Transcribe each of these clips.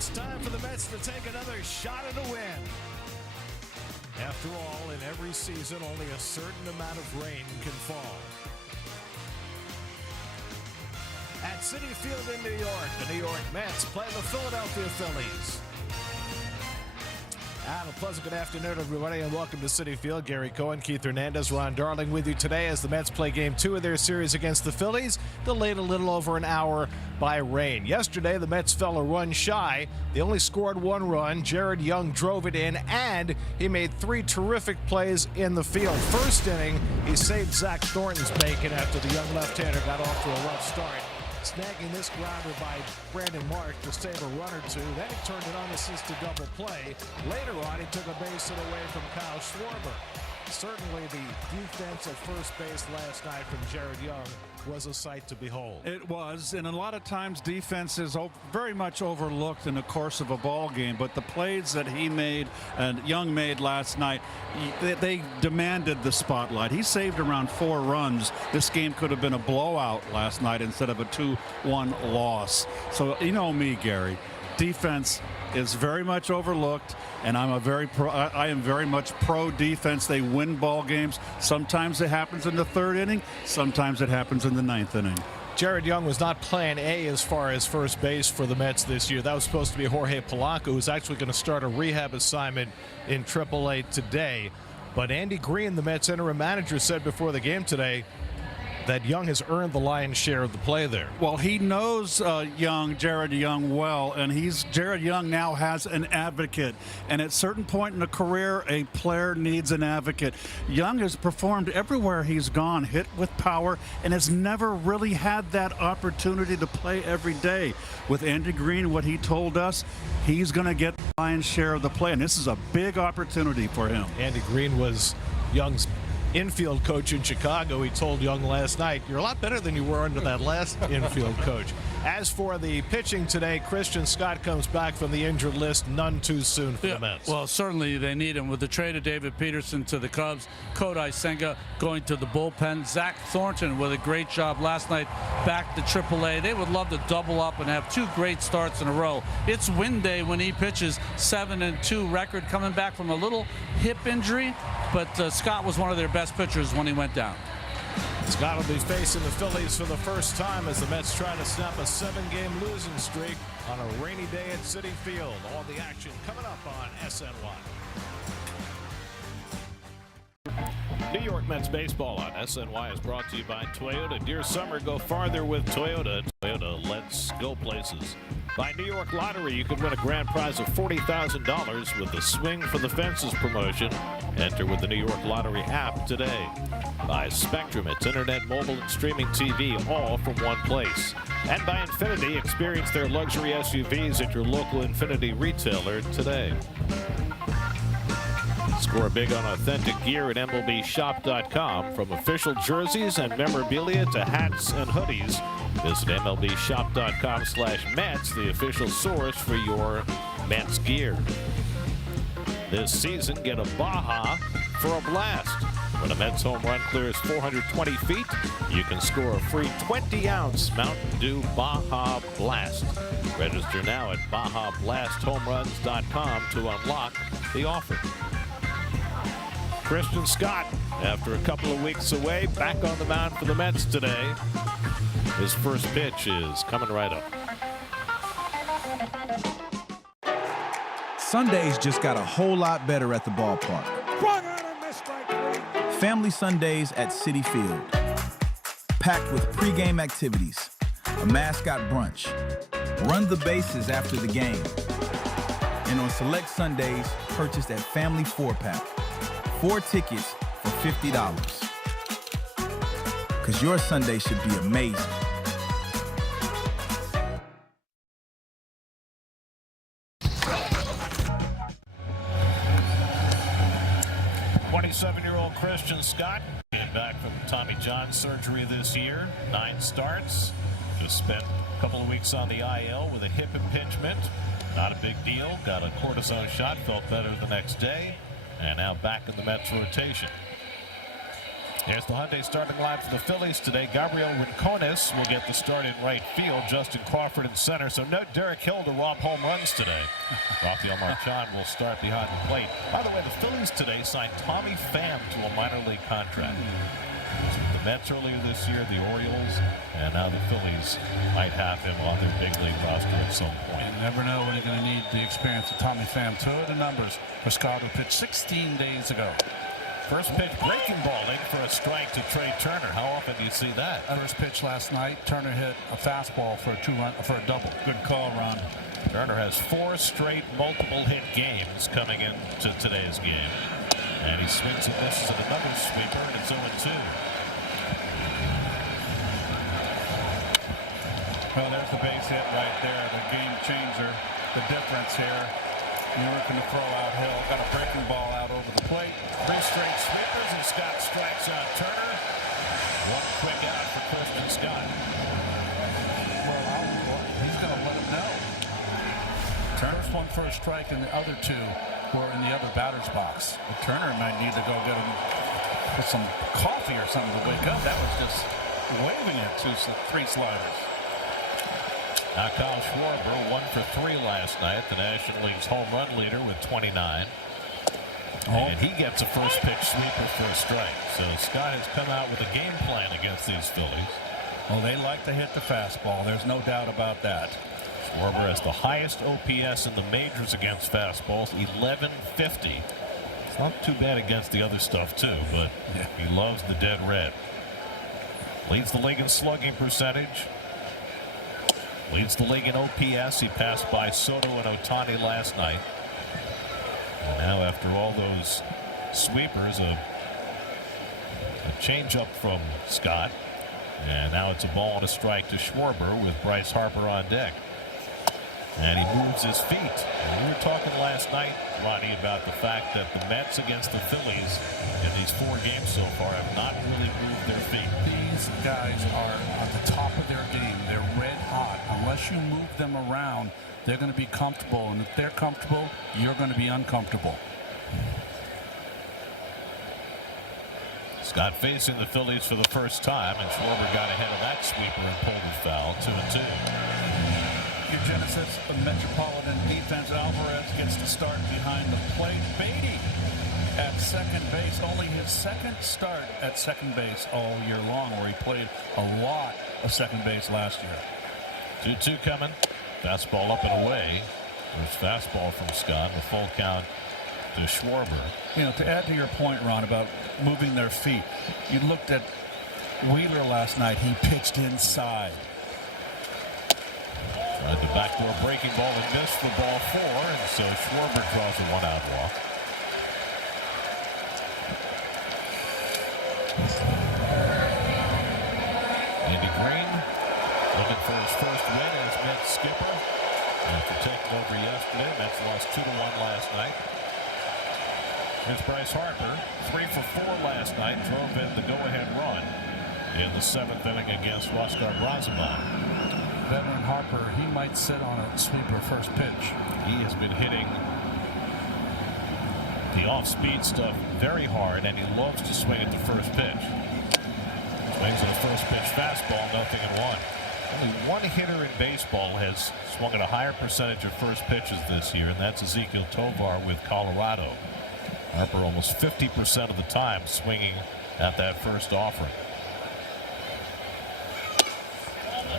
It's time for the Mets to take another shot at a win. After all, in every season, only a certain amount of rain can fall. At Citi Field in New York, the New York Mets play the Philadelphia Phillies. And a pleasant good afternoon, everybody, and welcome to Citi Field. Gary Cohen, Keith Hernandez, Ron Darling with you today as the Mets play Game 2 of their series against the Phillies, delayed a little over an hour by rain. Yesterday, the Mets fell a run shy. They only scored one run. Jared Young drove it in, and he made three terrific plays in the field. First inning, he saved Zach Thornton's bacon after the young left-hander got off to a rough start, snagging this grounder by Brandon Mark to save a run or two. Then he turned it on assist to double play. Later on, he took a base hit away from Kyle Schwarber. Certainly the defense at first base last night from Jared Young was a sight to behold. It was, and a lot of times defense is very much overlooked in the course of a ball game, but the plays that he made and Young made last night, they demanded the spotlight. He saved around 4 runs. This game could have been a blowout last night instead of a 2-1 loss. So you know me, Gary, defense is very much overlooked, and I am very much pro defense. They win ball games. Sometimes it happens in the 3rd inning. Sometimes it happens in the 9th inning. Jared Young was not plan A as far as first base for the Mets this year. That was supposed to be Jorge Polanco, who's actually going to start a rehab assignment in AAA today. But Andy Green, the Mets interim manager, said before the game today that Young has earned the lion's share of the play there. Well, he knows Jared Young well, and Jared Young now has an advocate. And at certain point in a career, a player needs an advocate. Young has performed everywhere he's gone, hit with power, and has never really had that opportunity to play every day. With Andy Green, what he told us, he's going to get the lion's share of the play, and this is a big opportunity for him. Andy Green was Young's infield coach in Chicago. He told Young last night, "You're a lot better than you were under that last infield coach." As for the pitching today, Christian Scott comes back from the injured list, none too soon for the Mets. Well, certainly they need him. With the trade of David Peterson to the Cubs, Kodai Senga going to the bullpen, Zach Thornton with a great job last night back to AAA. They would love to double up and have 2 great starts in a row. It's win day when he pitches. 7-2 record, coming back from a little hip injury, but Scott was one of their best pitchers when he went down. Scott will be facing the Phillies for the first time as the Mets try to snap a 7-game losing streak on a rainy day at Citi Field. All the action coming up on SNY. New York Mets baseball on SNY is brought to you by Toyota. Dear summer, go farther with Toyota. Toyota, let's go places. By New York Lottery, you can win a grand prize of $40,000 with the Swing for the Fences promotion. Enter with the New York Lottery app today. By Spectrum, it's internet, mobile, and streaming TV, all from one place. And by Infinity, experience their luxury SUVs at your local Infinity retailer today. Score big on authentic gear at MLBshop.com. From official jerseys and memorabilia to hats and hoodies, visit MLBshop.com/Mets, the official source for your Mets gear. This season, get a Baja for a blast. When a Mets home run clears 420 feet, you can score a free 20-ounce Mountain Dew Baja Blast. Register now at BajaBlastHomeRuns.com to unlock the offer. Christian Scott, after a couple of weeks away, back on the mound for the Mets today. His first pitch is coming right up. Sundays just got a whole lot better at the ballpark. Family Sundays at Citi Field. Packed with pregame activities, a mascot brunch, run the bases after the game, and on select Sundays, purchased at Family 4-Pack. 4 tickets for $50. Because your Sunday should be amazing. 27-year-old Christian Scott came back from Tommy John surgery this year. 9 starts. Just spent a couple of weeks on the IL with a hip impingement. Not a big deal. Got a cortisone shot. Felt better the next day. And now back in the Mets rotation. Here's the Hyundai starting line for the Phillies today. Gabriel Rincones will get the start in right field. Justin Crawford in center. So no Derek Hill to rob home runs today. Rafael Marchand will start behind the plate. By the way, the Phillies today signed Tommy Pham to a minor league contract. The Mets earlier this year, the Orioles, and now the Phillies might have him on their big league roster at some point. You never know when you're going to need the experience of Tommy Pham. 2 of the numbers for Scott, who pitched 16 days ago. First pitch breaking ball in for a strike to Trey Turner. How often do you see that? First pitch last night, Turner hit a fastball for a double. Good call, Ron. Turner has 4 straight multiple hit games coming into today's game. And he swings and misses at another sweeper, and it's 0-2. Well, there's the base hit right there, the game changer, the difference here. You're looking to throw out Hill, got a breaking ball out over the plate. 3 straight sweepers, and Scott strikes on Turner. 1 quick out for Christian Scott. Well, he's going to let him know. Turner's one for a strike, and the other 2 were in the other batter's box. Well, Turner might need to go get him with some coffee or something to wake up. That was just waving at 3 sliders. Now Kyle Schwarber 1 for 3 last night, the National League's home run leader with 29. And he gets a first pitch sweeper for a strike. So Scott has come out with a game plan against these Phillies. Well, they like to hit the fastball. There's no doubt about that. Schwarber has the highest OPS in the majors against fastballs, 1150. It's not too bad against the other stuff too, but he loves the dead red. Leads the league in slugging percentage. Leads the league in OPS. He passed by Soto and Ohtani last night. And now after all those sweepers, a changeup from Scott. And now it's a ball and a strike to Schwarber with Bryce Harper on deck. And he moves his feet. And we were talking last night, Ronnie, about the fact that the Mets against the Phillies in these 4 games so far have not really moved their feet. These guys are at the top of their game. They're red hot. Unless you move them around, they're going to be comfortable. And if they're comfortable, you're going to be uncomfortable. Scott facing the Phillies for the first time, and Schwarber got ahead of that sweeper and pulled it foul. 2-2. Your Genesis, the Metropolitan defense. Alvarez gets to start behind the plate. Beatty at second base. Only his second start at second base all year long, where he played a lot of second base last year. 2-2 coming. Fastball up and away. There's fastball from Scott. The full count to Schwarber. You know, to add to your point, Ron, about moving their feet, you looked at Wheeler last night. He pitched inside. Tried the backdoor breaking ball and missed the ball 4, and so Schwarber draws a 1-out walk. Andy Green looking for his first win as Mets skipper. After taking over yesterday, Mets lost 2-1 last night. Here's Bryce Harper, 3 for 4 last night, drove in the go-ahead run in the 7th inning against Oscar Braziman. Veteran Harper, he might sit on a sweeper first pitch. He has been hitting the off-speed stuff very hard, and he loves to swing at the first pitch. Swings at a first pitch fastball, 0-1. Only one hitter in baseball has swung at a higher percentage of first pitches this year, and that's Ezekiel Tovar with Colorado. Harper almost 50% of the time swinging at that first offering.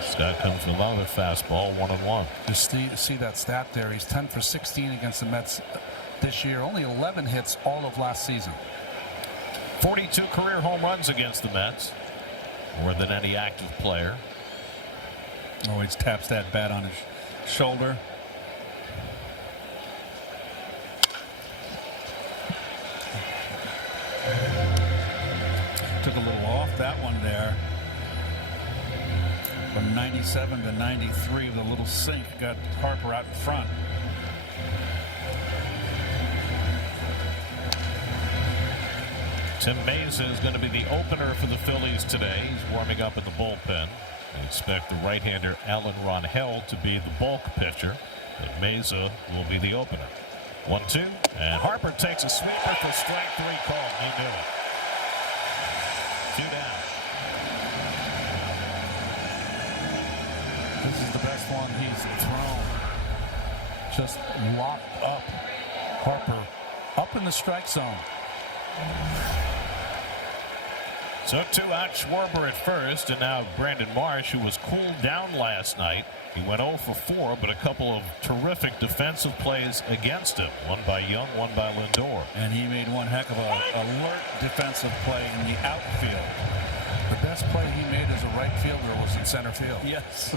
Scott comes with another fastball, 1-1. You see that stat there. He's 10 for 16 against the Mets this year. Only 11 hits all of last season. 42 career home runs against the Mets. More than any active player. Always taps that bat on his shoulder. Took a little off that one there. From 97 to 93, the little sink got Harper out in front. Tim Mesa is going to be the opener for the Phillies today. He's warming up in the bullpen. We expect the right-hander Alan Ronhell to be the bulk pitcher, but Mesa will be the opener. 1-2, and Harper takes a sweeper for strike 3 call. He knew it. 2 down. This is the best one he's thrown. Just locked up. Harper up in the strike zone. So 2 out, Schwarber at first, and now Brandon Marsh, who was cooled down last night. He went 0 for 4, but a couple of terrific defensive plays against him. One by Young, one by Lindor. And he made one heck of a alert defensive play in the outfield. The best play he made as a right fielder was in center field. Yes.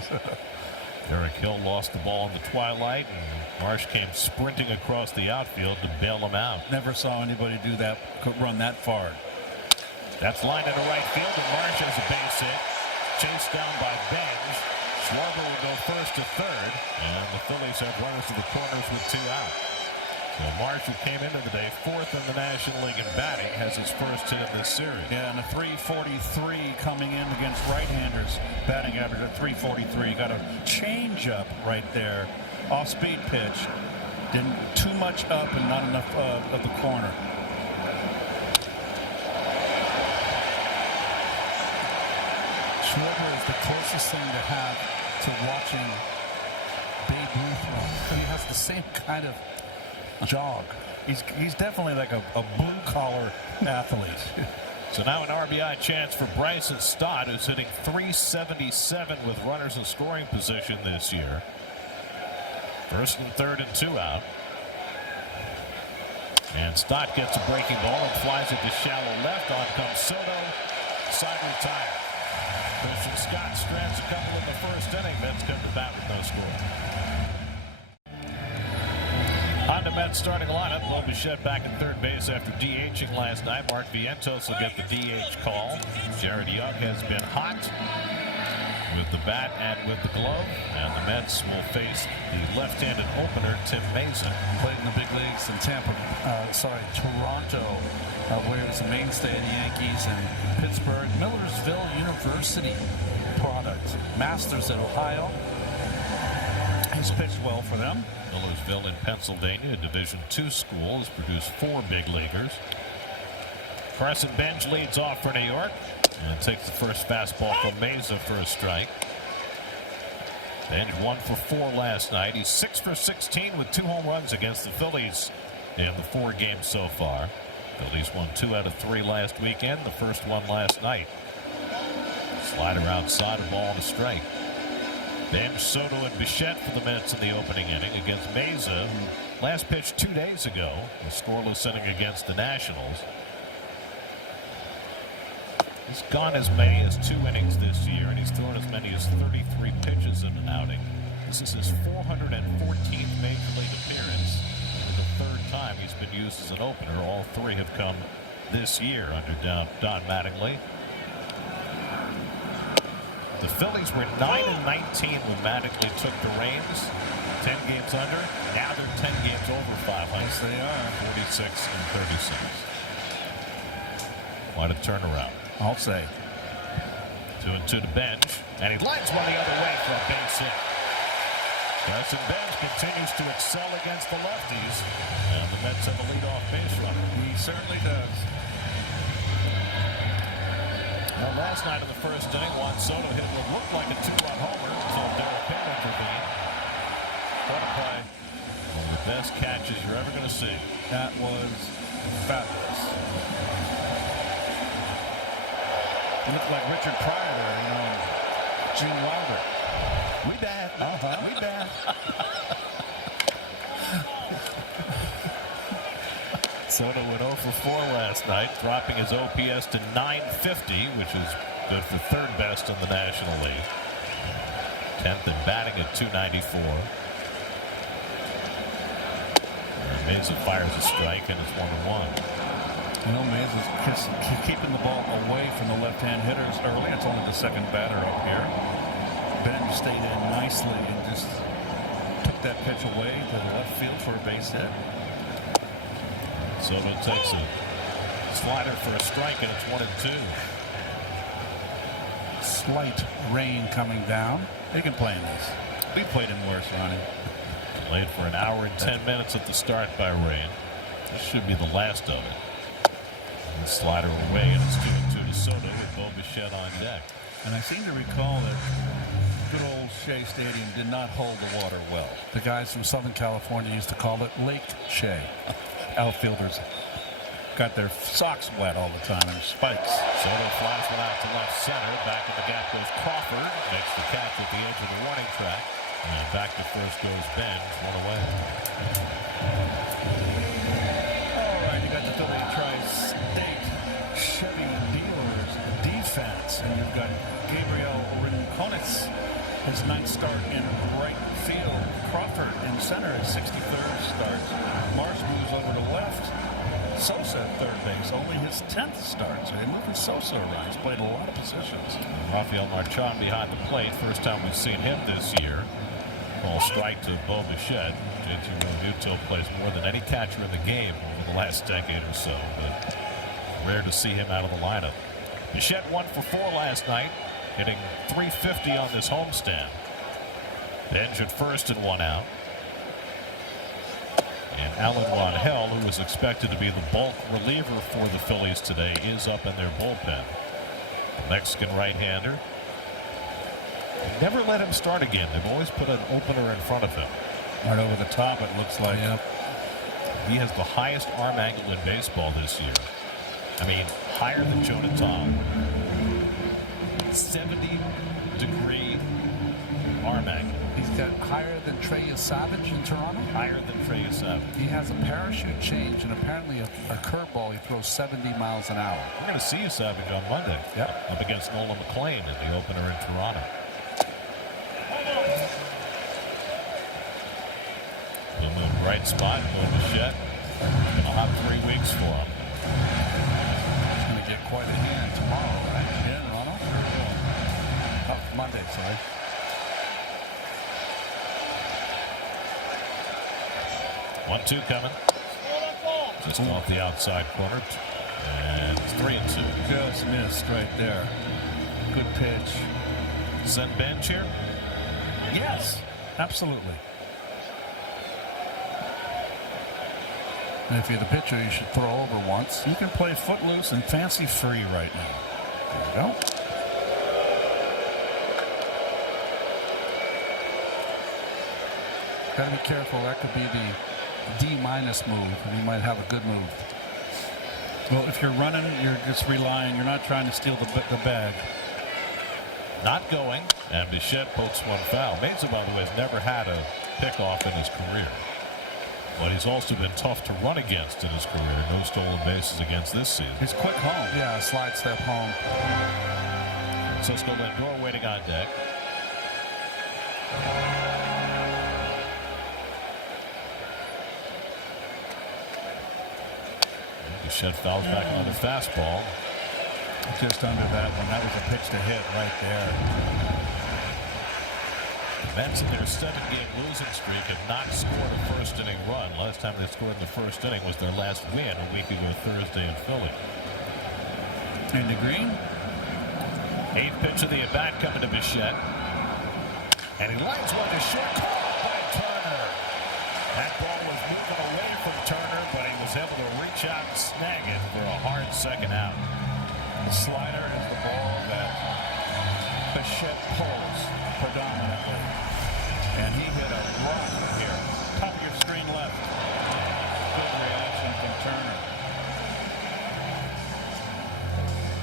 Derek Hill lost the ball in the twilight, and Marsh came sprinting across the outfield to bail him out. Never saw anybody do that, could run that far. That's lined into right field, and Marsh has a base hit. Chased down by Benz. Schwarber will go first to third, and the Phillies have runners to the corners with 2 out. So Marsh, who came into the day 4th in the National League in batting, has his first hit in this series. Yeah, and a 343 coming in against right-handers. Batting average at 343. Got a change-up right there. Off-speed pitch. Didn't too much up and not enough of the corner. Schwarber is the closest thing to have to watching Babe Ruth run. He has the same kind of jog. He's definitely like a blue-collar athlete. So now an RBI chance for Bryson Stott, who's hitting .377 with runners in scoring position this year. First and third and 2 out. And Stott gets a breaking ball and flies it to shallow left. On comes Soto. Side retired. Christian Scott strands a couple in the first inning. Mets come to bat with no score. On the Mets starting lineup, Bo Bichette back at third base after DHing last night. Mark Vientos will get the DH call. Jared Young has been hot with the bat and with the glove. And the Mets will face the left-handed opener, Tim Mason. Played in the big leagues in Toronto, where he was a mainstay of the Yankees, and Pittsburgh. Millersville University product. Masters at Ohio. He's pitched well for them. Millersville in Pennsylvania, a Division II school, has produced 4 big leaguers. Carson Benj leads off for New York and takes the first fastball from Mesa for a strike. Benj 1 for 4 last night. He's 6 for 16 with 2 home runs against the Phillies in the 4 games so far. Phillies won 2 out of 3 last weekend, the first one last night. Slider outside, a ball and a strike. Benj, Soto, and Bichette for the Mets in the opening inning against Mesa, who last pitched 2 days ago, a scoreless inning against the Nationals. He's gone as many as 2 innings this year, and he's thrown as many as 33 pitches in an outing. This is his 414th Major League appearance, and the 3rd time he's been used as an opener. All 3 have come this year under Don Mattingly. The Phillies were 9-19 when Mattingly took the reins. 10 games under. Now they're 10 games over 500. Yes, they are. 46 and 36. What a turnaround. I'll say. 2-2 to Benj, and he lines one the other way for a base hit. Carson Benj continues to excel against the lefties, and the Mets have a leadoff base runner. He certainly does. Well, last night in the first inning, Juan Soto hit what looked like a 2-run homer until Derek Hill intervened. What a play. One of the best catches you're ever going to see. That was fabulous. He looked like Richard Pryor there, Gene Wilder. We bad. We bad. Soto went 0 for 4 last night, dropping his OPS to .950, which is good for 3rd best in the National League. 10th in batting at .294. Mesa fires a strike, and it's 1-1. Mesa's keeping the ball away from the left-hand hitters early. It's only the 2nd batter up here. Benj stayed in nicely and just took that pitch away to the left field for a base hit. Soto takes a slider for a strike, and it's 1-2. Slight rain coming down. They can play in this. We played in worse, Ronnie. Played for an hour and 10 minutes at the start by rain. This should be the last of it. And the slider away, and it's 2-2 to Minnesota with Bo Bichette on deck. And I seem to recall that good old Shea Stadium did not hold the water well. The guys from Southern California used to call it Lake Shea. Outfielders got their socks wet all the time and spikes. Soto flies one out to left center. Back in the gap goes Crawford. Makes the catch at the edge of the warning track. And back to first goes Bench. One away. All right, you got the Philly Tri-State Chevy dealers defense. And you've got Gabriel Rincones, his 9th start in right field. Crawford in center, his 63rd start. Marsh moves over to left. Sosa at third base, only his 10th start. So they're moving Sosa around. He's played a lot of positions. Rafael Marchand behind the plate. First time we've seen him this year. Ball strike to Bo Bichette. JT Realmuto plays more than any catcher in the game over the last decade or so, but rare to see him out of the lineup. Bichette 1 for 4 last night, hitting .350 on this homestand. Bench at first and 1 out. And Alan Rangel, who was expected to be the bulk reliever for the Phillies today, is up in their bullpen. The Mexican right-hander. They never let him start again. They've always put an opener in front of him. Right over the top, it looks like. Yep. He has the highest arm angle in baseball this year. I mean, higher than Jonah Tom. 70-degree arm angle. He's got higher than Trey Savage in Toronto? Higher than Trey Savage. He has a parachute change and apparently a curveball. He throws 70 miles an hour. We're going to see Savage on Monday. Yep. Up against Nolan McLean in the opener in Toronto. He'll move right spot. Bo Bichette. Gonna have 3 weeks for him. He's going to get quite a hand tomorrow, right? Yeah, Toronto? Oh, Monday, sorry. 1-2 coming. Just off the outside corner. And 3-2. Just missed right there. Good pitch. Send Bench here? Yes, absolutely. And if you're the pitcher, you should throw over once. You can play footloose and fancy free right now. There you go. Got to be careful. That could be the D- move, and you might have a good move. Well, if you're running, you're just relying. You're not trying to steal the bag. Not going, and Bichette pokes one foul. Meza, by the way, has never had a pickoff in his career. But he's also been tough to run against in his career. No stolen bases against this season. He's quick home. Yeah, slide step home. Francisco Lindor waiting on deck. Bichette fouls back on the fastball. Just under that one. That was a pitch to hit right there. The Mets in their 7-game losing streak have not scored a first-inning run. Last time they scored in the first inning was their last win a week ago Thursday in Philly. And the green. 8th pitch of the at-bat coming to Bichette. And he lines one to short. Caught by Turner. That ball was moving away from Turner, but he was able to reach out and snag it for a hard second out. The slider is the ball that Bichette pulls predominantly. And he hit a rock here. Top of your screen left. Good reaction from Turner.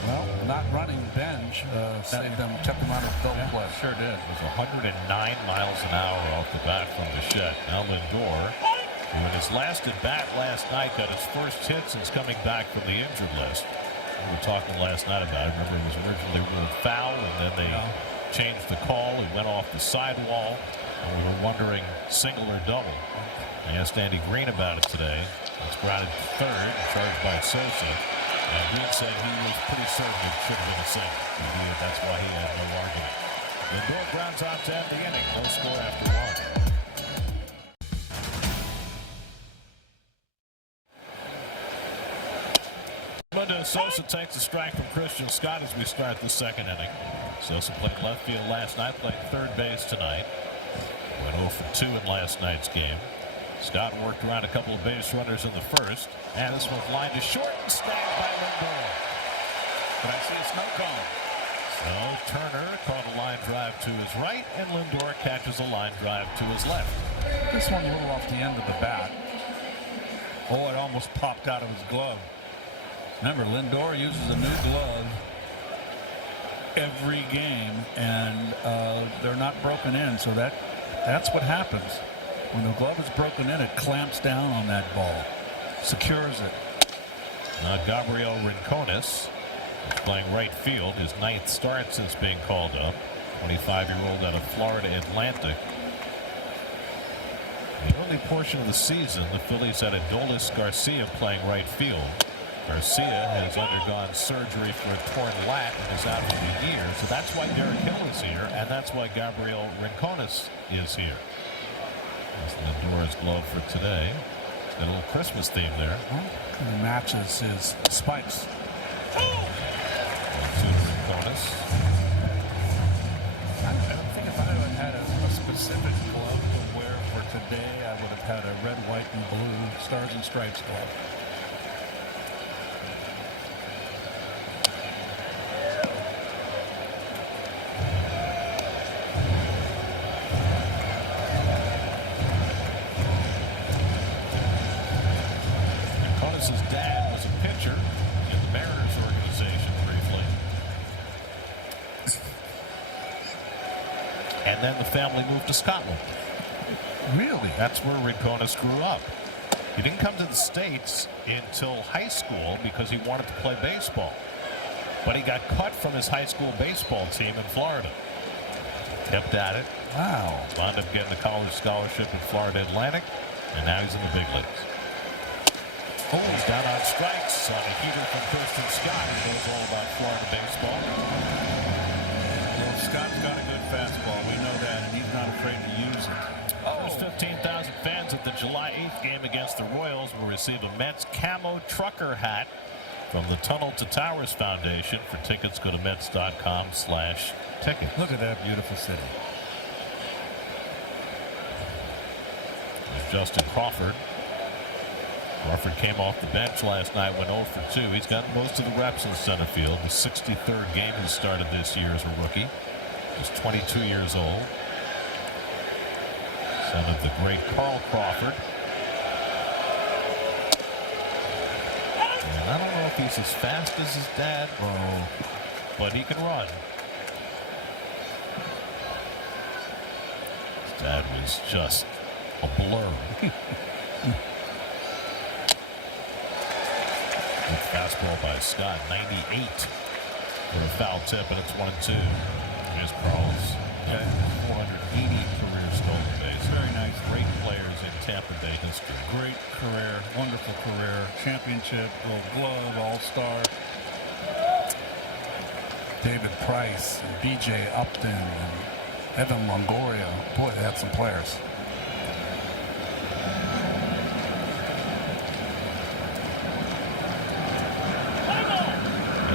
Well, not running Bench saved them, kept them out of double play. Sure did. It was 109 miles an hour off the bat from Bichette. Now Lindor, who in his last at-bat last night got his first hit since coming back from the injured list. We were talking last night about it. Remember, he was originally ruled foul, and then they changed the call. He went off the sidewall, and we were wondering single or double. I asked Andy Green about it today. It's grounded to third, charged by Sosa. And Green said he was pretty certain it should have been a single. That's why he had no argument. Lindor grounds out to end the inning. No score after 1. Sosa takes a strike from Christian Scott as we start the second inning. Sosa played left field last night, played third base tonight. Went 0 for 2 in last night's game. Scott worked around a couple of base runners in the first. And this one's lined to short and snagged by Lindor. But I see a snow cone. So Turner caught a line drive to his right, and Lindor catches a line drive to his left. This one a little off the end of the bat. Oh, it almost popped out of his glove. Remember, Lindor uses a new glove every game, and they're not broken in, so that's what happens. When the glove is broken in, it clamps down on that ball, secures it. Gabriel Rincones is playing right field. His 9th start since being called up. 25-year-old out of Florida Atlantic. The early portion of the season, the Phillies had Adolis Garcia playing right field. Garcia has undergone surgery for a torn lat and is out for the year, so that's why Derek Hill is here, and that's why Gabriel Rincones is here. That's Lindor's glove for today. It's got a little Christmas theme there. Kind of matches his spikes. Rincones. I don't think if I had a specific glove to wear for today, I would have had a red, white, and blue Stars and Stripes glove. His dad was a pitcher in the Mariners organization briefly. And then the family moved to Scotland. Really? That's where Rincones grew up. He didn't come to the States until high school because he wanted to play baseball. But he got cut from his high school baseball team in Florida. Kept at it. Wow. Wound up getting a college scholarship in Florida Atlantic, and now he's in the big leagues. Oh, he's down on strikes on a heater from Christian Scott, who knows all about Florida baseball. Well, Scott's got a good fastball. We know that, and he's not afraid to use it. First 15,000 fans at the July 8th game against the Royals will receive a Mets camo trucker hat from the Tunnel to Towers Foundation. For tickets, go to Mets.com/tickets. Look at that beautiful city. There's Justin Crawford. Crawford came off the bench last night, went 0 for 2. He's gotten most of the reps in center field. The 63rd game he started this year as a rookie. He's 22 years old. Son of the great Carl Crawford. And I don't know if he's as fast as his dad, but he can run. His dad was just a blur. Fastball by Scott, 98 for a foul tip, and it's 1-2. Here's Carl's 480 career stolen bases. Very nice. Great players in Tampa Bay history. Great career, wonderful career, championship, Gold Glove, All-Star. David Price, and B.J. Upton, and Evan Longoria. Boy, they had some players.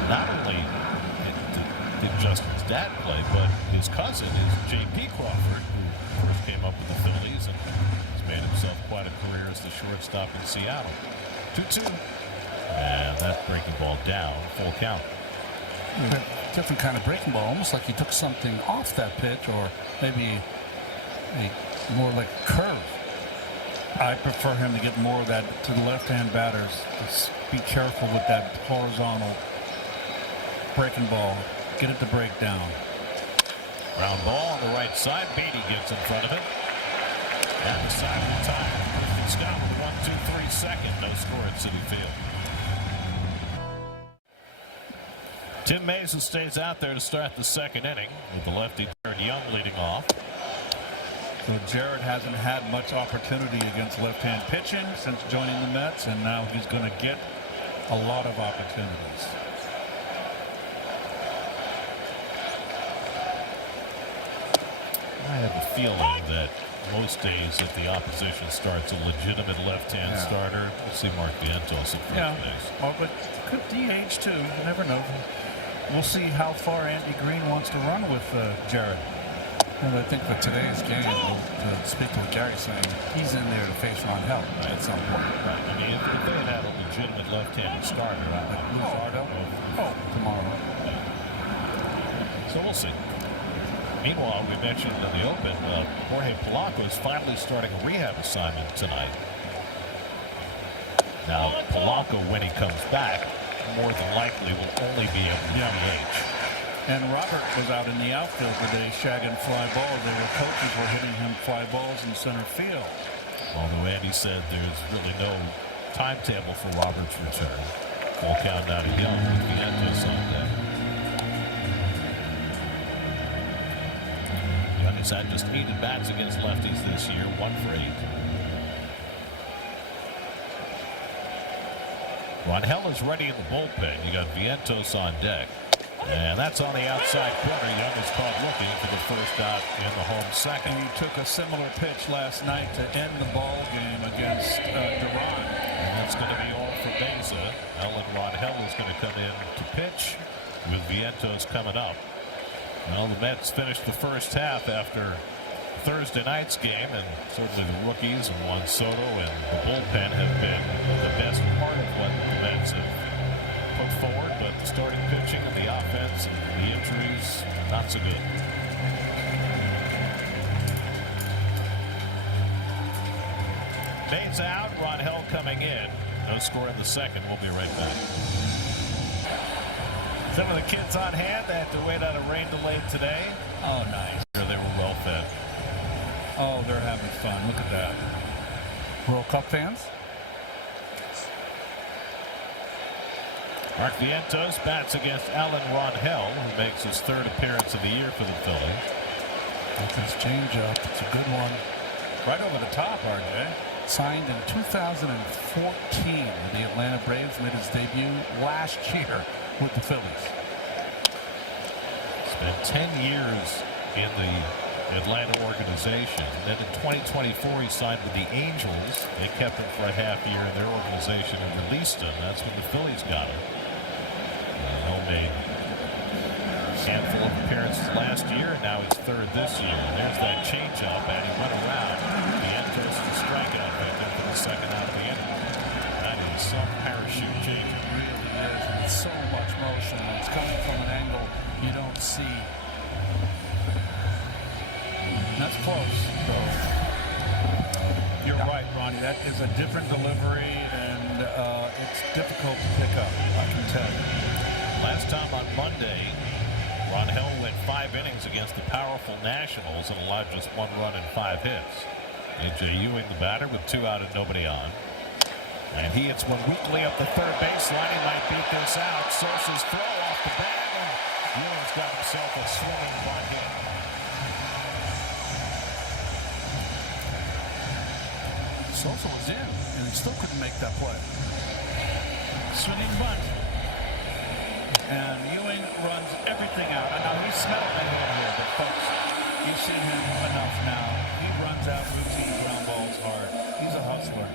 Not only did Justin's dad play, but his cousin is J.P. Crawford, who first came up with the Phillies and has made himself quite a career as the shortstop in Seattle. 2-2. And that breaking ball down, full count. Different kind of breaking ball, almost like he took something off that pitch, or maybe a more like a curve. I prefer him to get more of that to the left-hand batters. Just be careful with that horizontal breaking ball. Get it to break down. Round ball on the right side. Beatty gets in front of it. And the side of the time. Scott with 1-2-3 second. No score at Citi Field. Tim Mason stays out there to start the second inning with the lefty Jared Young leading off. So Jared hasn't had much opportunity against left-hand pitching since joining the Mets, and now he's going to get a lot of opportunities. I have a feeling that most days if the opposition starts a legitimate left-hand starter, we'll see Mark Vientos at first base. Well, but could DH too. You never know. We'll see how far Andy Green wants to run with Jared. And I think for today's game, to speak to what Gary's saying, he's in there to face Ron Hell at some point. Right. I mean, if they had had only legitimate left-handed starter. Tomorrow. So we'll see. Meanwhile, we mentioned in the Open, Jorge Polanco is finally starting a rehab assignment tonight. Now, Polanco, when he comes back, more than likely will only be able to DH. And Robert was out in the outfield today shagging fly balls. Coaches were hitting him fly balls in center field. Although Andy said there's really no timetable for Robert's return. Full count now to Young with Vientos on deck. Young has had just 8 at-bats against lefties this year, 1 for 8. Ronhell is ready in the bullpen. You got Vientos on deck. And that's on the outside corner. Young is caught looking for the first out in the home second. And he took a similar pitch last night to end the ball game against Duran. And that's going to be all for Mesa. Ellen Ronhell is going to come in to pitch with Vientos coming up. Well, the Mets finished the first half after Thursday night's game, and certainly the rookies and Juan Soto and the bullpen have been the best part of what the Mets have put forward, but the starting pitching and the offense and the injuries, not so good. Bays out, Ronhell coming in. No score in the second. We'll be right back. Some of the kids on hand, they had to wait on a rain delay today. Oh, nice. They were well fed. Oh, they're having fun. Look at that. World Cup fans? Mark Vientos bats against Alan Ronhell, who makes his 3rd appearance of the year for the Phillies. That's his changeup. It's a good one. Right over the top, RJ. Signed in 2014 with the Atlanta Braves, made his debut last year with the Phillies. Spent 10 years in the Atlanta organization. Then in 2024, he signed with the Angels. They kept him for a half year in their organization and released him. That's when the Phillies got him. Hill made a handful of appearances last year, and now he's 3rd this year. And there's that changeup, and he went around. Vientos to strikeout victim for the second out of the inning. That is some parachute changeup. It really is. And it's so much motion. It's coming from an angle you don't see. That's close. So You're right, Ronnie. That is a different delivery, and it's difficult to pick up, I can tell you. Last time on Monday, Ronhell went 5 innings against the powerful Nationals and allowed just 1 run and 5 hits. A.J. Ewing, the batter, with 2 out and nobody on. And he hits one weakly up the third baseline. He might beat this out. Sosa's throw off the bag. Ewing's got himself a swimming bunt hit. Sosa was in, and he still couldn't make that play. Swinging bunt. And Ewing runs everything out. I know he smelled the hit here, but folks, you've seen him enough now. He runs out routine ground balls hard. He's a hustler.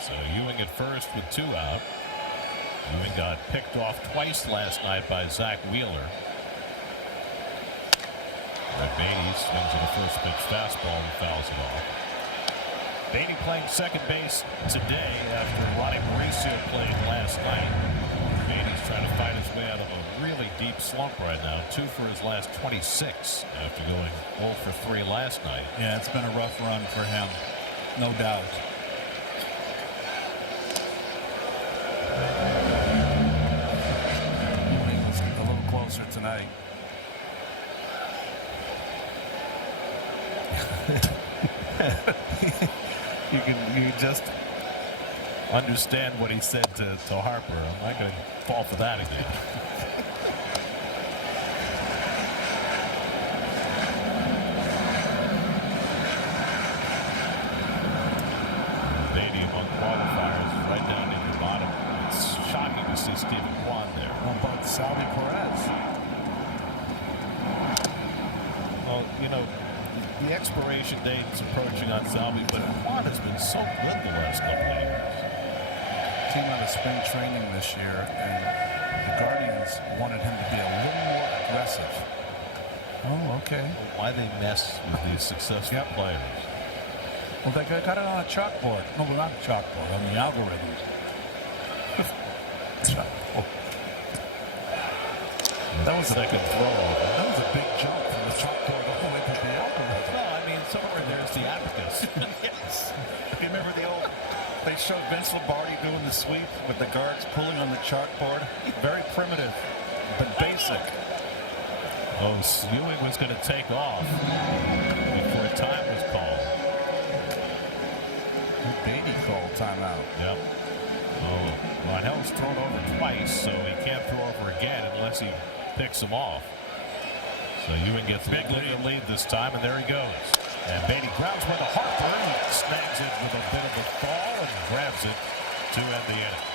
So Ewing at first with 2 out. Ewing got picked off twice last night by Zach Wheeler. Red Beatty swings at a first pitch fastball and fouls it off. Beatty playing second base today after Ronnie Mauricio played last night. Beatty's trying to fight his way out of a really deep slump right now. 2 for his last 26 after going 0 for 3 last night. Yeah, it's been a rough run for him, no doubt. Let's get a little closer tonight. You just understand what he said to Harper. I'm not going to fall for that again. Beatty among qualifiers right down near the bottom. It's shocking to see Stephen Kwan there. How about Salvi Perez? Well, you know, the expiration date is approaching on Salvi, but Kwan has been so good the last couple of years. Came out of spring training this year, and the Guardians wanted him to be a little more aggressive. Oh, okay. Why they mess with these successful players? Well, they got it on a chalkboard. No, not a chalkboard, on the algorithms. That was like a throw. That was a big jump from the chalkboard all the way to the algorithm. No, I mean, somewhere there's the abacus. Yes. You remember they showed Vince Lombardi doing the sweep with the guards pulling on the chalkboard. Very primitive, but basic. Oh, Ewing was going to take off before time was called. Beatty called timeout. Yep. Oh, Ronell's thrown over twice, so he can't throw over again unless he picks him off. So Ewing gets big lead this time, and there he goes. And Beatty grounds one to Harper, and snags it with a bit of a fall and grabs it to end the inning.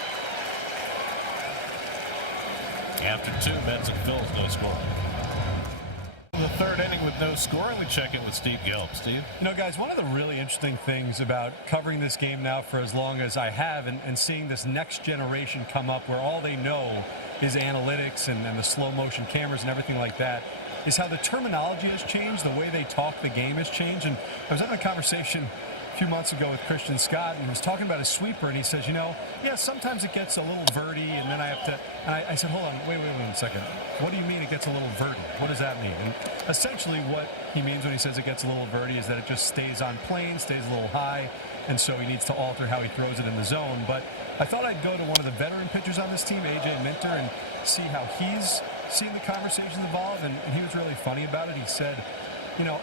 After 2, Mets and Phillies, no score. The third inning with no scoring, we check in with Steve Gelb. Steve? No, guys, one of the really interesting things about covering this game now for as long as I have and seeing this next generation come up where all they know is analytics and the slow motion cameras and everything like that is how the terminology has changed, the way they talk the game has changed. And I was having a conversation a few months ago with Christian Scott, and he was talking about a sweeper, and he says, yeah, sometimes it gets a little verty, and then I have to, and I said, hold on, wait a second. What do you mean it gets a little verty? What does that mean? And essentially what he means when he says it gets a little verty is that it just stays on plane, stays a little high, and so he needs to alter how he throws it in the zone. But I thought I'd go to one of the veteran pitchers on this team, A.J. Minter, and see how he's seeing the conversation evolve, and he was really funny about it. He said,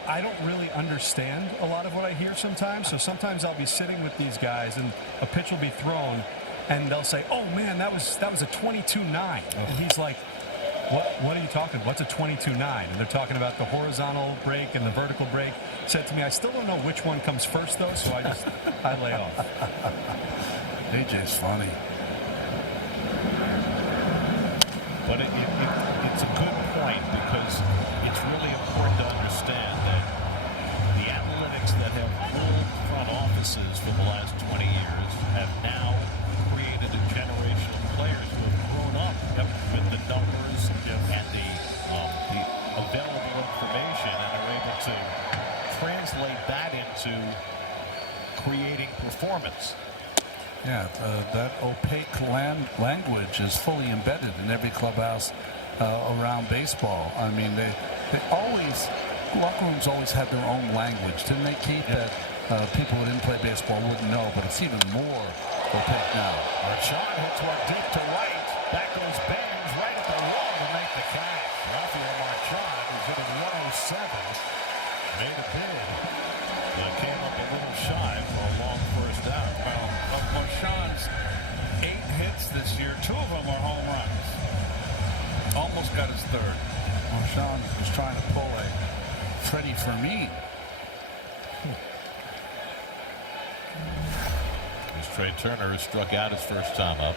I don't really understand a lot of what I hear sometimes. So sometimes I'll be sitting with these guys and a pitch will be thrown and they'll say, oh man, that was a 22-9. And he's like, what are you talking about? What's a 22-9? And they're talking about the horizontal break and the vertical break. Said to me, I still don't know which one comes first though, so I lay off. AJ's funny. But it's a good point because it's really important to understand that the analytics that have ruled front offices for the last 20 years have now created a generation of players who have grown up with the numbers and the available information and are able to translate that into creating performance. Yeah, that opaque language is fully embedded in every clubhouse around baseball. I mean, they always, locker rooms always had their own language. Didn't they, Keith? That people who didn't play baseball wouldn't know, but it's even more opaque now. Marchand hits one deep to right. Back goes Bangs right at the wall to make the catch. Rafael Marchand is hitting 107. Made a bid. But came up a little shy for a long first out. Well, Marchand's 8 hits this year. 2 of them are home runs. Almost got his third. Marchand was trying to pull a Freddie Fermin. Trey Turner has struck out his first time up.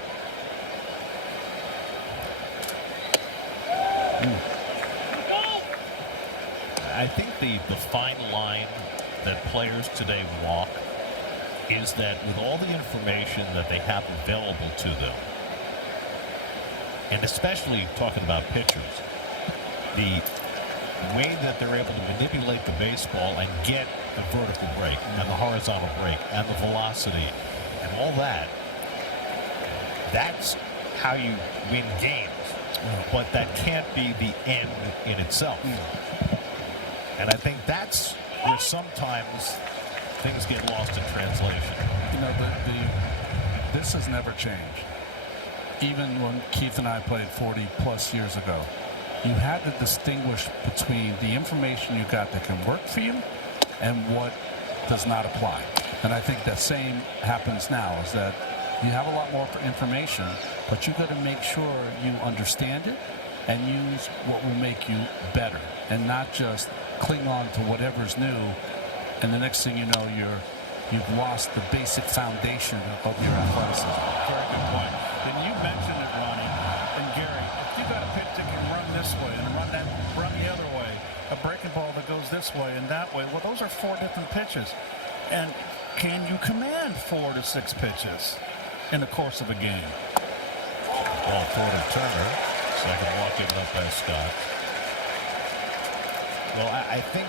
I think the fine line that players today walk is that with all the information that they have available to them, and especially talking about pitchers, the way that they're able to manipulate the baseball and get the vertical break and the horizontal break and the velocity and all that, that's how you win games. But that can't be the end in itself. And I think that's where sometimes things get lost in translation. You know, this has never changed. Even when Keith and I played 40 plus years ago, you had to distinguish between the information you got that can work for you and what does not apply. And I think the same happens now, is that you have a lot more information, but you got to make sure you understand it and use what will make you better, and not just cling on to whatever's new. And the next thing you know, you've lost the basic foundation of your athleticism. Very good point. And you mentioned it, Ronnie and Gary. If you got a pitch that can run this way and run the other way, a breaking ball that goes this way and that way, well, those are 4 different pitches. And can you command 4 to 6 pitches in the course of a game? Ball forward to Turner. Second walk given up by Scott. Well, I think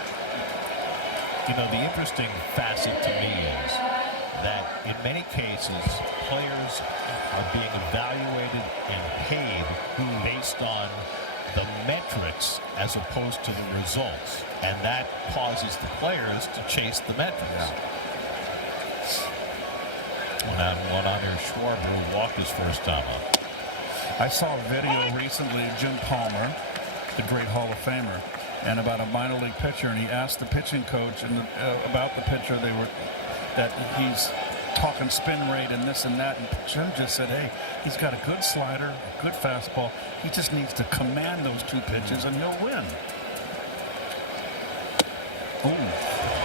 You know, the interesting facet to me is that in many cases, players are being evaluated and paid based on the metrics as opposed to the results. And that causes the players to chase the metrics. One on here, Schwarber, who walked his first time up. I saw a video recently of Jim Palmer, the great Hall of Famer, and about a minor league pitcher, and he asked the pitching coach about the pitcher. That he's talking spin rate and this and that, and Jim just said, hey, he's got a good slider, a good fastball. He just needs to command those two pitches and he'll win. Ooh.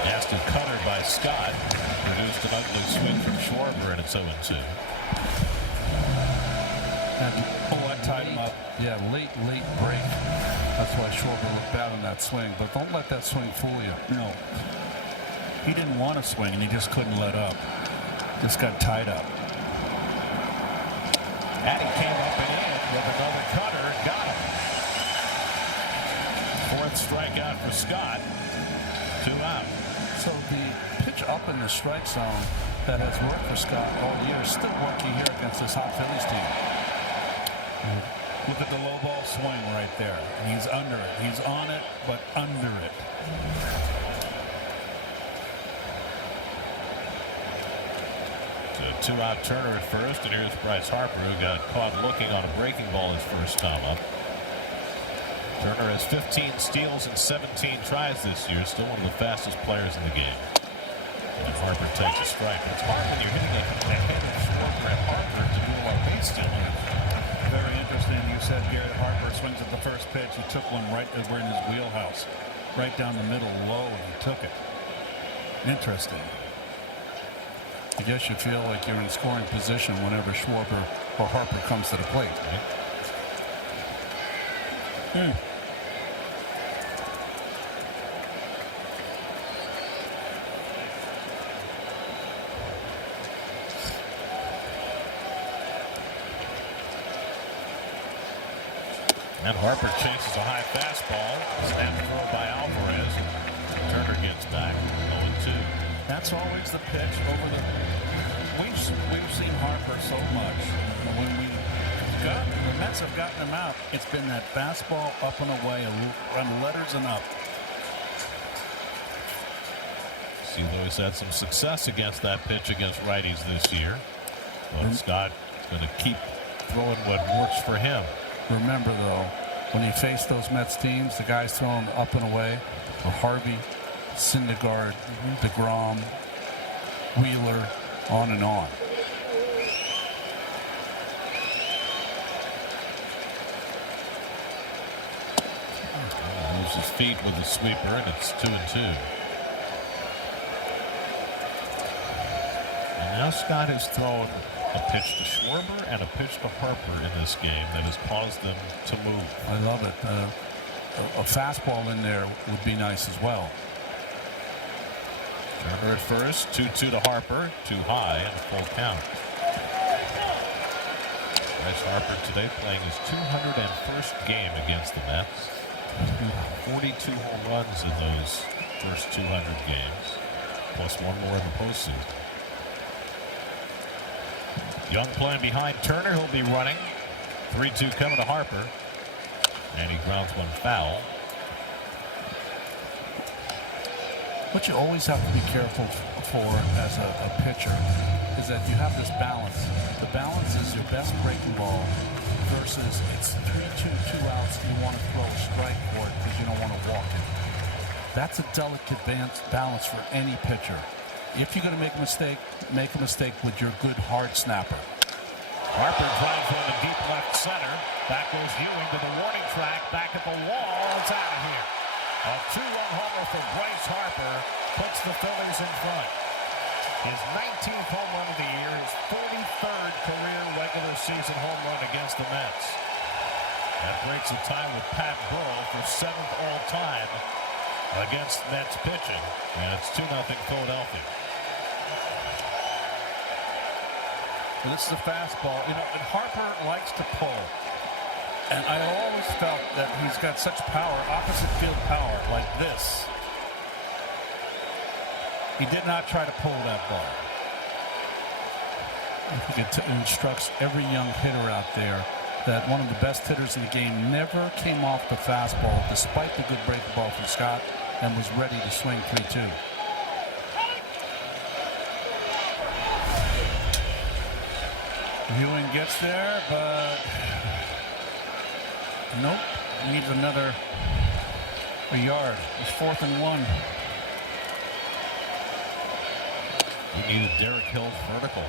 Nasty cutter by Scott. Produced an ugly swing from Schwarber, and it's 0-2. I tied him up. Yeah, late break. That's why Schwarber looked bad on that swing. But don't let that swing fool you. No. He didn't want to swing, and he just couldn't let up. Just got tied up. And he came up and in with another cutter. Got him. Fourth strikeout for Scott. 2 out. So the pitch up in the strike zone that has worked for Scott all year is still working here against this hot Phillies team. Look at the low ball swing right there. He's under it. He's on it, but under it. So 2-out Turner at first, and here's Bryce Harper, who got caught looking on a breaking ball his first time up. Turner has 15 steals and 17 tries this year, still one of the fastest players in the game. And Harper takes a strike. It's hard when you're hitting ahead of Schwarber and Harper to do a lot of base stealing. Very interesting. You said Garrett Harper swings at the first pitch. He took one right over in his wheelhouse, right down the middle, low, and he took it. Interesting. I guess you feel like you're in scoring position whenever Schwarber or Harper comes to the plate. And Harper chases a high fastball. Snap throw by Alvarez. Turner gets back. 0-2. That's always the pitch over the. We've seen Harper so much. When the Mets have gotten him out, it's been that fastball up and away, and letters and up. St. Louis had some success against that pitch against righties this year. But Scott is going to keep throwing what works for him. Remember, though, when he faced those Mets teams, the guys throwing up and away were Harvey, Syndergaard, DeGrom, Wheeler, on and on. Moves his feet with a sweeper, and it's 2-2. And now Scott has thrown a pitch to Schwarber and a pitch to Harper in this game that has caused them to move. I love it. A fastball in there would be nice as well. Turner at first, 2-2 to Harper, too high, and a full count. Bryce Harper today playing his 201st game against the Mets. 42 home runs in those first 200 games, plus one more in the postseason. Young playing behind Turner. He'll be running. 3-2 coming to Harper. And he grounds one foul. What you always have to be careful for as a pitcher is that you have this balance. The balance is your best breaking ball versus it's 3-2, 2 outs. You want to throw a strike for it because you don't want to walk it. That's a delicate balance for any pitcher. If you're going to make a mistake with your good hard snapper. Harper drives one to deep left center. Back goes Ewing to the warning track. Back at the wall. It's out of here. A 2-run homer for Bryce Harper puts the Phillies in front. His 19th home run of the year, his 43rd career regular season home run against the Mets. That breaks a tie with Pat Burrell for 7th all-time against Mets pitching. And it's 2-0 Philadelphia. And this is a fastball. You know, and Harper likes to pull. And I always felt that he's got such power, opposite field power, like this. He did not try to pull that ball. I think it instructs every young hitter out there that one of the best hitters in the game never came off the fastball despite the good breaking ball from Scott and was ready to swing 3-2. Ewing gets there, but nope, needs another yard. It's 4th and 1. We needed Derek Hill's vertical.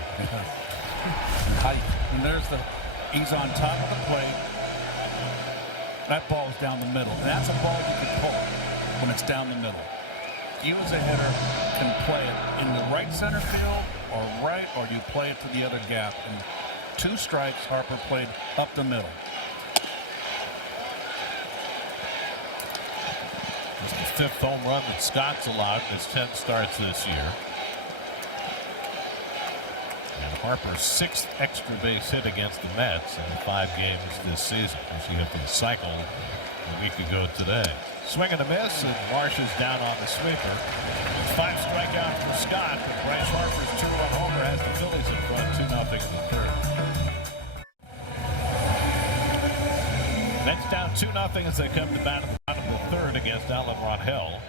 Height. And there's he's on top of the plate. That ball's down the middle. That's a ball you can pull when it's down the middle. You as a hitter can play it in the right center field or right, or you play it to the other gap. And 2 strikes, Harper played up the middle. It's the 5th home run that Scott's allowed in his 10 starts this year. And Harper's 6th extra base hit against the Mets in 5 games this season. As he hit the cycle a week ago today. Swing and a miss, and Marsh is down on the sweeper. 5 strikeouts for Scott, but Bryce Harper's 2-run homer has the Phillies in front 2-0 in the 3rd. Mets down 2-0 as they come to bat at the bottom of the 3rd against Alan Rangel.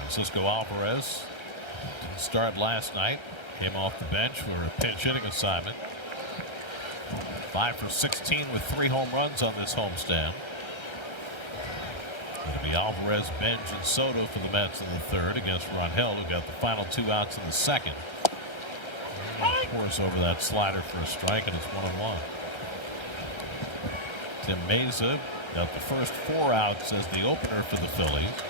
Francisco Alvarez didn't start last night. Came off the bench for a pinch hitting assignment. 5 for 16 with 3 home runs on this homestand. It'll be Alvarez, Benj, and Soto for the Mets in the 3rd against Rangel, who got the final 2 outs in the 2nd. Pours over that slider for a strike, and it's 1-1. Tim Meza got the first 4 outs as the opener for the Phillies.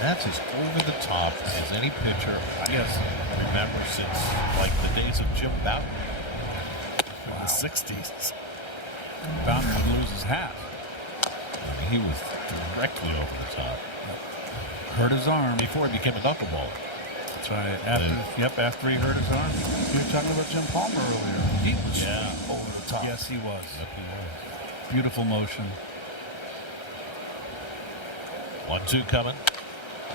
That's as over the top as any pitcher I remember since like the days of Jim Bouton in the 60s. Bouton would lose his hat. He was directly over the top. Hurt his arm. Before he became a knuckleball. That's right. After he hurt his arm. You were talking about Jim Palmer earlier. He was over the top. Yes, he was. Yep, he was. Beautiful motion. 1-2 coming.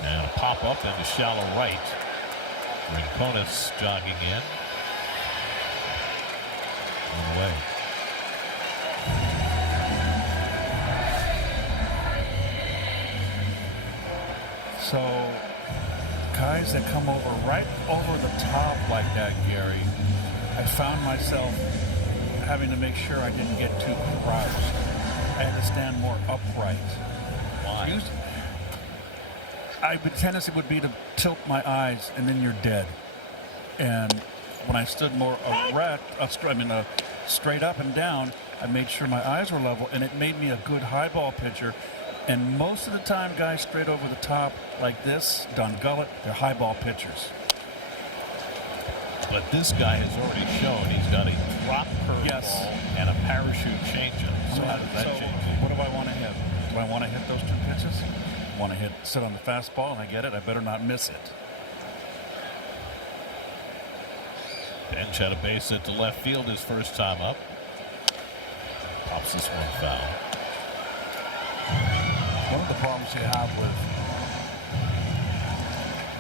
And a pop-up into shallow right. Rincones jogging in. One away. So, guys that come right over the top like that, Gary, I found myself having to make sure I didn't get too crouched. I had to stand more upright. Why? The tendency would be to tilt my eyes, and then you're dead. And when I stood more straight up and down, I made sure my eyes were level, and it made me a good high ball pitcher. And most of the time, guys straight over the top like this, Don Gullett, they're high ball pitchers. But this guy has already shown he's got a drop curveball and a parachute changeup. So how does that change? What do I want to hit? Do I want to hit those 2 pitches? I want to sit on the fastball, and I get it. I better not miss it. Bench had a base hit to left field his first time up. Pops this one foul. One of the problems you have with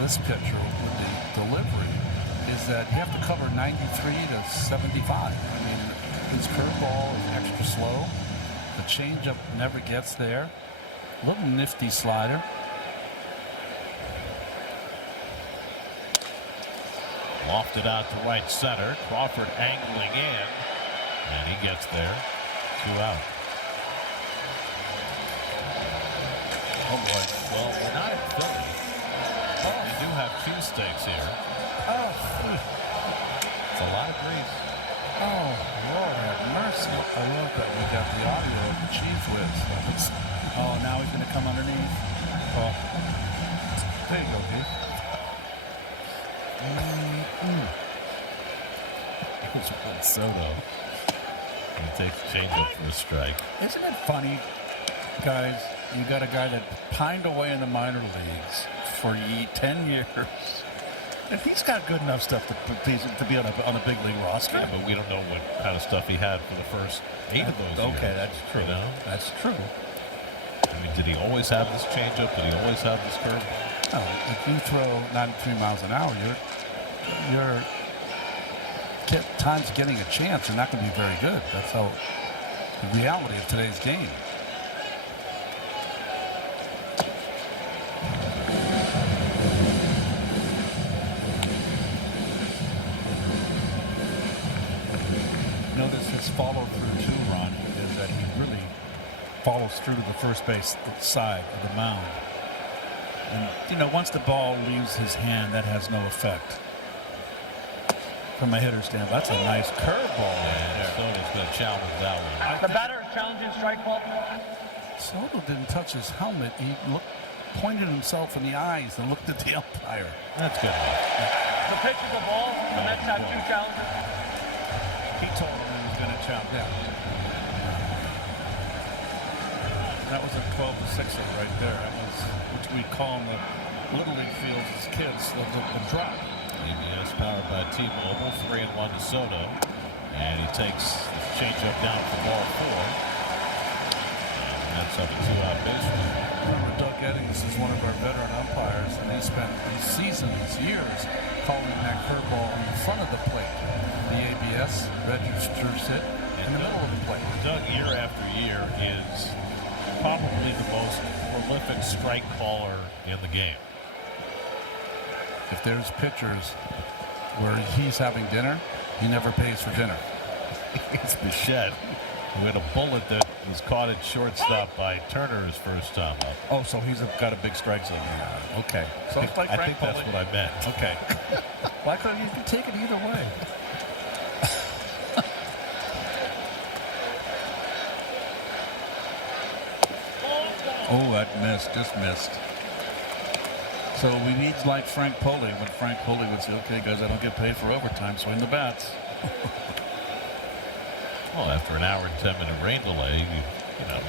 this pitcher with the delivery is that you have to cover 93 to 75. I mean, his curveball is extra slow. The changeup never gets there. Little nifty slider. Lofted out to right center. Crawford angling in. And he gets there. 2 out. Oh boy. Well, we're not at Philly. But we do have cheesesteaks here. Oh. It's a lot of grease. Oh, Lord have mercy. I love that we got the audio of the cheese whiz. Oh, now he's going to come underneath. Oh. There you go, Keith. It's Soto. He takes the changeup for a strike. Isn't it funny, guys? You got a guy that pined away in the minor leagues for 10 years. And he's got good enough stuff to be on a big league roster. Yeah, but we don't know what kind of stuff he had for the first 8 of those years. Okay, that's true. You know? That's true. I mean, did he always have this changeup? Did he always have this curveball? No, if you throw 93 miles an hour, your times getting a chance are not going to be very good. That's how the reality of today's game. Notice his follow through too, Ron, is that he really follows through to the first base side of the mound. And, you know, once the ball leaves his hand, that has no effect. From a hitter's standpoint, that's a nice curveball right there. Soto's going to challenge that one. The batter is challenging strike ball. Soto didn't touch his helmet. He pointed himself in the eyes and looked at the umpire. That's good enough. The pitch is a ball. The Mets have 2 challenges. He told him he was going to chop down. That was a 12-6 right there. That was what we call in the Little League fields as kids, the drop. CBS powered by T-Mobile, 3-1 to Soto. And he takes the changeup down for ball 4. And that's up a 2-out baseman. Remember, Doug Eddings is one of our veteran umpires, and he spent seasons, years, calling that curveball in the front of the plate. The ABS registers it in the middle of the plate. Doug, year after year, is probably the most prolific strike caller in the game. If there's pitchers where he's having dinner, he never pays for dinner. It's Bichette, who had a bullet that was caught at shortstop by Turner his first time up. Oh, so he's got a big strike zone. Okay. So it's like I Frank think that's Foley. what I meant. Okay. Why couldn't you take it either way? Oh, that missed. Just missed. So we need like Frank Foley, but Frank Foley would say, okay, guys, I don't get paid for overtime, swing the bats. Well, after an hour and 10-minute rain delay, you know,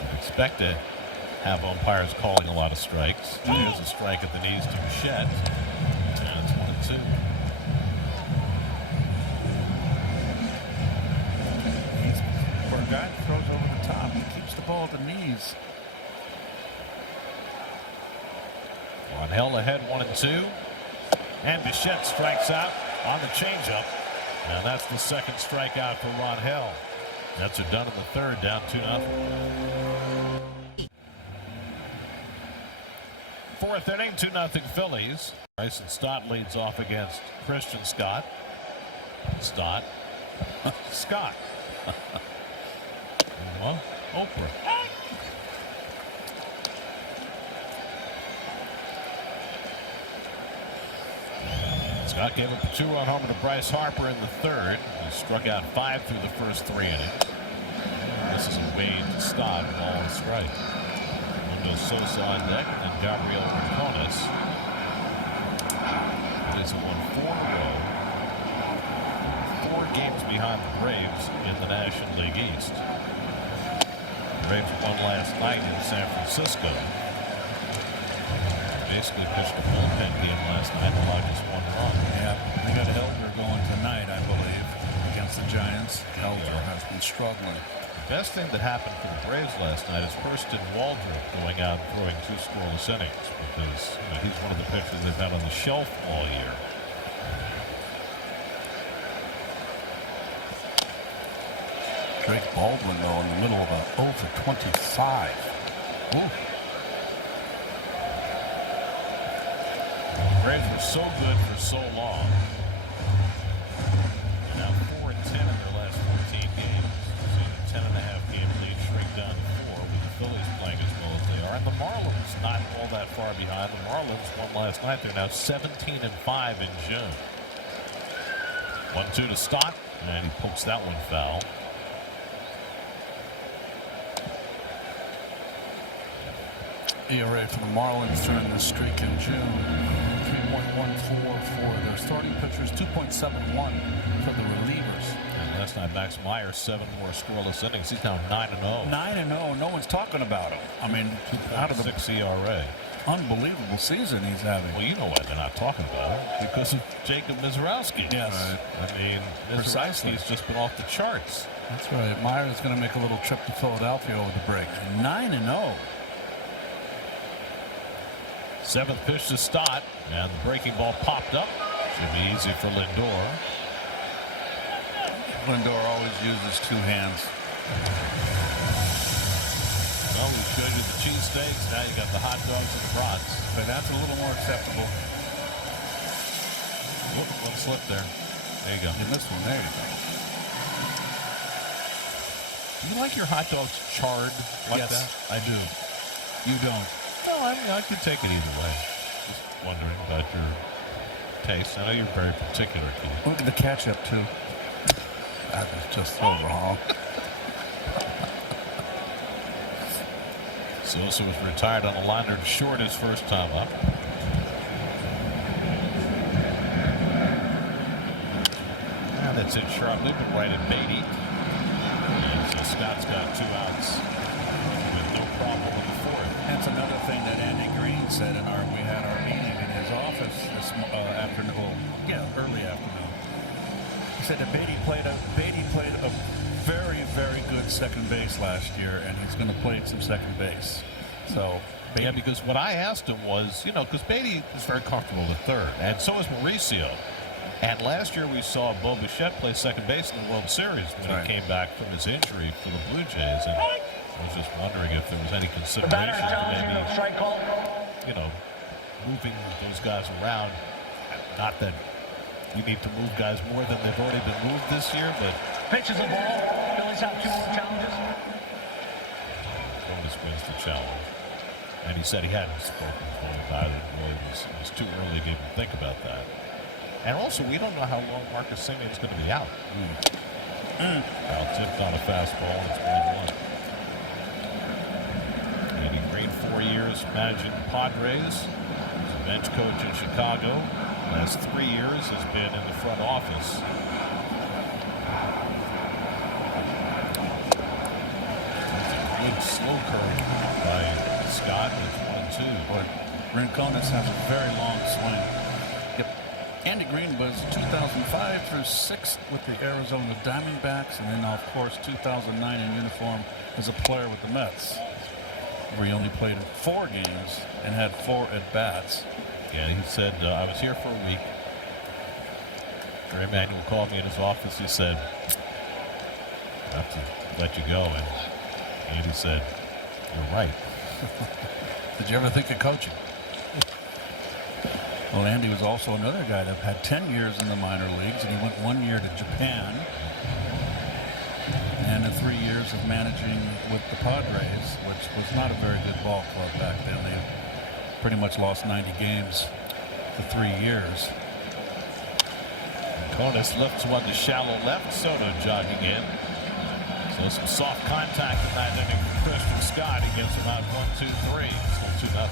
you'd expect to have umpires calling a lot of strikes. There's a strike at the knees to Bichette. And it's 1-2. For a guy that throws over the top, he keeps the ball at the knees. Hell ahead 1-2. And Bichette strikes out on the changeup. And that's the second strikeout for Ron Hell. Mets are done in the third, down 2-0. Fourth inning, 2-0 Phillies. Bryson Stott leads off against Christian Scott. Scott. Well, Oprah. Scott gave up a 2-run homer to Bryce Harper in the third. He struck out 5 through the first 3 innings. This is a Wade to Stott, ball and strike. Mundo Sosa on deck, and then Gabriel Rincones. Phillies have won 4 in a row. 4 games behind the Braves in the National League East. The Braves won last night in San Francisco. Basically pitched a bullpen game last night, allowed just 1 run. Yeah, we got Elder going tonight, I believe, against the Giants. Elder has been struggling. The best thing that happened for the Braves last night is Hurston Waldrop going out and throwing 2 scoreless innings, because he's one of the pitchers they've had on the shelf all year. Drake Baldwin, though, in the middle of a 0 for 25. Ooh. The Braves were so good for so long. Now 4-10 in their last 14 games. So 10.5 game lead shrink down to 4 with the Phillies playing as well as they are. And the Marlins not all that far behind. The Marlins won last night. They're now 17-5 in June. 1-2 to Stott, and he pokes that one foul. ERA for the Marlins during the streak in June, 3.14 for their starting pitchers, 2.71 for the relievers. And last night, Max Meyer, 7 more scoreless innings. He's now 9-0. 9-0. No one's talking about him. I mean, out of the 6 ERA. unbelievable season he's having. Well, you know why they're not talking about it. Because of Jacob Mizorowski. Yes. Right. I mean, Mizorowski's just been off the charts. That's right. Meyer is going to make a little trip to Philadelphia over the break. 9-0. Seventh pitch to Stott, and the breaking ball popped up. Should be easy for Lindor. Lindor always uses two hands. Well, we showed you the cheesesteaks. Now you got the hot dogs and the brats. But that's a little more acceptable. Whoop, one slip there. There you go. You missed one. There you go. Do you like your hot dogs charred like yes, that? I do. You don't. No, I mean, I could take it either way. Just wondering about your taste. I know you're very particular, Keith. Look at the ketchup, too. That was just so wrong. Sosa was retired on a liner to short his first time up. And that's it sharply, but right at Beatty. And so Scott's got 2 outs with no problem in the fourth. That's another thing that Andy Green said we had our meeting in his office this afternoon. Well, yeah, early afternoon. He said that Beatty played a very, very good second base last year, and he's going to play some second base. So, yeah, because what I asked him was, because Beatty is very comfortable at third, and so is Mauricio. And last year we saw Bo Bichette play second base in the World Series when he came back from his injury for the Blue Jays. And I was just wondering if there was any consideration to maybe, moving those guys around. Not that you need to move guys more than they've already been moved this year, but Pitches a ball. Phillies have 2 more challenges. Jonas wins the challenge. And he said he hadn't spoken to him about it. Really, it was too early to even think about that. And also, we don't know how long Marcus Semien's going to be out. Foul tipped on a fastball, and it's 1-1. Andy Green, 4 years managing the Padres. He's a bench coach in Chicago. Last 3 years has been in the front office. Slow curve by Scott. It's 1-2. But Rincones has a very long swing. Yep. Andy Green was 2005 through 6 with the Arizona Diamondbacks, and then, of course, 2009 in uniform as a player with the Mets, where he only played 4 games and had 4 at-bats. Yeah, he said, I was here for a week. Gary Manuel called me in his office. He said, I have to let you go. And Andy said, you're right. Did you ever think of coaching? Well, Andy was also another guy that had 10 years in the minor leagues, and he went 1 year to Japan, and 3 years of managing with the Padres, which was not a very good ball club back then. They pretty much lost 90 games for 3 years. Rincones lifts one to shallow left. Soto jogging in. So some soft contact in that inning from Christian Scott. He gets him out 1-2-3. Still 2-0.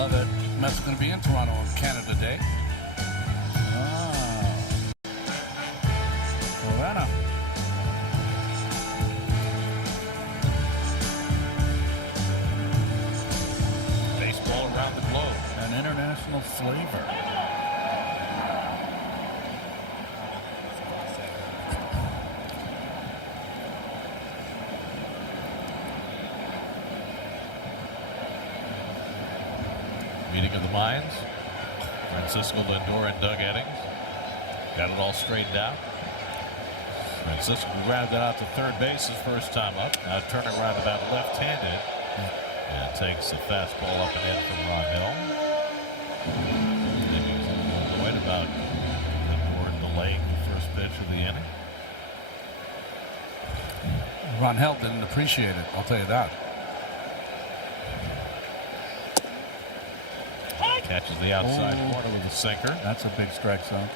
Love it. Mets are going to be in Toronto on Canada Day. Savannah. Baseball around the globe. An international flavor. Meeting of the minds. Francisco Lindor and Doug Eddings. Got it all straightened out. Francisco grabbed it out to third base his first time up. Now turning around about left-handed. And takes a fastball up and in from Ron Hill. Maybe he's a little annoyed about Lindor delaying the first pitch of the inning. Ron Hill didn't appreciate it, I'll tell you that. Catches the outside corner with a sinker. That's a big strike zone.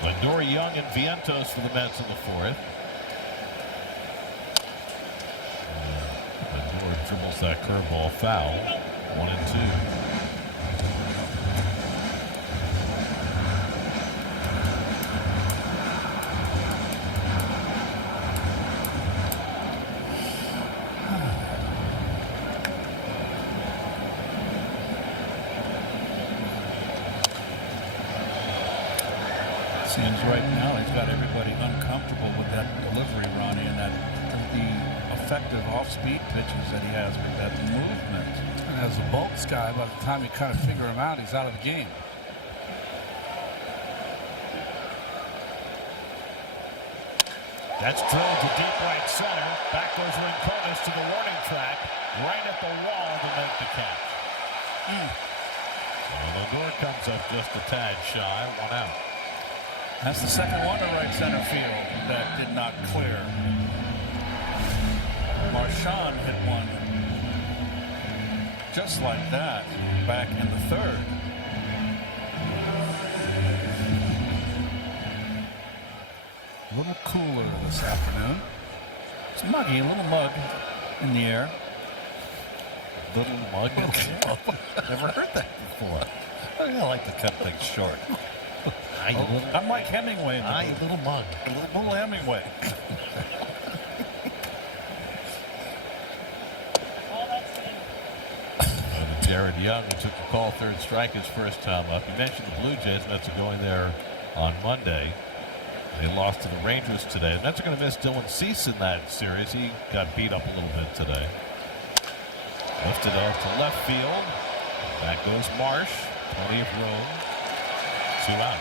Lindor, Young, and Vientos for the Mets in the fourth. Lindor dribbles that curveball foul. 1-2. seems right now he's got everybody uncomfortable with that delivery, Ronnie, and that the effective off-speed pitches that he has with that movement. And as a bolts guy, by the time you kind of figure him out, he's out of the game. That's drilled to deep right center. Back goes Rincones to the warning track. Right at the wall to make the catch. And Lindor comes up just a tad shy. 1 out. That's the second one to right center field that did not clear. Marchand hit one just like that back in the third. A little cooler this afternoon. It's muggy, a little mug in the air. Little mug. Never heard that before. I like to cut things short. I'm like Hemingway. Little mug. Little Hemingway. Jared Young, who took the call third strike his first time up. You mentioned the Blue Jays. Mets are going there on Monday. They lost to the Rangers today. The Mets are going to miss Dylan Cease in that series. He got beat up a little bit today. Lifted off to left field. Back goes Marsh. Plenty of room. 2 out.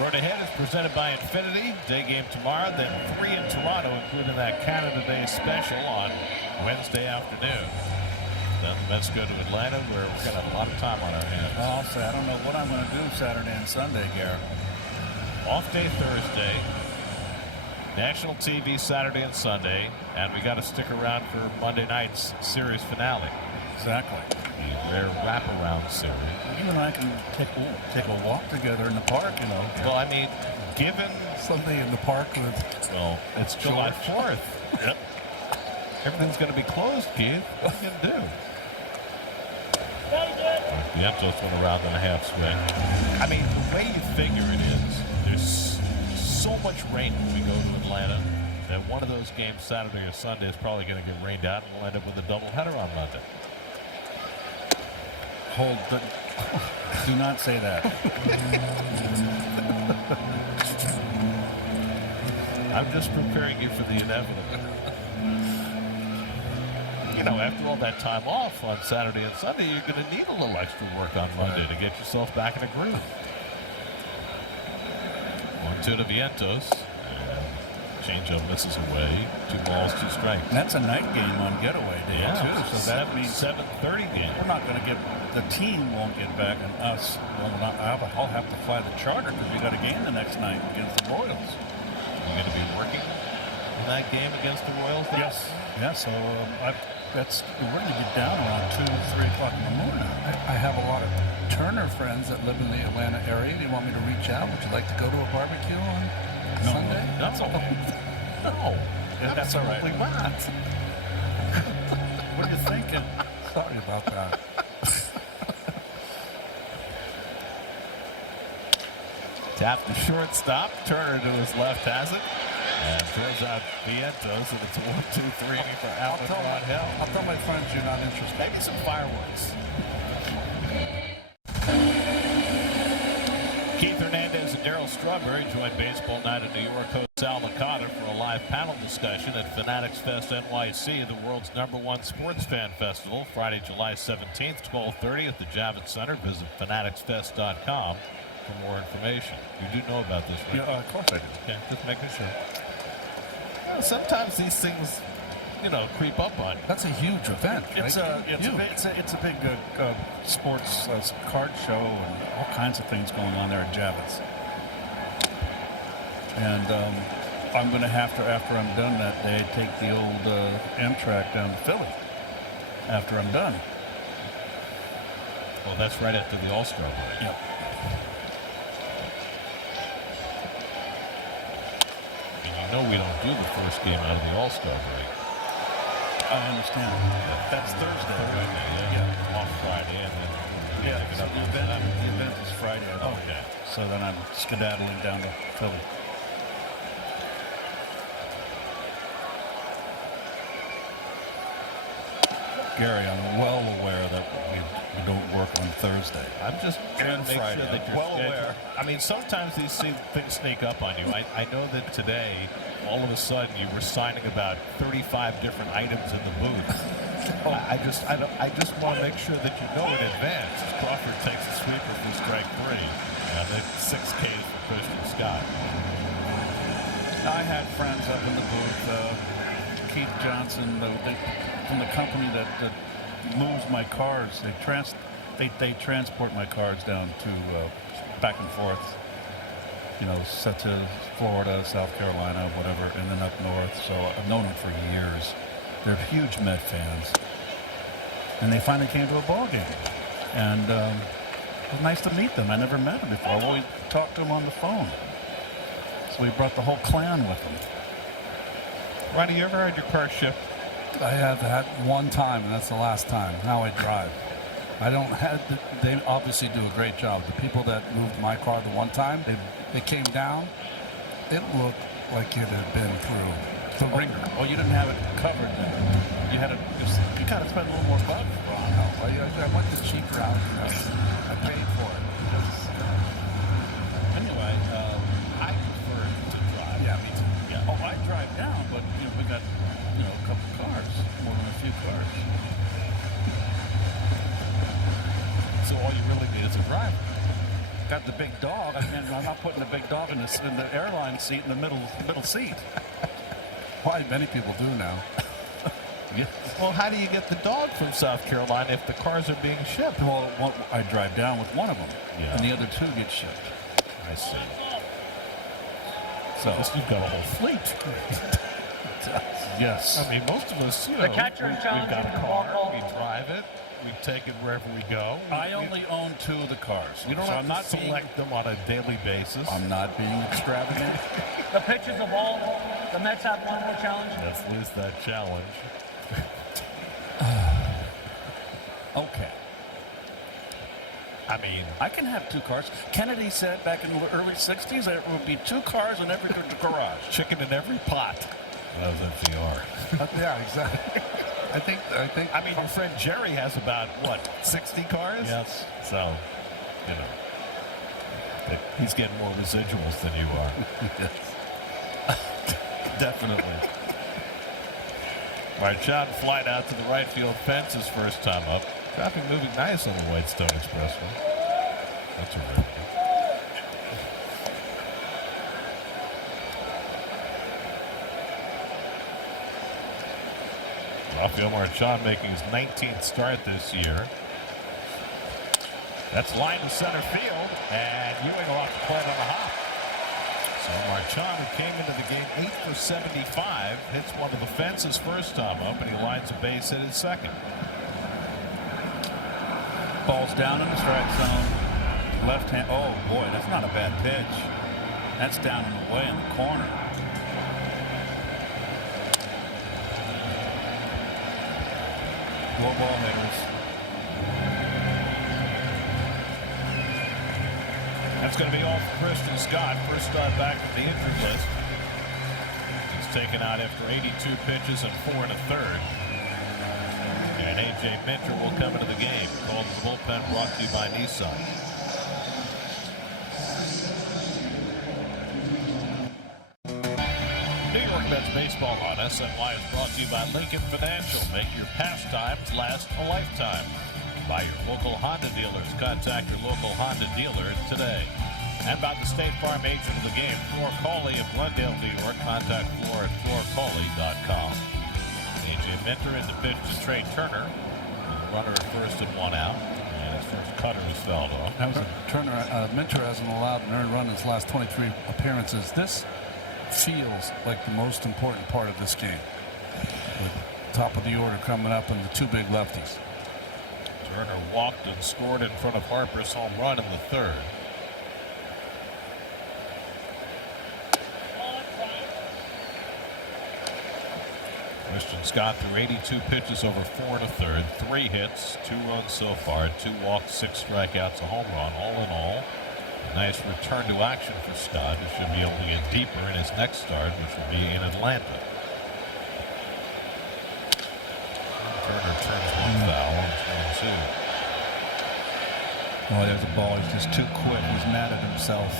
Road Ahead is presented by Infinity. Day game tomorrow, then 3 in Toronto, including that Canada Day special on Wednesday afternoon. Then the Mets go to Atlanta, where we're going to have a lot of time on our hands. I'll say, I don't know what I'm going to do Saturday and Sunday, Garrett. Off day Thursday. National TV Saturday and Sunday. And we got to stick around for Monday night's series finale. Exactly. The rare wraparound series. You and I can take a walk together in the park, you know. Well, I mean, given Something in the park with... Well, it's July 4th. Yep. Everything's going to be closed, Keith. What are you going to do? Vientos went around in a half swing. I mean, the way you figure it is, there's so much rain when we go to Atlanta that one of those games, Saturday or Sunday, is probably going to get rained out, and we'll end up with a doubleheader on Monday. Do not say that. I'm just preparing you for the inevitable. You know, after all that time off on Saturday and Sunday, you're going to need a little extra work on Monday to get yourself back in a groove. 1-2 to Vientos. Changeup misses away. 2 balls, 2 strikes. And that's a night game on getaway day, too. So that means 7:30 game. we're not going to get, the team won't get back, and us, I'll have to fly the charter because we got a game the next night against the Royals. You're going to be working in that game against the Royals? Yes. Yeah, so we're going to be down around 2, 3 o'clock in the morning. I have a lot of Turner friends that live in the Atlanta area. Do you want me to reach out? Would you like to go to a barbecue on Sunday? No. No. That's all right. Absolutely not. What are you thinking? Sorry about that. Tap the shortstop. Turner to his left has it. And throws out Vientos, and it's 1-2-3 for Alvin Ron Hill. I'll tell my friends you're not interested. Maybe some fireworks. Keith Hernandez and Darryl Strawberry joined Baseball Night in New York host Sal Licata for a live panel discussion at Fanatics Fest NYC, the world's #1 sports fan festival, Friday, July 17th, 12:30 at the Javits Center. Visit fanaticsfest.com for more information. You do know about this, right? Yeah, of course I do. Okay, just making sure. Well, sometimes these things, creep up on you. That's a huge event, right? It's a big sports card show and all kinds of things going on there at Javits. And I'm going to have to, after I'm done that day, take the old Amtrak down to Philly after I'm done. Well, that's right after the All-Star break. Yep. We don't do the first game out of the All-Star break. I understand. That's Thursday. Yeah. Off Friday, and then So the event is Friday. Okay. So then I'm skedaddling down to Philly. Gary, I'm well aware that we've We don't work on Thursday. I'm just trying And to make Friday. sure that I'm you're well aware. I mean, sometimes these things sneak up on you. I know that today, all of a sudden, you were signing about 35 different items in the booth. I just want to make sure that you know in advance. Crawford takes a sweeper for strike 3. And then 6 Ks for Christian Scott. I had friends up in the booth, Keith Johnson, from the company that moves my cars. They transport my cars down to back and forth, set to Florida, South Carolina, whatever, and then up north. So I've known them for years. They're huge Met fans, and they finally came to a ball game, and it was nice to meet them. I never met them before. I always talked to them on the phone. So we brought the whole clan with them. Ronnie, you ever had your car shipped? I have had one time, and that's the last time. Now I drive. I don't have. They obviously do a great job. The people that moved my car the one time, they came down. It looked like it had been through the ringer. Oh, you didn't have it covered then. You kind of spent a little more bucks. I went the cheap route. I paid for it. Anyway, I prefer to drive. Yeah, me too. Yeah. Oh, I drive down, but we got a couple cars, more than a few cars. So all you really need is a driver. Got the big dog. I'm not putting the big dog in the airline seat in the middle seat. Why many people do now. Yeah. Well, how do you get the dog from South Carolina if the cars are being shipped? Well, I drive down with one of them, Yeah. and the other 2 get shipped. I see. So you've got a whole fleet. Yes. I mean, most of us, The catcher we've challenge got a in the ball car, ball. we drive it, we take it wherever we go. I only own 2 of the cars. You don't so have I'm to not select them on a daily basis. I'm not being extravagant. The pitch is a ball. The Mets have one more challenge. Let's lose that challenge. Okay. I mean, I can have 2 cars. Kennedy said back in the early 60s there would be 2 cars in every garage. chicken in every pot. That was FDR. Yeah, exactly. I think. I mean, your friend Jerry has about, 60 cars? Yes. So, he's getting more residuals than you are. Definitely. All right, John flying out to the right field fence his first time up. Traffic moving nice on the Whitestone Expressway. That's a rare. Rafael Marchand making his 19th start this year. That's line to center field, and Ewing will have to play it on the hop. So Marchand, who came into the game 8 for 75, hits one to the fence his first time up, and he lines a base hit his second. Ball's down in the strike zone. Left hand. Oh boy, that's not a bad pitch. That's down in the way in the corner. More ball hitters. That's going to be all for Christian Scott. First start back from the injured list. He's taken out after 82 pitches and 4 1/3. And A.J. Minter will come into the game. Called to the bullpen, brought to you by Nissan. New York Mets baseball on SNY is brought to you by Lincoln Financial. Make your pastimes last a lifetime. By your local Honda dealers. Contact your local Honda dealer today. And about the State Farm agent of the game, Floor Coley of Glendale, New York. Contact Floor at floorcoley.com. A.J. Minter in the pitch to Trey Turner. Runner at first and 1 out. And his first cutter was fouled off. That was a Turner. Minter hasn't allowed an earned run in his last 23 appearances. This feels like the most important part of this game. The top of the order coming up and the 2 big lefties. Turner walked and scored in front of Harper's home run in the 3rd. Christian Scott threw 82 pitches over 4 1/3, 3 hits, 2 runs so far, 2 walks, 6 strikeouts, a home run. All in all, a nice return to action for Scott, who should be able to get deeper in his next start, which will be in Atlanta. Turner turns one foul on 2. Oh, there's a ball. He's just too quick. He's mad at himself.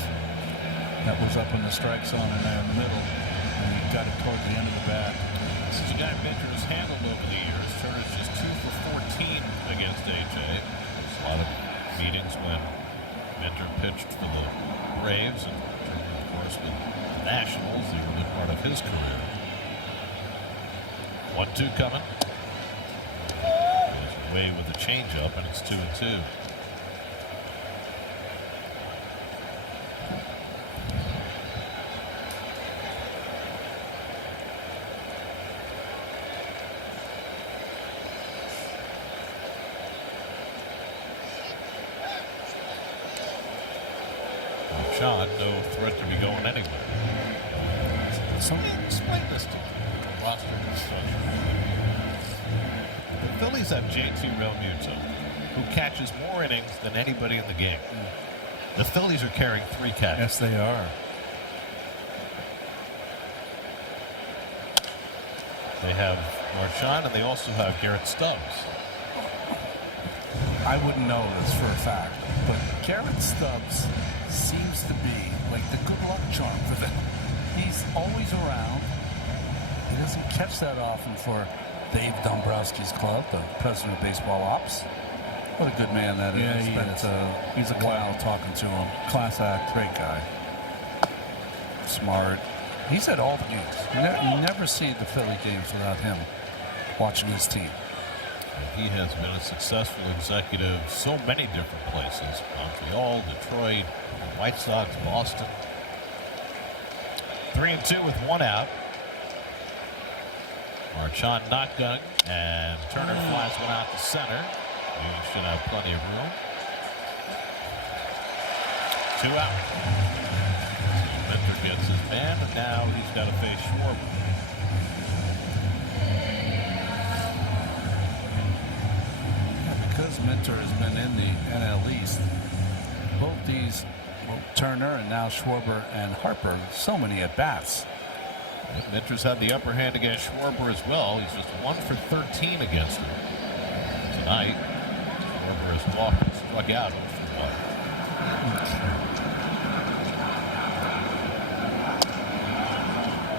That was up in the strike zone in there in the middle, and he got it towards the end of the bat. This is a guy Minter has handled over the years. Turner's just 2 for 14 against AJ. There's a lot of meetings when Minter pitched for the Braves, and Turner, of course, with the Nationals, the early part of his career. 1-2 coming. Goes away with the changeup, and it's 2-2. Shot, no threat to be going anywhere. So explain this to me. Roster construction. The Phillies have JT Realmuto, who catches more innings than anybody in the game. The Phillies are carrying 3 catches. Yes, they are. They have Marchand, and they also have Garrett Stubbs. I wouldn't know this for a fact, but Garrett Stubbs seems to be like the good luck charm for them. He's always around. He doesn't catch that often for Dave Dombrowski's club, the president of baseball ops. What a good man that is. Yeah, He's a while talking to him. Class act, great guy. Smart. He's at all the games. You never see the Philly games without him watching his team. He has been a successful executive so many different places. Montreal, Detroit, the White Sox, Boston. 3-2 with 1 out. Marchand not gun, and Turner flies one out to center. He should have plenty of room. 2 out. Minter gets his man, and now he's got to face Schwarber. Because Minter has been in the NL East, both these, Turner and now Schwarber and Harper, so many at-bats. Minter's had the upper hand against Schwarber as well. He's just 1 for 13 against him. Tonight, Schwarber has walked and struck out 0 for 1.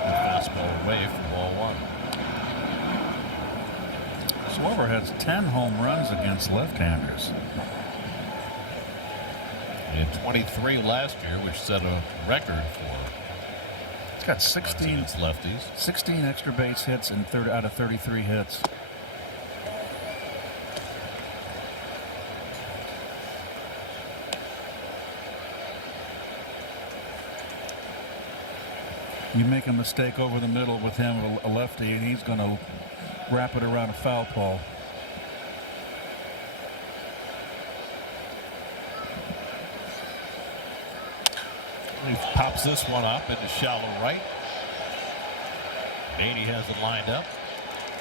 The fastball away for ball 1. Schwarber has 10 home runs against left-handers. He had 23 last year, which set a record for. He's got 16 lefties. 16 extra base hits and out of 33 hits. You make a mistake over the middle with him, a lefty, and he's going to wrap it around a foul pole. He pops this one up into shallow right. Beatty has it lined up,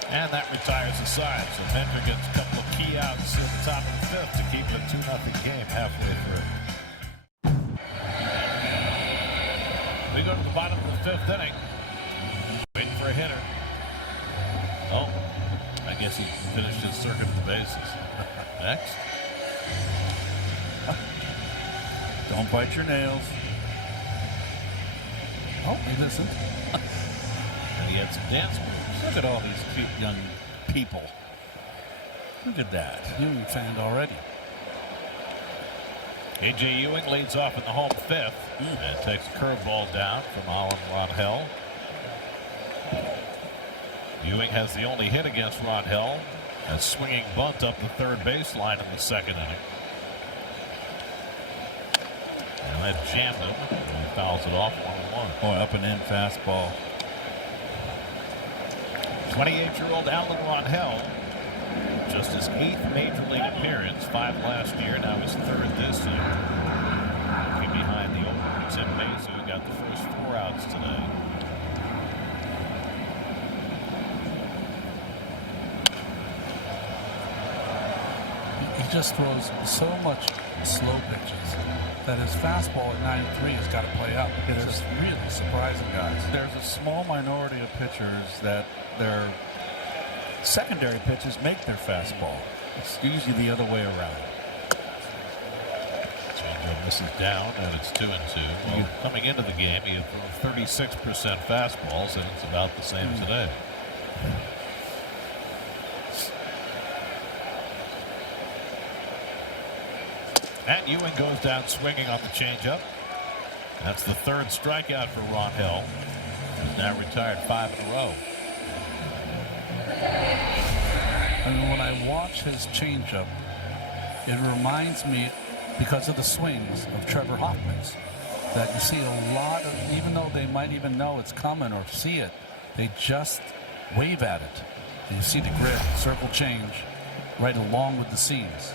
and that retires the side. So Minter gets a couple of key outs at the top of the 5th to keep it a 2-0 game halfway through. We go to the bottom of the 5th inning, waiting for a hitter. Oh, I guess he finished his circuit of the bases. Next. Don't bite your nails. Oh, he listened. And he had some dance moves. Look at all these cute young people. Look at that. Ewing fan already. A.J. Ewing leads off in the home 5th and takes a curveball down from Alan Ronhell. Ewing has the only hit against Ronhell. A swinging bunt up the third baseline in the 2nd inning. And that jammed him. And he fouls it off 1-1. Boy, up and in fastball. 28-year-old Alan Ronhell, just his 8th major league appearance, 5 last year, now his 3rd this year. Looking behind the opener, Tim Mesa, who got the first 4 outs today. He just throws so much slow pitches that his fastball at 93 has got to play up. It's just really surprising, guys. There's a small minority of pitchers that their secondary pitches make their fastball. It's usually the other way around. Changeup misses down, and it's 2-2. Well, coming into the game, he had thrown 36% fastballs, and it's about the same today. And Ewing goes down swinging on the changeup. That's the third strikeout for Ron Hill. He's now retired 5 in a row. And when I watch his changeup, it reminds me, because of the swings, of Trevor Hoffman's. That you see a lot of, even though they might even know it's coming or see it, they just wave at it. And you see the grip, circle change, right along with the seams.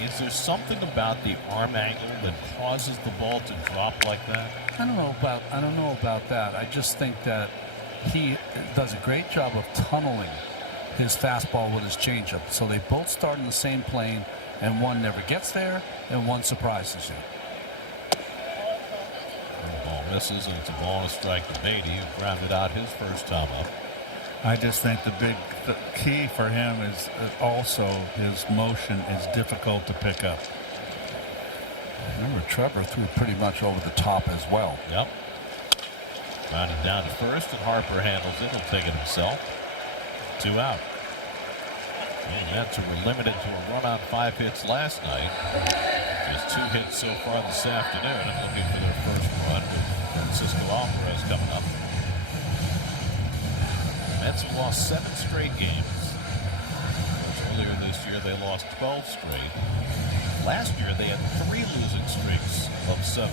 Is there something about the arm angle that causes the ball to drop like that? I don't know about that. I just think that he does a great job of tunneling his fastball with his changeup. So they both start in the same plane, and one never gets there, and one surprises you. The ball misses, and it's a ball and a strike to Beatty, who grounded out his first time up. I just think the key for him is also his motion is difficult to pick up. Remember, Trevor threw pretty much over the top as well. Yep. Grounded down to first, and Harper handles it. He'll take it himself. 2 out. And the Mets were limited to a run on 5 hits last night. Just 2 hits so far this afternoon, and looking for their first run with Francisco Alvarez coming up. Mets have lost 7 straight games. Earlier this year, they lost 12 straight. Last year, they had 3 losing streaks of 7.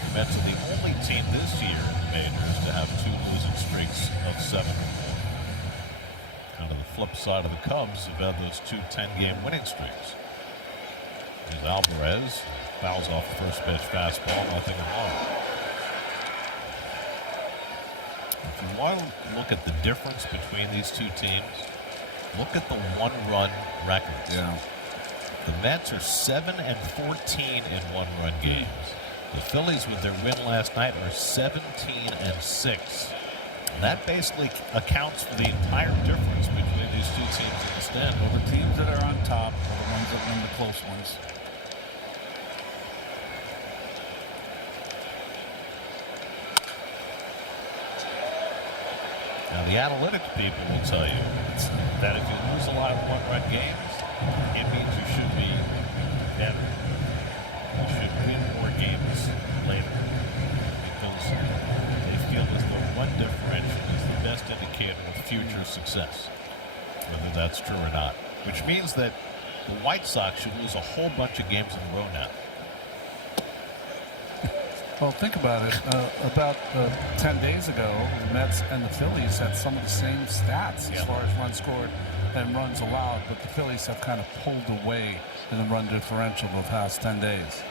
The Mets are the only team this year in the majors to have 2 losing streaks of 7. Kind of the flip side of the Cubs have had those 2 10-game winning streaks. Here's Alvarez. Fouls off the first pitch fastball, nothing wrong. If you want to look at the difference between these 2 teams, look at the 1-run records. Yeah. The Mets are 7 and 14 in 1-run games. The Phillies, with their win last night, are 17 and 6. And that basically accounts for the entire difference between these 2 teams in the stand. Well, the teams that are on top are the ones that win the close ones. Now, the analytics people will tell you that if you lose a lot of 1-run games, it means you should be better. You should win more games later. Because they feel as though run differential is the best indicator of future success, whether that's true or not. Which means that the White Sox should lose a whole bunch of games in a row now. Well, think about it. About 10 days ago, the Mets and the Phillies had some of the same stats as far as runs scored and runs allowed, but the Phillies have kind of pulled away in the run differential of the past 10 days.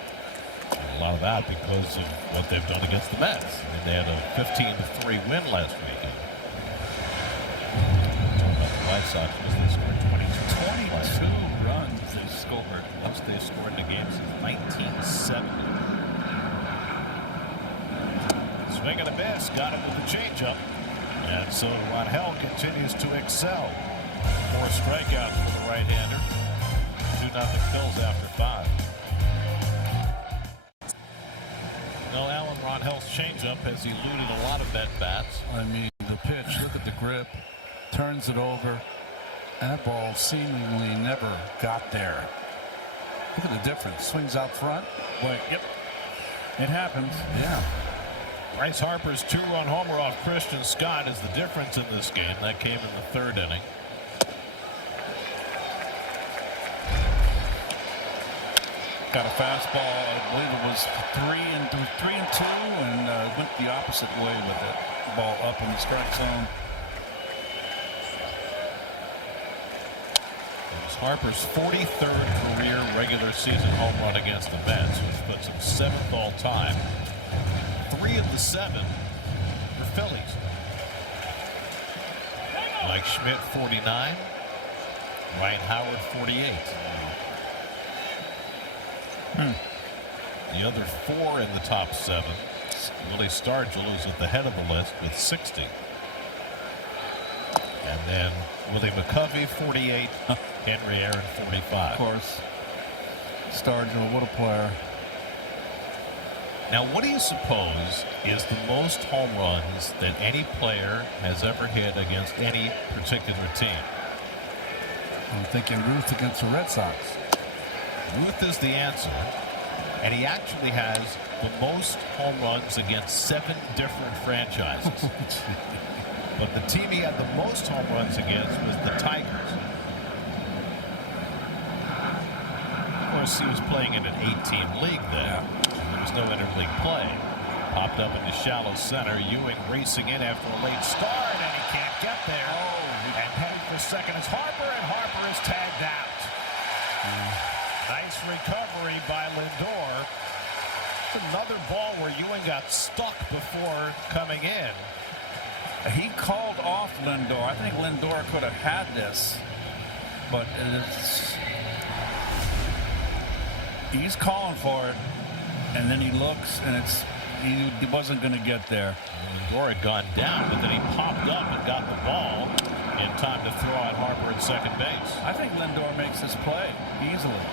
A lot of that because of what they've done against the Mets. I mean, they had a 15-3 win last weekend. The White Sox, they scored 22 runs they scored. Most they've scored in a game since 1970. Swing and a miss, got it with the changeup. And so Ron Hill continues to excel. 4 strikeouts for the right-hander. 2-0 Phillies after 5. No, Alan, Ron Hill's changeup has eluded a lot of at-bats. I mean, the pitch, look at the grip, turns it over, and that ball seemingly never got there. Look at the difference. Swings out front. Boy, yep. It happens. Yeah. Bryce Harper's 2-run homer off Christian Scott is the difference in this game. That came in the 3rd inning. Got a fastball. I believe it was 3 and 2, and went the opposite way with it. Ball up in the strike zone. It was Harper's 43rd career regular season home run against the Mets, which puts him 7th all time. 3 of the 7 for Phillies. Mike Schmidt, 49. Ryan Howard, 48. The other 4 in the top 7. Willie Stargell, who's at the head of the list with 60. And then Willie McCovey, 48. Henry Aaron, 45. Of course. Stargell, what a player. Now, what do you suppose is the most home runs that any player has ever hit against any particular team? I'm thinking Ruth against the Red Sox. Ruth is the answer, and he actually has the most home runs against 7 different franchises. But the team he had the most home runs against was the Tigers. Of course, he was playing in an 8-team league then. There was no interleague play. Popped up into shallow center. Ewing racing in after a late start, and he can't get there. And heading for second is Harper, and Harper is tagged out. Nice recovery by Lindor. It's another ball where Ewing got stuck before coming in. He called off Lindor. I think Lindor could have had this, but he's calling for it, and then he looks, and he wasn't going to get there. Lindor had gone down, but then he popped up and got the ball in time to throw out Harper at second base. I think Lindor makes this play easily.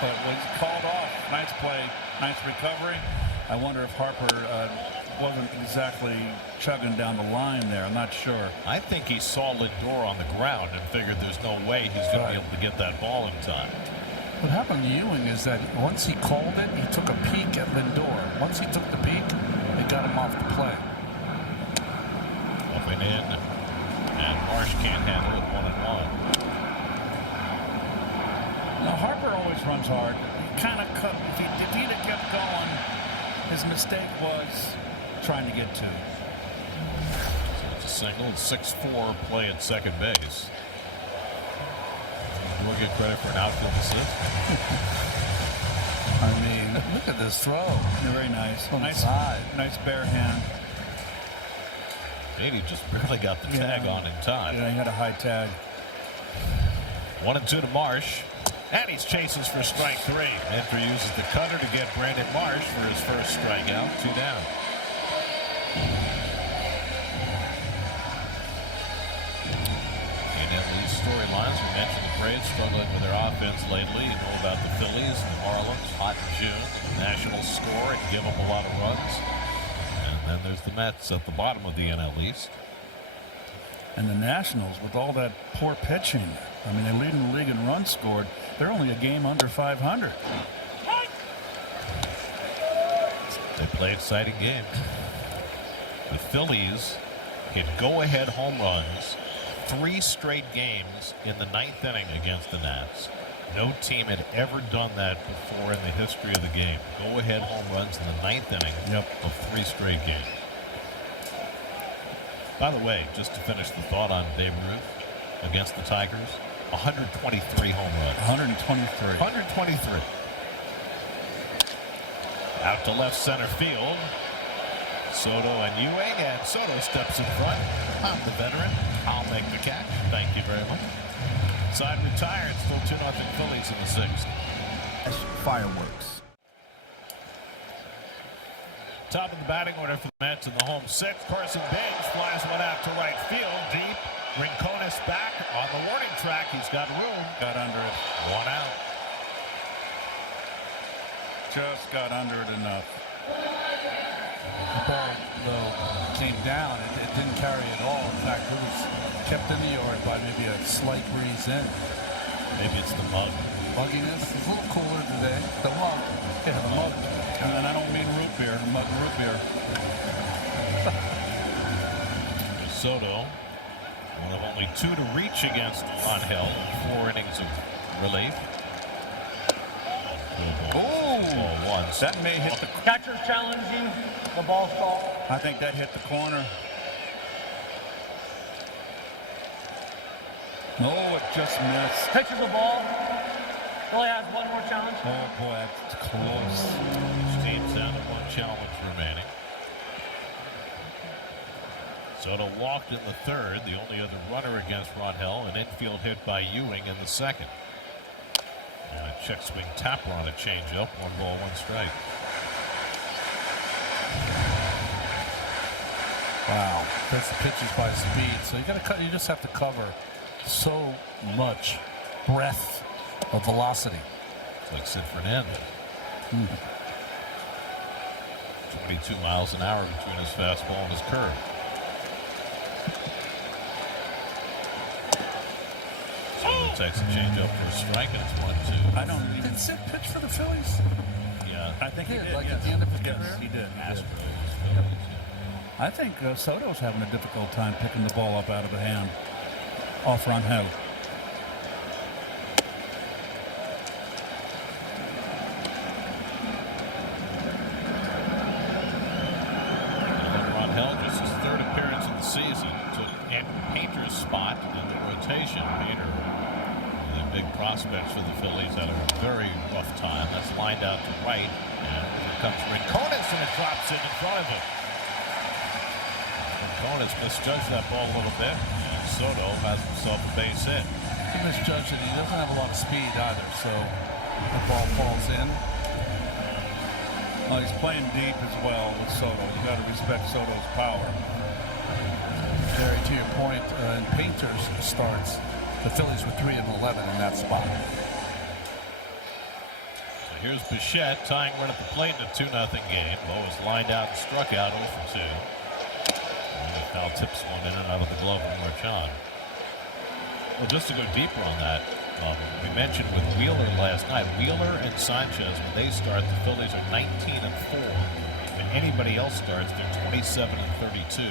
But when he's called off, nice play, nice recovery. I wonder if Harper wasn't exactly chugging down the line there. I'm not sure. I think he saw Lindor on the ground and figured there's no way he's going to be able to get that ball in time. What happened to Ewing is that once he called it, he took a peek at Lindor. Once he took the peek, it got him off the play. Up and in, and Marsh can't handle it. 1-1. Now Harper always runs hard. He kind of cut. If he'd have kept going, his mistake was trying to get 2. It's a single. 6-4 play at second base. We'll get credit for an outfield assist. I mean, look at this throw. Very nice. Nice bare hand. He just barely got the tag on in time. Yeah, he had a high tag. 1-2 to Marsh. And he chases for strike 3. After he uses the cutter to get Brandon Marsh for his first strikeout. 2 down. In MLB storylines, we mentioned the Braves struggling with their offense lately. You know about the Phillies and the Marlins, hot in June. The Nationals score and give them a lot of runs. And then there's the Mets at the bottom of the NL East. And the Nationals, with all that poor pitching, I mean, they lead in the league in runs scored. They're only a game under 500. They play exciting games. The Phillies hit go-ahead home runs 3 straight games in the 9th inning against the Nats. No team had ever done that before in the history of the game. Go-ahead home runs in the 9th inning of 3 straight games. By the way, just to finish the thought on Babe Ruth against the Tigers, 123 home runs. 123. 123. Out to left center field. Soto and Ewing, and Soto steps in front. I'm the veteran. I'll make the catch. Thank you very much. Side retired. Still 2-0 Phillies in the 6th. Fireworks. Top of the batting order for the Mets in the home 6th. Carson Bench flies one out to right field. Deep. Rincones back on the warning track. He's got room. Got under it. 1 out. Just got under it enough. The ball, though, came down. It didn't carry at all. In fact, it was kept in the yard by maybe a slight breeze in. Maybe it's the mug. Mugginess. It's a little cooler today. The mug. Yeah, the mug. And I don't mean root beer. Mug root beer. Soto, one of only 2 to reach against Angel in 4 innings of relief. That may hit the... Catcher challenging the ball stall. I think that hit the corner. Oh, it just missed. Pitches the ball. Philly has one more challenge. Oh, boy, that's close. Each team's down to 1 challenge remaining. Soto walked in the 3rd, the only other runner against Angel, an infield hit by Ewing in the 2nd. And a check swing tapper on a changeup. 1 ball, 1 strike. Wow, that's the pitches by speed. So you got to cut. You just have to cover so much breath of velocity. It's like Sid Fernandez. 22 miles an hour between his fastball and his curve. So he takes a changeup for a strike, and it's 1-2. I don't. Did Sid pitch for the Phillies? Yeah, I think he did. Like At the end of his career. Yes, he did. Astros. Phillies. I think Soto's having a difficult time picking the ball up out of the hand. Off Ron Hill. Ron Hill, just his third appearance of the season, took Painter's spot in the rotation. Painter, one of the big prospects for the Phillies, had a very rough time. That's lined out to right, and here comes Rincones, and it drops in front of him. Rincones misjudged that ball a little bit, and Soto has himself a base hit. He misjudged it. He doesn't have a lot of speed either, so the ball falls in. Well, he's playing deep as well with Soto. You got to respect Soto's power. Jerry, to your point, in Painter's starts, the Phillies were 3 of 11 in that spot. So here's Bichette tying run at the plate in a 2-0 game. Lowe is lined out and struck out 0 for 2. And the foul tips one in and out of the glove of Marchand. Well, just to go deeper on that, we mentioned with Wheeler last night. Wheeler and Sanchez, when they start, the Phillies are 19-4. When anybody else starts, they're 27-32.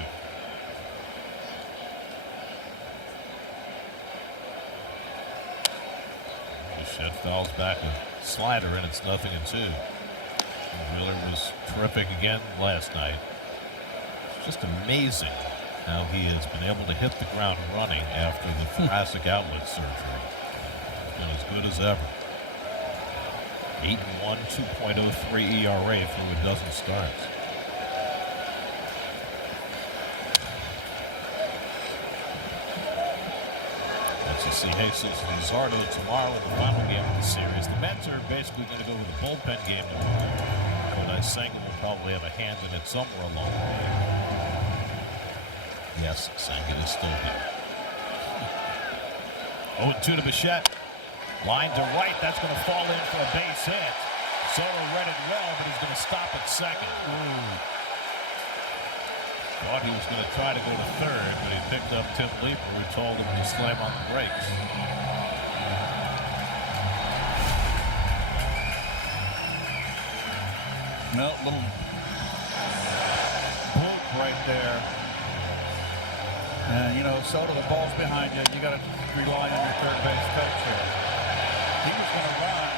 Bichette fouls back a slider, and it's 0-2. Wheeler was terrific again last night. It's just amazing how he has been able to hit the ground running after the thoracic outlet surgery. He's been as good as ever. 8-1, 2.03 ERA through a dozen starts. Let's see Jesus Luzardo tomorrow in the final game of the series. The Mets are basically going to go with a bullpen game tomorrow. Kodai Senga will probably have a hand in it somewhere along the way. Yes, Senga is still here. 0-2 to Bichette. Line to right. That's going to fall in for a base hit. Soto read it well, but he's going to stop at second. Thought he was going to try to go to third, but he picked up Tim Leeper, who told him to slam on the brakes. No, little boot right there. And, you know, Soto, the ball's behind you. You got to rely on your third base coach here. He was going to run.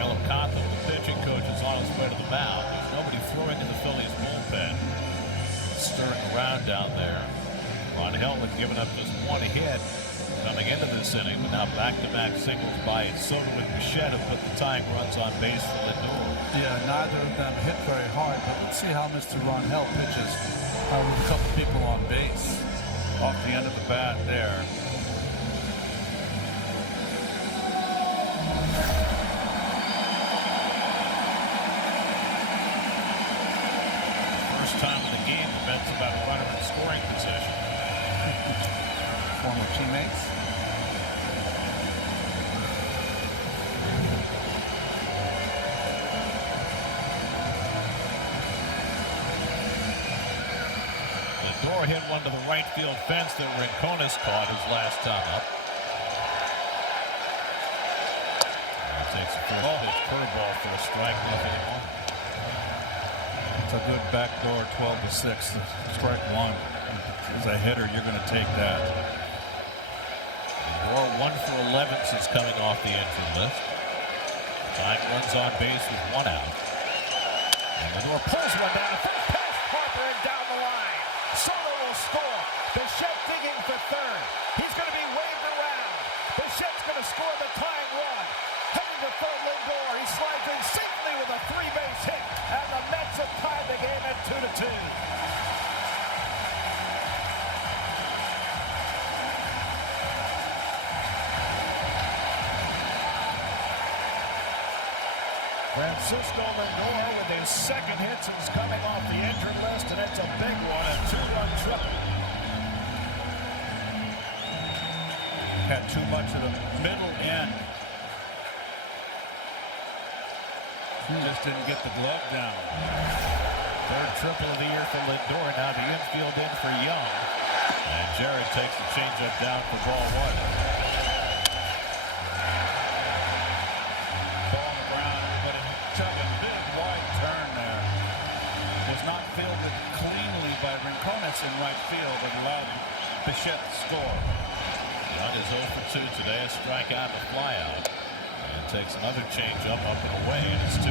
Ellicott, the pitching coach, is on his way to the mound. There's nobody throwing in the Phillies bullpen. Stirring around down there. Ron Hill had given up just one hit coming into this inning, but now back-to-back singles by Soto and Bichette have put the tying runs on base for Lindor. Yeah, neither of them hit very hard, but let's see how Mr. Ron Hill pitches with a couple people on base. Off the end of the bat there. First time in the game, the Mets about a runner in scoring position. Former teammates. Lindor hit one to the right field fence that Rincones caught his last time up. He takes the first pitch curveball for a strike, 0-1. It's a good backdoor 12-6. Strike one. As a hitter, you're going to take that. Lindor 1 for 11 since coming off the injured list. Time runs on base with 1 out. And Lindor pulls one down past Harper and down the line. Soto will score. Bichette digging for third. He's going to be waved around. Bichette's going to score the tying run. Heading to third, Lindor. He slides in safely with a 3-base hit. And the Mets have tied the game at 2-2. Francisco Lindor with his second hit since coming off the injured list, and it's a big one, a 2-run triple. Had too much of the middle end. He just didn't get the glove down. Third triple of the year for Lindor. Now the infield in for Young. And Jared takes the changeup down for ball one. Ball to Brown, but it took a big wide turn there. Was not fielded cleanly by Rincones in right field and allowed Bichette to score. Young is 0 for 2 today. A strikeout and a flyout. And takes another changeup up and away, and it's 2-0.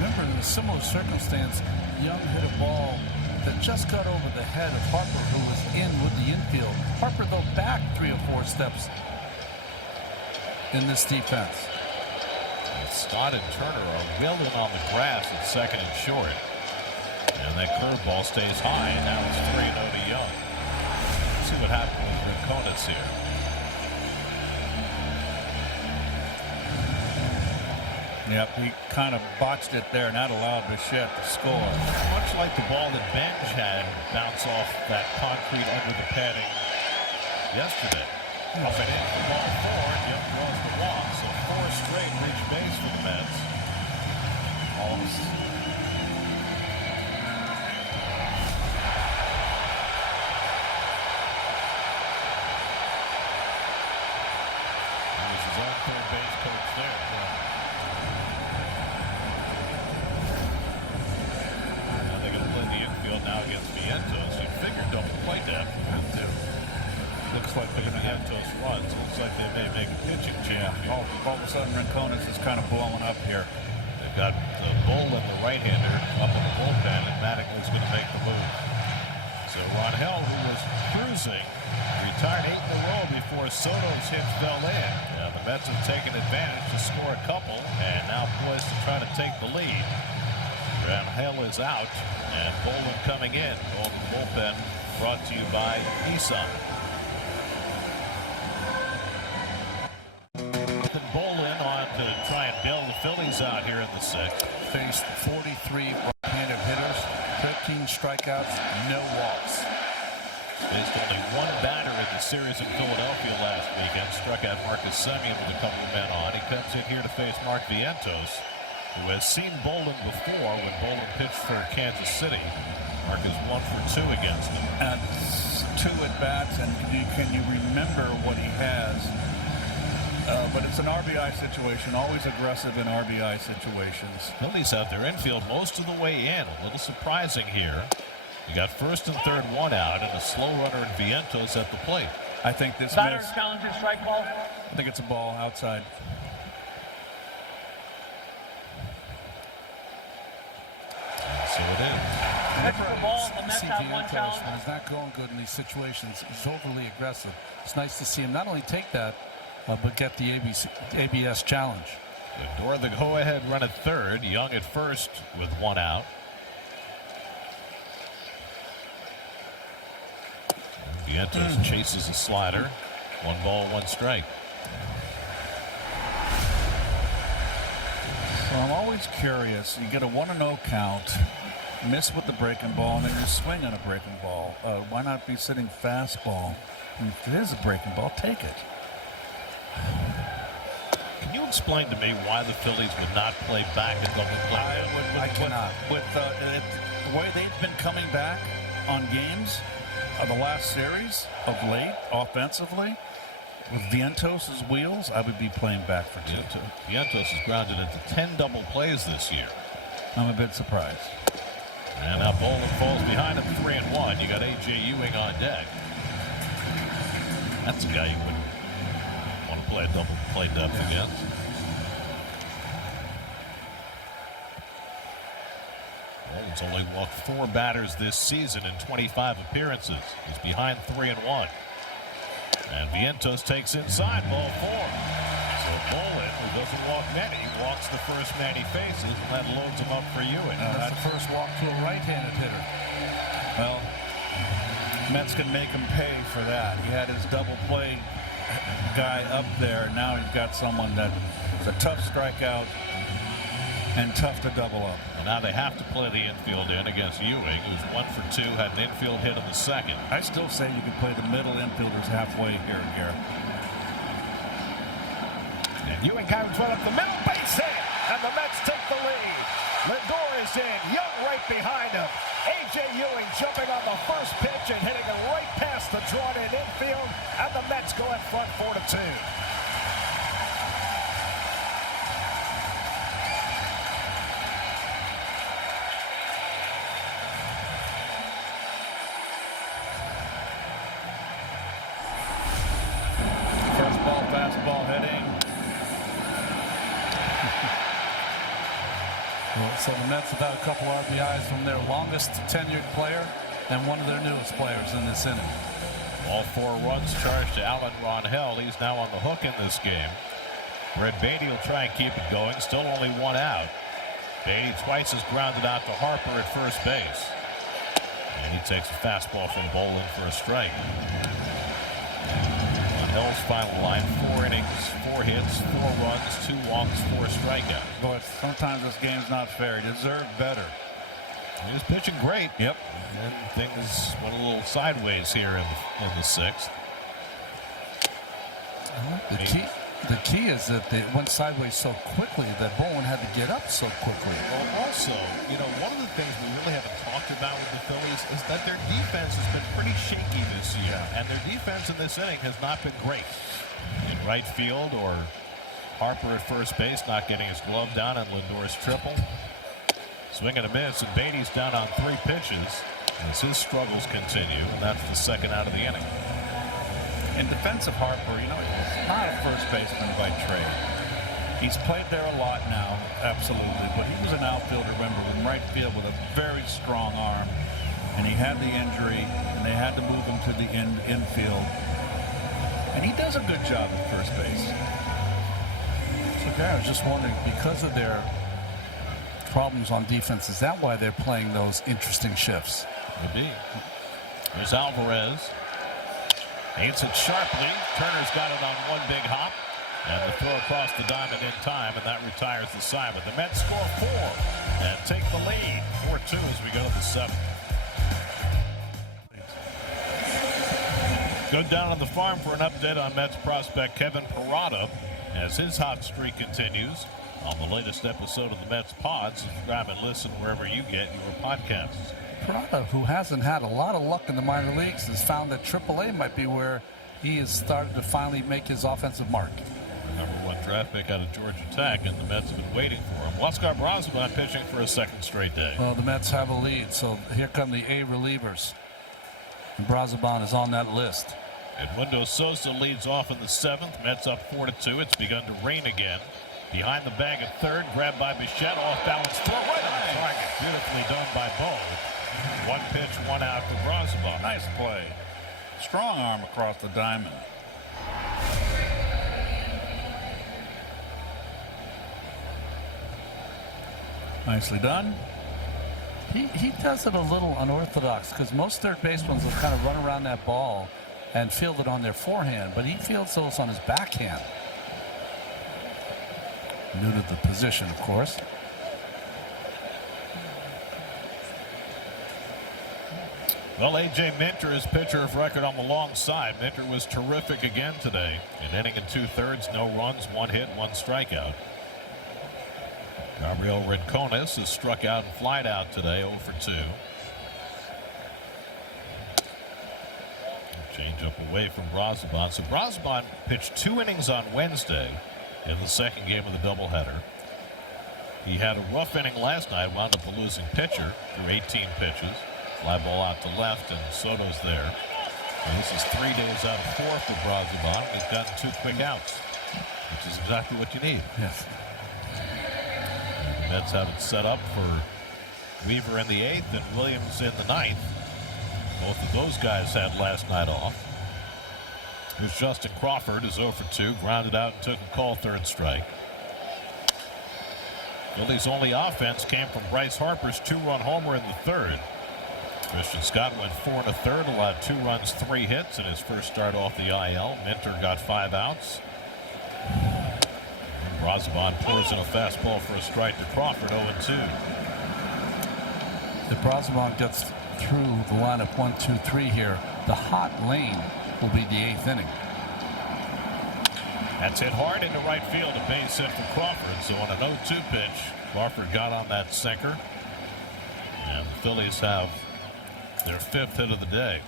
Remember, in a similar circumstance, Young hit a ball that just got over the head of Harper, who was in with the infield. Harper, though, back 3 or 4 steps in this defense. Stott and Turner are milling on the grass at second and short. And that curveball stays high, and now it's 3-0 to Young. Let's see what happens with Rincones here. Yep, he kind of botched it there, and that allowed Bichette to score. Much like the ball that Benj had bounce off that concrete under the padding yesterday. Up and in for ball 4, Young draws the walk, so 4 straight reach base for the Mets. He's his own third base coach there. Now against Vientos. You figured double play depth. Looks like they're going to Vientos runs. Looks like they may make a pitching change. Yeah, all of a sudden Rincones is kind of blowing up here. They've got the Bull and the right-hander up in the bullpen, and Mattingly's going to make the move. So Rangel, who was cruising, retired 8 in a row before Soto's hit fell in. Yeah, the Mets have taken advantage to score a couple, and now poised to try to take the lead. Rangel is out, and Bolin coming in. Golden bullpen brought to you by Nissan. Bolin on to try and bail the Phillies out here in the 6th. Faced 43 right-handed hitters, 13 strikeouts, no walks. Faced only one batter in the series in Philadelphia last weekend. Struck out Marcus Semien with a couple of men on. He comes in here to face Mark Vientos, who has seen Bolin before when Bolin pitched for Kansas City. Mark is 1 for 2 against him. And 2 at-bats, and can you remember what he has? But it's an RBI situation, always aggressive in RBI situations. Phillies have their infield most of the way in. A little surprising here. You got first and third, 1 out, and a slow runner in Vientos at the plate. I think this Batter challenges strike ball. I think it's a ball outside. So it is. That's the ball. The Mets See have one Vientos, challenge. when he's not going good in these situations, he's overly aggressive. It's nice to see him not only take that, but get the ABS challenge. Lindor the go-ahead run at third. Young at first with 1 out. Vientos chases a slider. 1 ball, 1 strike. So I'm always curious. You get a 1-0 count, miss with the breaking ball, and then you swing on a breaking ball. Why not be sitting fastball? And if it is a breaking ball, take it. Can you explain to me why the Phillies would not play back a double play? I cannot. With the way they've been coming back on games of the last series of late, offensively, with Vientos' wheels, I would be playing back for 2. Vientos has grounded into 10 double plays this year. I'm a bit surprised. And now Bolin falls behind him 3-1. You got A.J. Ewing on deck. That's a guy you wouldn't want to play a double play depth against. Bolin's only walked 4 batters this season in 25 appearances. He's behind 3-1. And Vientos takes inside, ball 4. So Bolin, who doesn't walk many, walks the first man he faces, and that loads him up for Ewing. That's the first walk to a right-handed hitter. Well, Mets can make him pay for that. He had his double play guy up there. Now he's got someone that is a tough strikeout and tough to double up. And now they have to play the infield in against Ewing, who's 1 for 2, had an infield hit in the second. I still say you can play the middle infielders halfway here, Garrett. Ewing comes one up the middle, base hit, and the Mets take the lead. Lindor is in, Young right behind him. A.J. Ewing jumping on the first pitch and hitting it right past the drawn-in infield, and the Mets go in front 4-2. Fastball heading. So the Mets have had a couple RBIs from their longest tenured player and one of their newest players in this inning. All 4 runs charged to Alan Ronhell. He's now on the hook in this game. Brett Beatty will try and keep it going. Still only 1 out. Beatty twice has grounded out to Harper at first base. And he takes a fastball from Bolin for a strike. Hell's final line, 4 innings, 4 hits, 4 runs, 2 walks, 4 strikeouts. But sometimes this game's not fair. He deserved better. He was pitching great. Yep. And things went a little sideways here in the 6th. The key is that they went sideways so quickly that Bolin had to get up so quickly. Well, also, one of the things we really haven't talked about with the Phillies is that their defense has been pretty shaky this year. And their defense in this inning has not been great. In right field, or Harper at first base not getting his glove down on Lindor's triple. Swing and a miss, and Beatty's down on 3 pitches as his struggles continue. And that's the 2nd out of the inning. In defense of Harper, he's not a first baseman by trade. He's played there a lot now, absolutely, but he was an outfielder, remember, in right field with a very strong arm, and he had the injury, and they had to move him to the infield. And he does a good job at first base. So, Gary, I was just wondering, because of their problems on defense, is that why they're playing those interesting shifts? Could be. There's Alvarez. Hits it sharply. Turner's got it on 1 big hop. And the throw across the diamond in time, and that retires the Simon. The Mets score 4 and take the lead. 4-2 as we go to the 7th. Go down on the farm for an update on Mets prospect Kevin Parada as his hot streak continues on the latest episode of the Mets Pod. Subscribe and listen wherever you get your podcasts. Parada, who hasn't had a lot of luck in the minor leagues, has found that AAA might be where he has started to finally make his offensive mark. Number 1 draft pick out of Georgia Tech, and the Mets have been waiting for him. Huascar Braziman pitching for a 2nd straight day. Well, the Mets have a lead, so here come the A relievers. And Braziman is on that list. Edmundo Sosa leads off in the 7th. Mets up 4-2. It's begun to rain again. Behind the bag at 3rd, grabbed by Bichette, off balance throw right on target. Beautifully done by Bo. 1 pitch, 1 out for Braziman. Nice play. Strong arm across the diamond. Nicely done. He does it a little unorthodox because most third basemen will kind of run around that ball and field it on their forehand, but he fields those on his backhand. New to the position, of course. Well, A.J. Minter is pitcher of record on the long side. Minter was terrific again today. An inning and 2/3, no runs, 1 hit, 1 strikeout. Gabriel Rincones has struck out and flied out today, 0 for 2. Change up away from Braziman. So Braziman pitched 2 innings on Wednesday in the 2nd game of the doubleheader. He had a rough inning last night, wound up a losing pitcher through 18 pitches. Fly ball out to left, and Soto's there. And this is 3 days out of 4 for Braziman. He's gotten 2 quick outs, which is exactly what you need. Yes. The Mets have it set up for Weaver in the 8th and Williams in the 9th. Both of those guys had last night off. Here's Justin Crawford, is 0 for 2, grounded out and took a call 3rd strike. Phillies' only offense came from Bryce Harper's 2-run homer in the 3rd. Christian Scott went 4 1/3, allowed 2 runs, 3 hits in his first start off the IL. Minter got 5 outs. Braziman pours in a fastball for a strike to Crawford, 0-2. If Braziman gets through the lineup 1, 2, 3 here, the hot lane will be the 8th inning. That's hit hard into right field, a base hit for Crawford. So on an 0-2 pitch, Crawford got on that sinker. And the Phillies have their 5th hit of the day.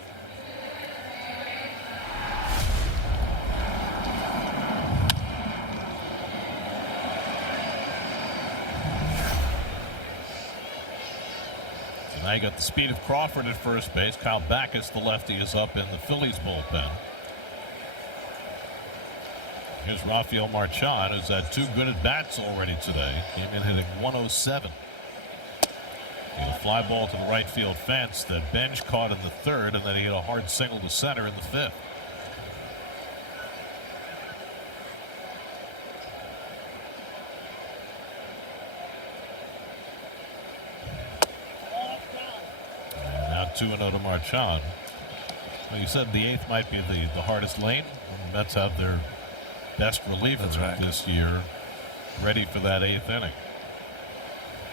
So now you got the speed of Crawford at first base. Kyle Backus, the lefty, is up in the Phillies bullpen. Here's Rafael Marchand, who's had 2 good at-bats already today. Came in hitting 107. A fly ball to the right field fence that Benj caught in the 3rd, and then he hit a hard single to center in the 5th. And now 2-0 to Marchand. Well, you said the 8th might be the hardest lane. The Mets have their best reliever this year ready for that 8th inning.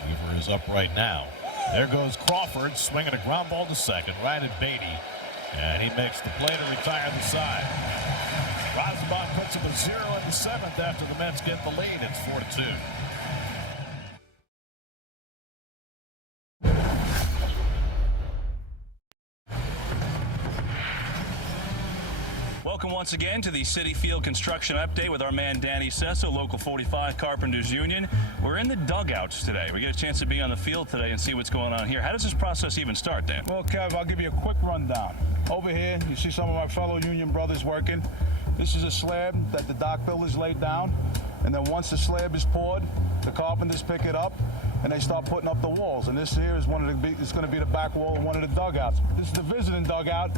Weaver is up right now. There goes Crawford swinging a ground ball to second right at Beatty, and he makes the play to retire the side. Rosenbach puts him a 0 in the 7th after the Mets get the lead. It's 4-2. Welcome once again to the Citi Field Construction Update with our man Danny Sesso, Local 45 Carpenters Union. We're in the dugouts today. We get a chance to be on the field today and see what's going on here. How does this process even start, Dan? Well, Kev, I'll give you a quick rundown. Over here, you see some of my fellow union brothers working. This is a slab that the dock builders laid down, and then once the slab is poured, the carpenters pick it up and they start putting up the walls. And this here is it's going to be the back wall of one of the dugouts. This is the visiting dugout.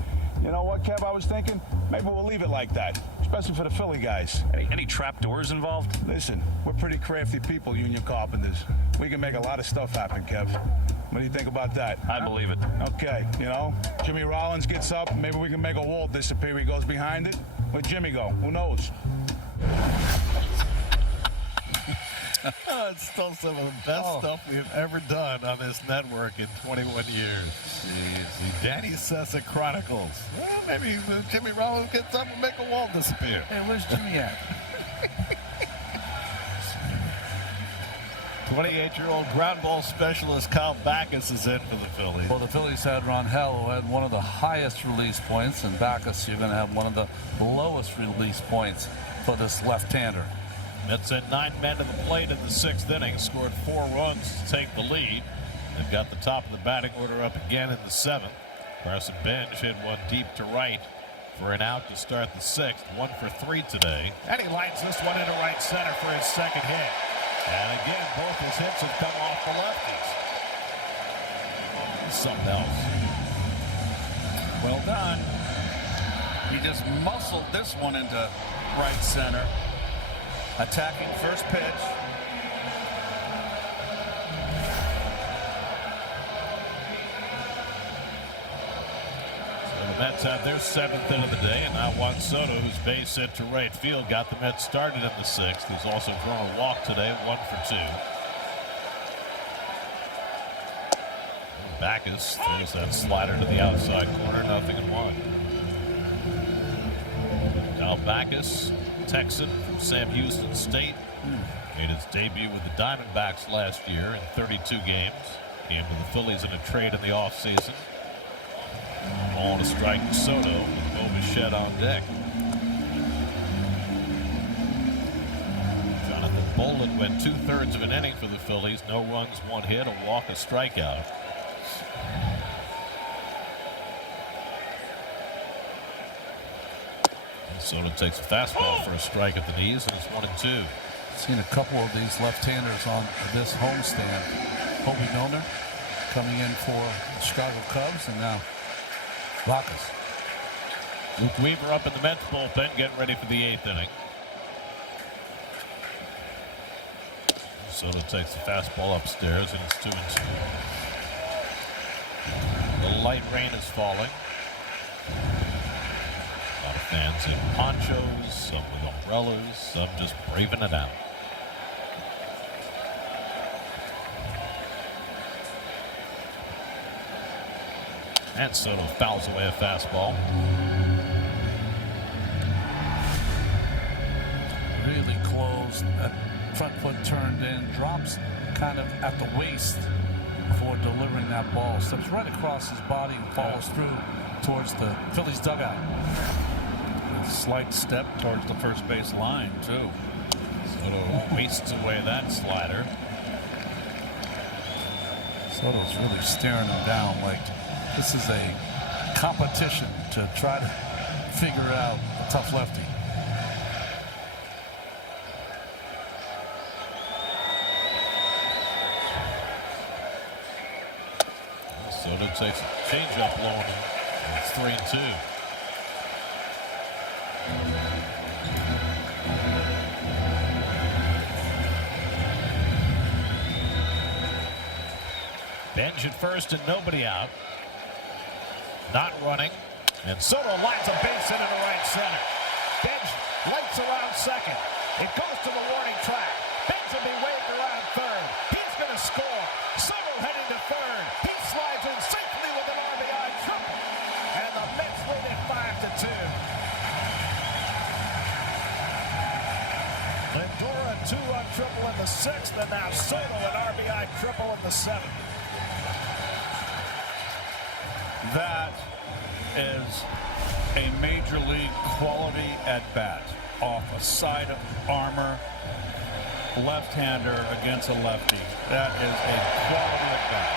You know what, Kev, I was thinking maybe we'll leave it like that, especially for the Philly guys. Any trap doors involved? Listen, we're pretty crafty people, union carpenters. We can make a lot of stuff happen, Kev. What do you think about that? I believe it. Okay, you know, Jimmy Rollins gets up, maybe we can make a wall disappear. He goes behind it. Where'd Jimmy go? Who knows? It's still some of the best stuff we've ever done on this network in 21 years. Jeez. The Danny Sessa Chronicles. Well, maybe Jimmy Rollins gets up and make a wall disappear. Hey, where's Jimmy at? 28-year-old ground ball specialist Kyle Backus is in for the Phillies. Well, the Phillies had Rangel, who had one of the highest release points, and Backus, you're going to have one of the lowest release points for this left-hander. Mets sent 9 men to the plate in the 6th inning, scored 4 runs to take the lead. They've got the top of the batting order up again in the 7th. Carson Benj hit one deep to right for an out to start the 6th. 1 for 3 today. And he lines this one into right center for his 2nd hit. And again, both his hits have come off the lefties. Something else. Well done. He just muscled this one into right center. Attacking first pitch. So the Mets have their 7th hit of the day, and now Juan Soto, whose base hit to right field, got the Mets started in the 6th. He's also drawn a walk today, 1 for 2. Backus throws that slider to the outside corner, 0-1. Kyle Backus, Texan from Sam Houston State, made his debut with the Diamondbacks last year in 32 games. Came to the Phillies in a trade in the offseason. Ball to strike to Soto with Bo Bichette on deck. Jonathan Bolin went 2/3 of an inning for the Phillies. No runs, 1 hit, a walk, a strikeout. Soto takes a fastball for a strike at the knees, and it's 1-2. Seen a couple of these left-handers on this homestand. Kobe Milner coming in for the Chicago Cubs, and now Backus. Luke Weaver up in the Mets bullpen, getting ready for the 8th inning. Soto takes the fastball upstairs, and it's 2-2. The light rain is falling. A lot of fans in ponchos, some with umbrellas, some just braving it out. And Soto fouls away a fastball. goes. That front foot turned in, drops kind of at the waist before delivering that ball. Steps right across his body and follows through towards the Phillies dugout. A slight step towards the first base line, too. Soto wastes away that slider. Soto's really staring him down like this is a competition to try to figure out a tough lefty. Soto takes a changeup low and it's 3-2. Bench at first and nobody out. Not running. And Soto lines a base hit into right center. Bench lights around second. It goes to the warning track. Bench will be waved around third. He's going to score. Soto heading to third. He slides in safely with an RBI triple. And the Mets lead it 5-2. Lindor a 2-run triple in the 6th, and now Soto an RBI triple in the 7th. That is a major league quality at bat off a side of armor, left-hander against a lefty. That is a quality at bat.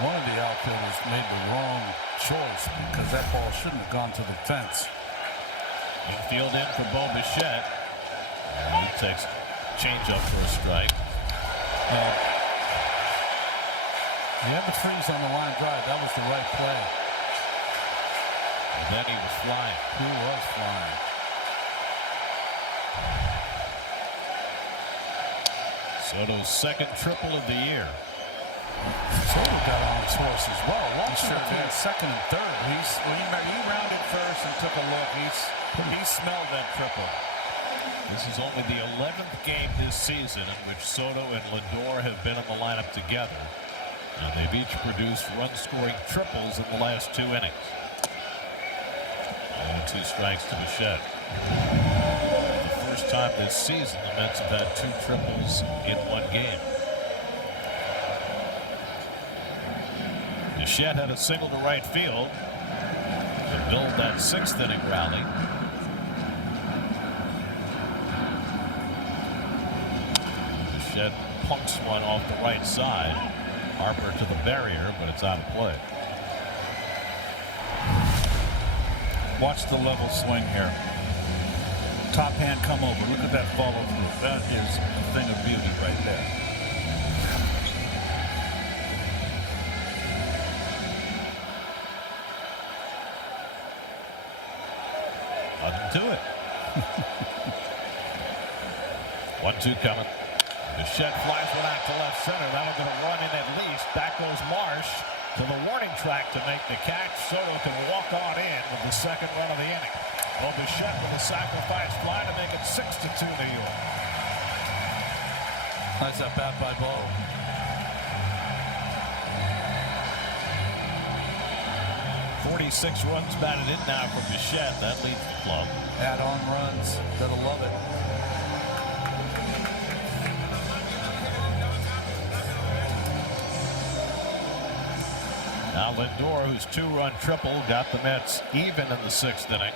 One of the outfielders made the wrong choice because that ball shouldn't have gone to the fence. Infield in for Bo Bichette. He takes changeup for a strike. He had the freeze on the line drive. That was the right play. And then he was flying. He was flying. Soto's second triple of the year. Soto got on his horse as well. Watching sure between did. second and third. He rounded first and took a look. He smelled that triple. This is only the 11th game this season in which Soto and Lindor have been in the lineup together. And they've each produced run-scoring triples in the last 2 innings. And 2 strikes to Bichette. For the first time this season, the Mets have had 2 triples in 1 game. Bichette had a single to right field to build that 6th inning rally. Bichette punks one off the right side. Harper to the barrier, but it's out of play. Watch the level swing here. Top hand come over. Look at that follow through. That is a thing of beauty right there. Nothing to it. 1-2 coming. Bichette flies one out to left center. That'll get a run in at least. Back goes Marsh to the warning track to make the catch. Soto can walk on in with the second run of the inning. Well, Bichette with a sacrifice fly to make it 6-2 New York. Nice at bat by Bo. .46 runs batted in now for Bichette. That leads the club. Add-on runs. Gotta love it. Now Lindor, whose 2-run triple got the Mets even in the 6th inning.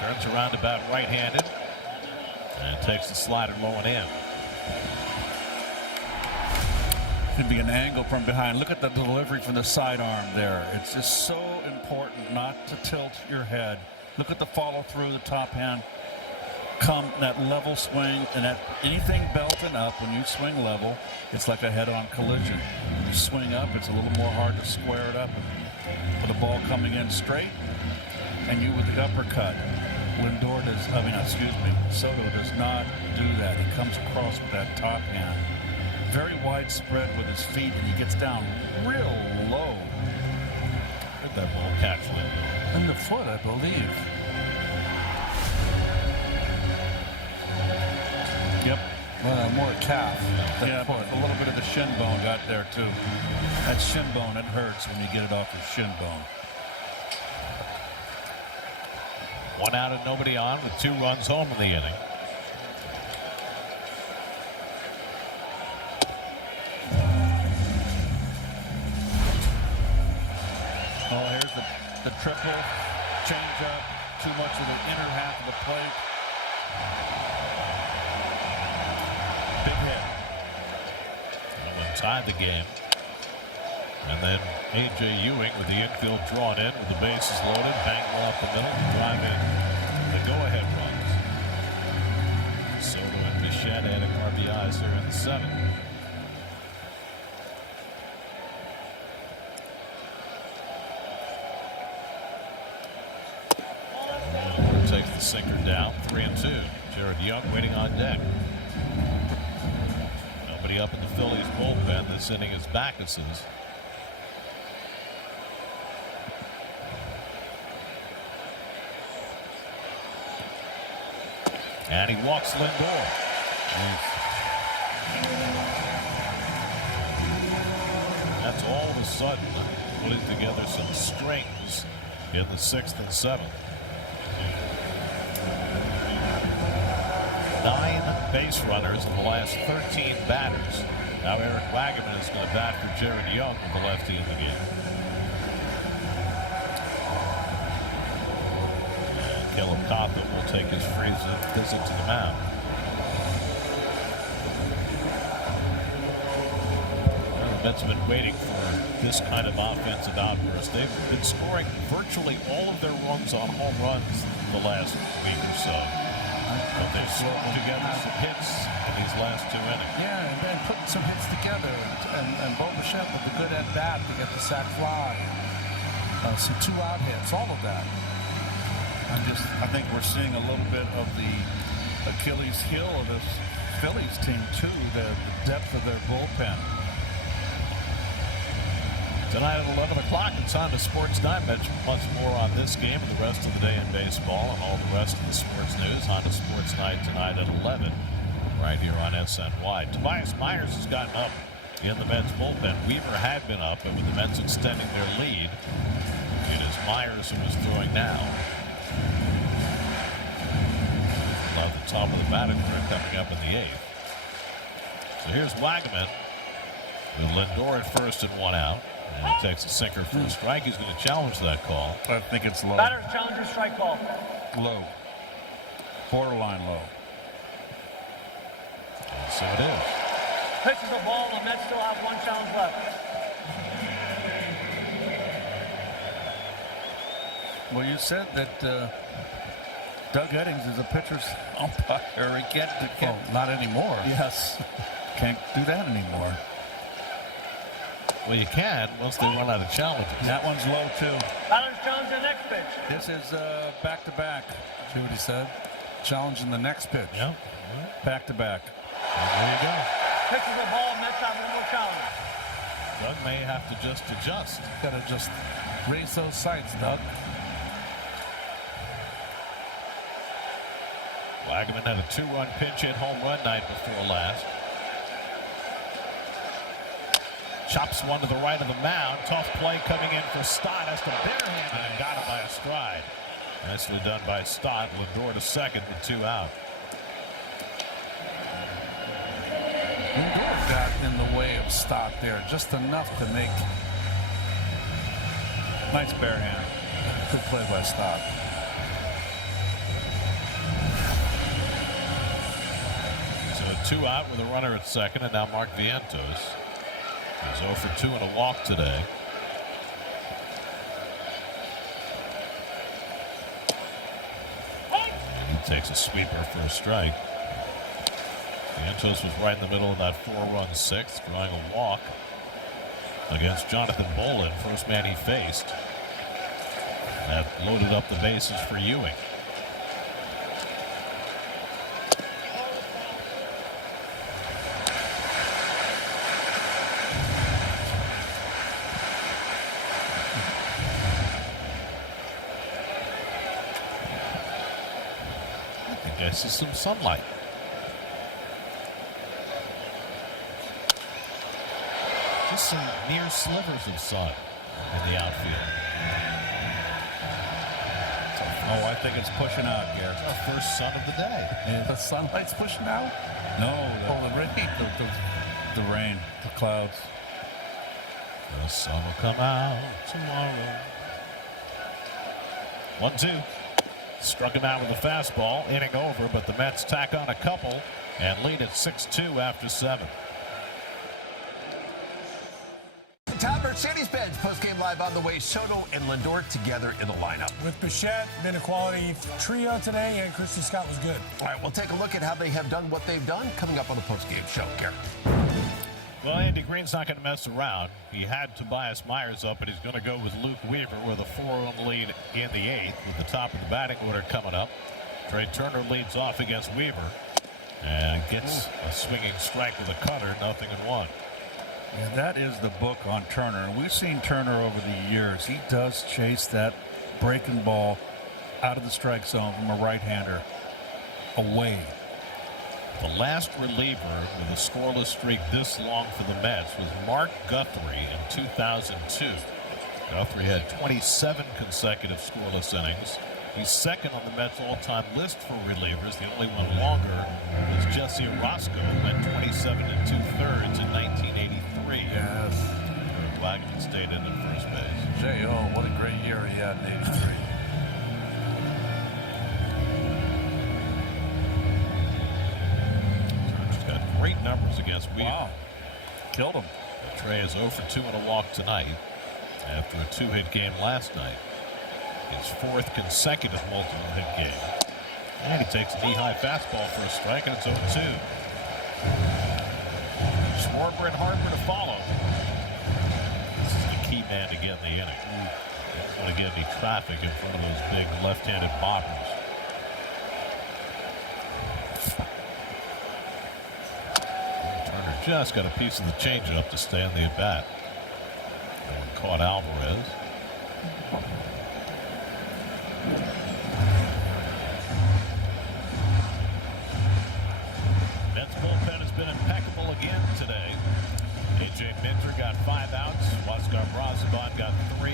Turns around about right-handed and takes the slider low and in. Could be an angle from behind. Look at the delivery from the sidearm there. It's just so important not to tilt your head. Look at the follow through, the top hand. Come that level swing, and that anything belting up, when you swing level, it's like a head-on collision. When you swing up, it's a little more hard to square it up with the ball coming in straight, and you with the uppercut. Soto does not do that. He comes across with that top hand. Very widespread with his feet, and he gets down real low. Where'd that ball catch Lindor? In the foot, I believe. Yep. More calf than Yeah, foot. a little bit of the shin bone got there too. That shin bone, it hurts when you get it off your shin bone. 1 out and nobody on with 2 runs home in the inning. Oh, here's the triple changeup. Too much of the inner half of the plate. Big hit. And tied the game. And then A.J. Ewing with the infield drawn in with the bases loaded, bang well up the middle to drive in the go-ahead runs. Soto and Bichette adding RBIs here in the 7th. Takes the sinker down, 3-2. Jared Young waiting on deck. Nobody up in the Phillies bullpen. This inning is Backus's. And he walks Lindor. That's all of a sudden putting together some strings in the 6th and 7th. 9 base runners in the last 13 batters. Now Eric Wagaman is going to bat for Jared Young, the lefty in the game. And Caleb Cotham will take his visit to the mound. Well, the Mets have been waiting for this kind of offensive outburst. They've been scoring virtually all of their runs on home runs the last week or so. But they've slowed together some hits in these last 2 innings. Yeah, and then putting some hits together. And Bo Bichette with a good at-bat to get the sac fly. Some 2-out hits, all of that. I think we're seeing a little bit of the Achilles heel of this Phillies team, too, the depth of their bullpen. Tonight at 11 o'clock, it's on to Sports Diamond. Much more on this game and the rest of the day in baseball and all the rest of the sports news on to Sports Night tonight at 11, right here on SNY. Tobias Myers has gotten up in the Mets bullpen. Weaver had been up, but with the Mets extending their lead, it is Myers who is throwing now. At the top of the batting order coming up in the 8th. So here's Wagaman with Lindor at first and 1 out. And he takes a sinker for a strike. He's going to challenge that call. I think it's low. Batters challenge your strike call. Low. Borderline low. And so it is. Pitches a ball, the Mets still have 1 challenge left. Well, you said that Doug Eddings is a pitcher's umpire. He can't. Well, not anymore. Yes. Can't do that anymore. Well, you can once they run out of challenges. That one's low, too. Batters challenge the next pitch. This is back-to-back. See what he said? Challenging the next pitch. Yep. Back-to-back. There you go. Pitches a ball, Mets have 1 more challenge. Doug may have to just adjust. Got to just raise those sights, Doug. Wagaman had a 2-run pinch hit home run night before last. Chops one to the right of the mound. Tough play coming in for Stott. Has to barehand it and got it by a stride. Nicely done by Stott. Lindor to second with 2 out. Lindor got in the way of Stott there, just enough to make. Nice barehand. Good play by Stott. So 2 out with a runner at second, and now Mark Vientos. He's 0 for 2 and a walk today. And he takes a sweeper for a strike. Vientos was right in the middle of that 4-run 6th, drawing a walk against Jonathan Bolin, first man he faced. That loaded up the bases for Ewing. I see some sunlight. Just some near slivers of sun in the outfield. It's a Oh, I think it's pushing out, Garrett. Our first sun of the day. Yeah, the sunlight's pushing out? No, The rain. the rain, the clouds. The sun will come out tomorrow. 1-2. Struck him out with a fastball. Inning over, but the Mets tack on a couple and lead at 6-2 after 7. Tom Mercedes Benz postgame live on the way. Soto and Lindor together in the lineup. With Bichette, been a quality trio today, and Christian Scott was good. All right, we'll take a look at how they have done what they've done coming up on the postgame show. Garrett. Well, Andy Green's not going to mess around. He had Tobias Myers up, but he's going to go with Luke Weaver with a 4-run lead in the 8th with the top of the batting order coming up. Trey Turner leads off against Weaver and gets a swinging strike with a cutter, 0-1. Yeah, that is the book on Turner. We've seen Turner over the years. He does chase that breaking ball out of the strike zone from a right-hander away. The last reliever with a scoreless streak this long for the Mets was Mark Guthrie in 2002. Guthrie had 27 consecutive scoreless innings. He's second on the Mets all-time list for relievers. The only one longer was Jesse Orosco, who went 27 2/3 in 1983. Yes. Wagner stayed in at first base. J.O., what a great year he had in 83. Turner's got great numbers against Weaver. Wow. Killed him. Trey is 0 for 2 and a walk tonight after a 2-hit game last night. His 4th consecutive multiple-hit game. And he takes a knee-high fastball for a strike, and it's 0-2. Schwarber and Harper to follow. This is the key man to get in the inning. Don't want to get any traffic in front of those big left-handed boppers. Turner just got a piece of the changeup to stay on the at-bat. And caught Alvarez. Mets bullpen has been impeccable again today. A.J. Minter got 5 outs. Oscar Brazaban got 3.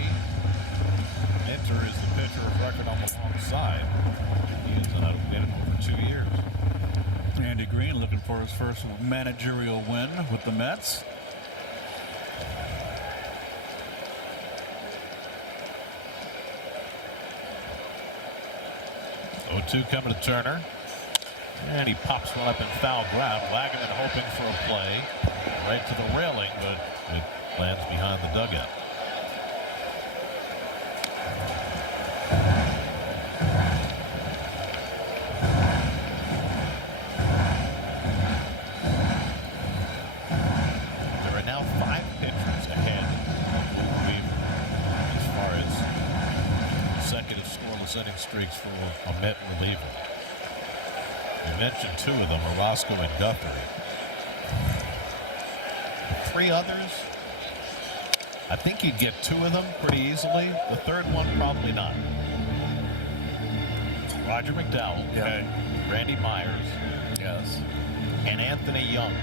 Minter is the pitcher of record on the long side. He has not made it over 2 years. Andy Green looking for his first managerial win with the Mets. Two coming to Turner. And he pops one up in foul ground. Wagner hoping for a play right to the railing, but it lands behind the dugout. There are now 5 pitchers ahead of Luke Weaver as far as consecutive scoreless inning streaks for a Met reliever. You mentioned 2 of them, Orosco and Guthrie. 3 others, I think you'd get 2 of them pretty easily. The 3rd one, probably not. Roger McDowell, Randy Myers, Yes. and Anthony Young.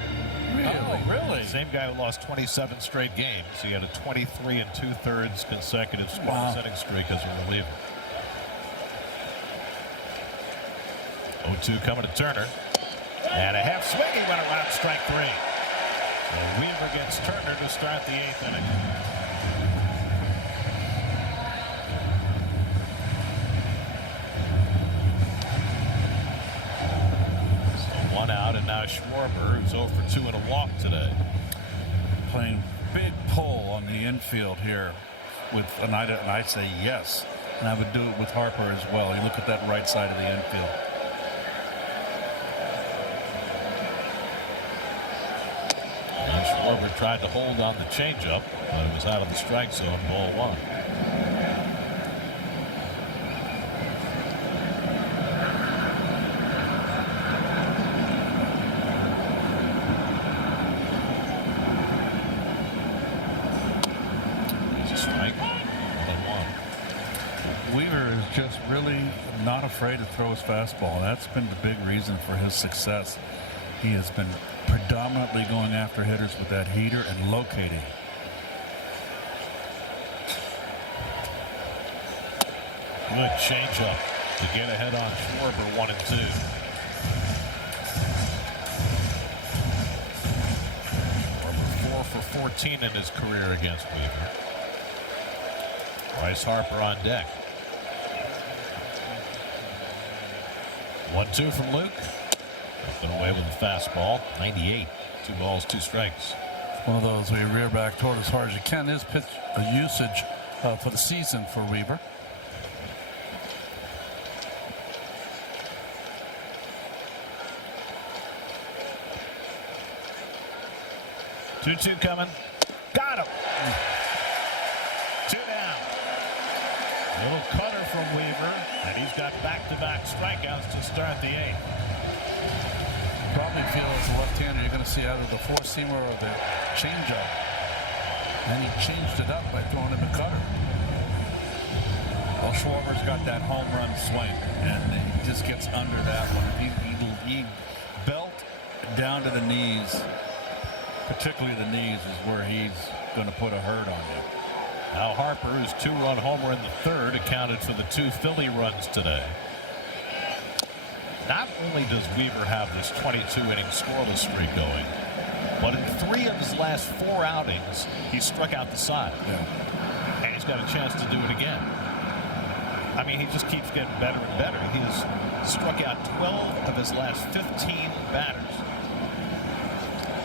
Really? Oh, really? Same guy who lost 27 straight games. He had a 23 2/3 consecutive scoreless inning streak as a reliever. 0-2 coming to Turner. And a half swing. He went around strike 3. And Weaver gets Turner to start the 8th inning. So 1 out, and now Schwarber, who's 0 for 2 and a walk today. Playing big pull on the infield here with Anida, and I'd say yes. And I would do it with Harper as well. You look at that right side of the infield. Schwarber tried to hold on the changeup, but it was out of the strike zone, ball 1. There's a strike, 1-1. Weaver is just really not afraid to throw his fastball. That's been the big reason for his success. He has been predominantly going after hitters with that heater and locating. Good changeup. to get ahead on Schwarber, 1-2. Schwarber 4 for 14 in his career against Weaver. Bryce Harper on deck. 1-2 from Luke. Been away with a fastball. 98. 2 balls, 2 strikes. One of those where you rear back toward as hard as you can. Is pitch usage for the season for Weaver. 2-2 coming. Got him. 2 down. Little cutter from Weaver, and he's got back-to-back strikeouts to start the 8th. Probably feel as a left-hander you're going to see either the four-seamer or the changeup. And he changed it up by throwing him a cutter. Well, Schwarber's got that home run swing, and he just gets under that one. He belt down to the knees, particularly the knees, is where he's going to put a hurt on you. Now Harper, whose 2-run homer in the 3rd, accounted for the 2 Philly runs today. Not only does Weaver have this 22-inning scoreless streak going, but in 3 of his last 4 outings, he struck out the side. Yeah. And he's got a chance to do it again. I mean, he just keeps getting better and better. He's struck out 12 of his last 15 batters.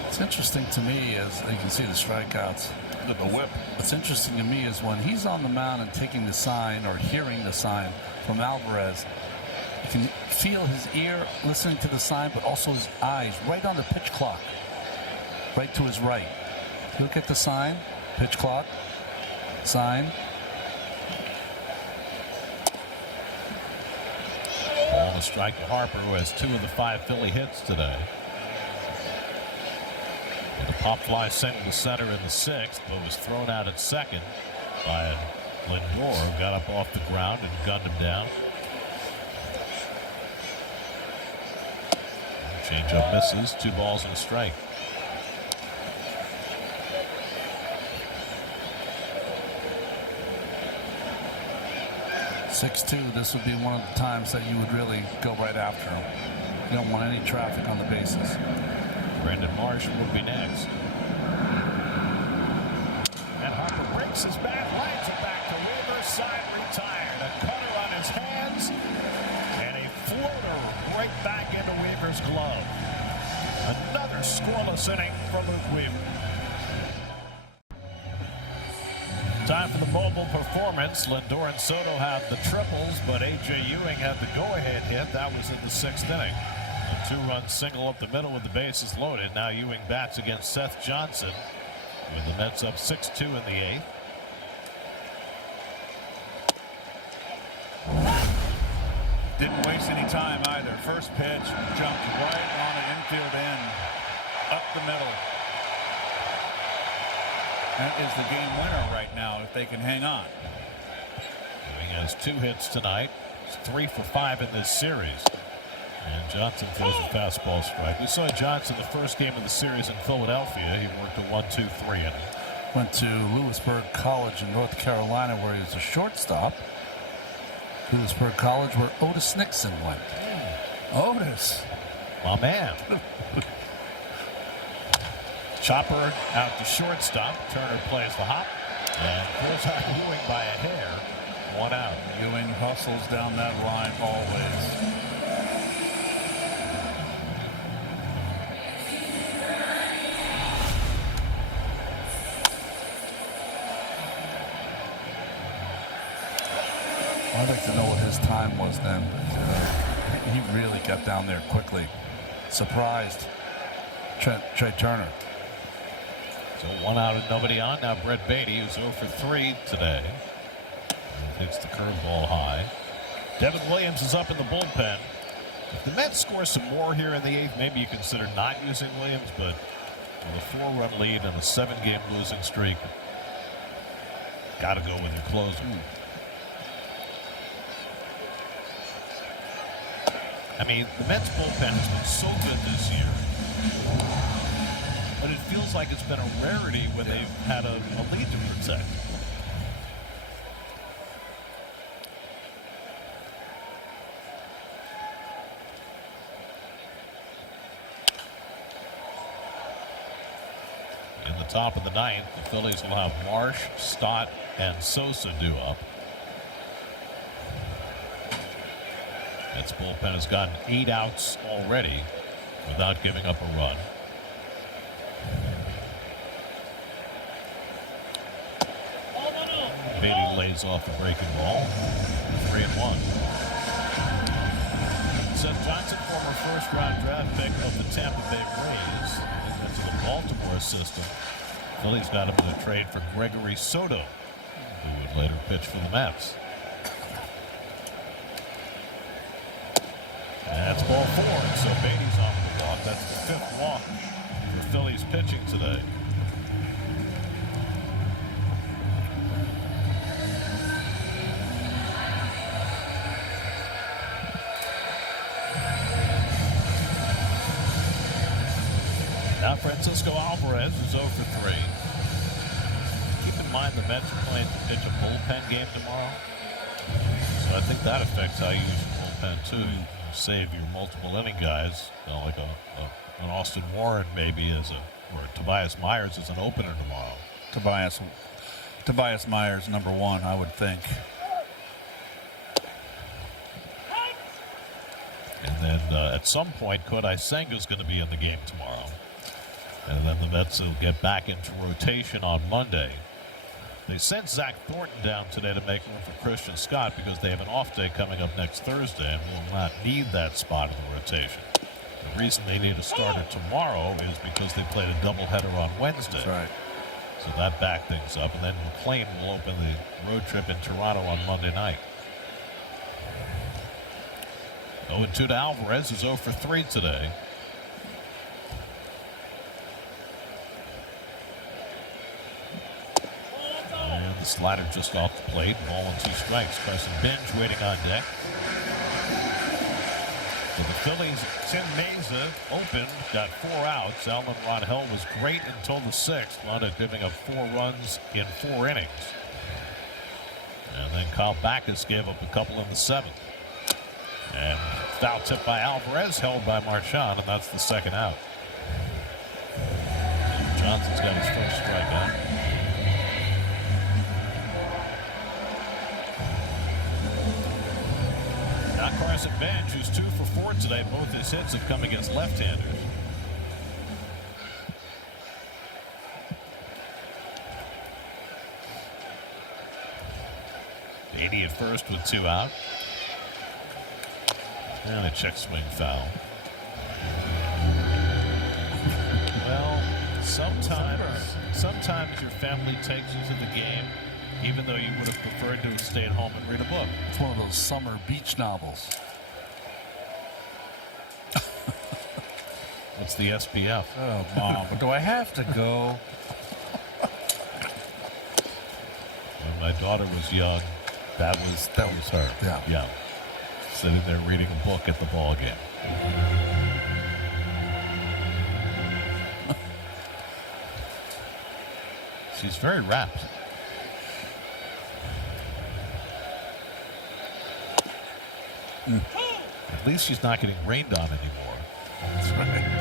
What's interesting to me is, you can see the strikeouts. Look at the whip. What's interesting to me is when he's on the mound and taking the sign or hearing the sign from Alvarez, you can feel his ear listening to the sign, but also his eyes right on the pitch clock, right to his right. Look at the sign, pitch clock, sign. Ball to strike to Harper, who has 2 of the 5 Philly hits today. And the pop fly sent to center in the 6th, but was thrown out at 2nd by Lindor, who got up off the ground and gunned him down. Changeup misses, 2 balls and a strike. This would be one of the times that you would really go right after him. You don't want any traffic on the bases. Brandon Marsh will be next. And Harper breaks his bat, lines it back to Weaver, side retired. A cutter on his hands, and a floater right back into Weaver's glove. Another scoreless inning from Luke Weaver. Time for the mobile performance. Lindor and Soto have the triples, but A.J. Ewing had the go-ahead hit. That was in the 6th inning. A 2-run single up the middle with the bases loaded. Now Ewing bats against Seth Johnson, with the Mets up 6-2 in the 8th. Didn't waste any time either. First pitch, jumped right on an infield end, up the middle. That is the game winner right now if they can hang on. Ewing has 2 hits tonight. He's 3 for 5 in this series. And Johnson throws a fastball strike. We saw Johnson the first game of the series in Philadelphia. He worked a 1-2-3 inning. Went to Lewisburg College in North Carolina where he was a shortstop. Lewisburg College where Otis Nixon went. Otis. My man. Chopper out to shortstop. Turner plays the hop. And pulls out Ewing by a hair. 1 out. Ewing hustles down that line always. I'd like to know what his time was then. He really got down there quickly. Surprised Trey Turner. So 1 out and nobody on. Now Brett Beatty, who's 0 for 3 today. Hits the curveball high. Devin Williams is up in the bullpen. If the Mets score some more here in the 8th, maybe you consider not using Williams, but with a 4-run lead and a 7-game losing streak, got to go with your closer. I mean, the Mets bullpen has been so good this year, but it feels like it's been a rarity when they've had a lead to protect. In the top of the ninth, the Phillies will have Marsh, Stott, and Sosa due up. Mets bullpen has gotten 8 outs already without giving up a run. Beatty lays off the breaking ball. 3-1. Seth Johnson, former first-round draft pick of the Tampa Bay Rays, into the Baltimore system. Phillies got him in a trade for Gregory Soto, who would later pitch for the Mets. And that's ball 4, so Beatty's on the walk. That's the 5th walk for Phillies pitching today. Now Francisco Alvarez is 0 for 3. Keep in mind the Mets are playing to pitch a bullpen game tomorrow. So I think that affects how you use your bullpen too. You save your multiple inning guys, like an Austin Warren maybe or Tobias Myers as an opener tomorrow. Tobias Myers, number 1, I would think. And then at some point, Kodai Senga is going to be in the game tomorrow. And then the Mets will get back into rotation on Monday. They sent Zach Thornton down today to make room for Christian Scott because they have an off day coming up next Thursday and will not need that spot in the rotation. The reason they need a starter tomorrow is because they played a doubleheader on Wednesday. That's right. So that backed things up. And then McLean will open the road trip in Toronto on Monday night. 0-2 to Alvarez, is 0 for 3 today. And the slider just off the plate. Ball and 2 strikes. Carson Bench waiting on deck. For the Phillies, Tim Meza opened, got 4 outs. Alman Rangel was great until the 6th. Wound up giving up 4 runs in 4 innings. And then Kyle Backus gave up a couple in the 7th. And foul tip by Alvarez, held by Marchand, and that's the 2nd out. Johnson's got his first strikeout. Now Carson Bench, who's 2 for 4 today. Both his hits have come against left-handers. Beatty at first with 2 out. And a check swing foul. Well, sometimes your family takes you to the game, even though you would have preferred to have stayed home and read a book. It's one of those summer beach novels. What's the SPF? Oh, Mom, but do I have to go? When my daughter was young, that was her. Yeah. Sitting there reading a book at the ball game. She's very rapt. At least she's not getting rained on anymore. That's right.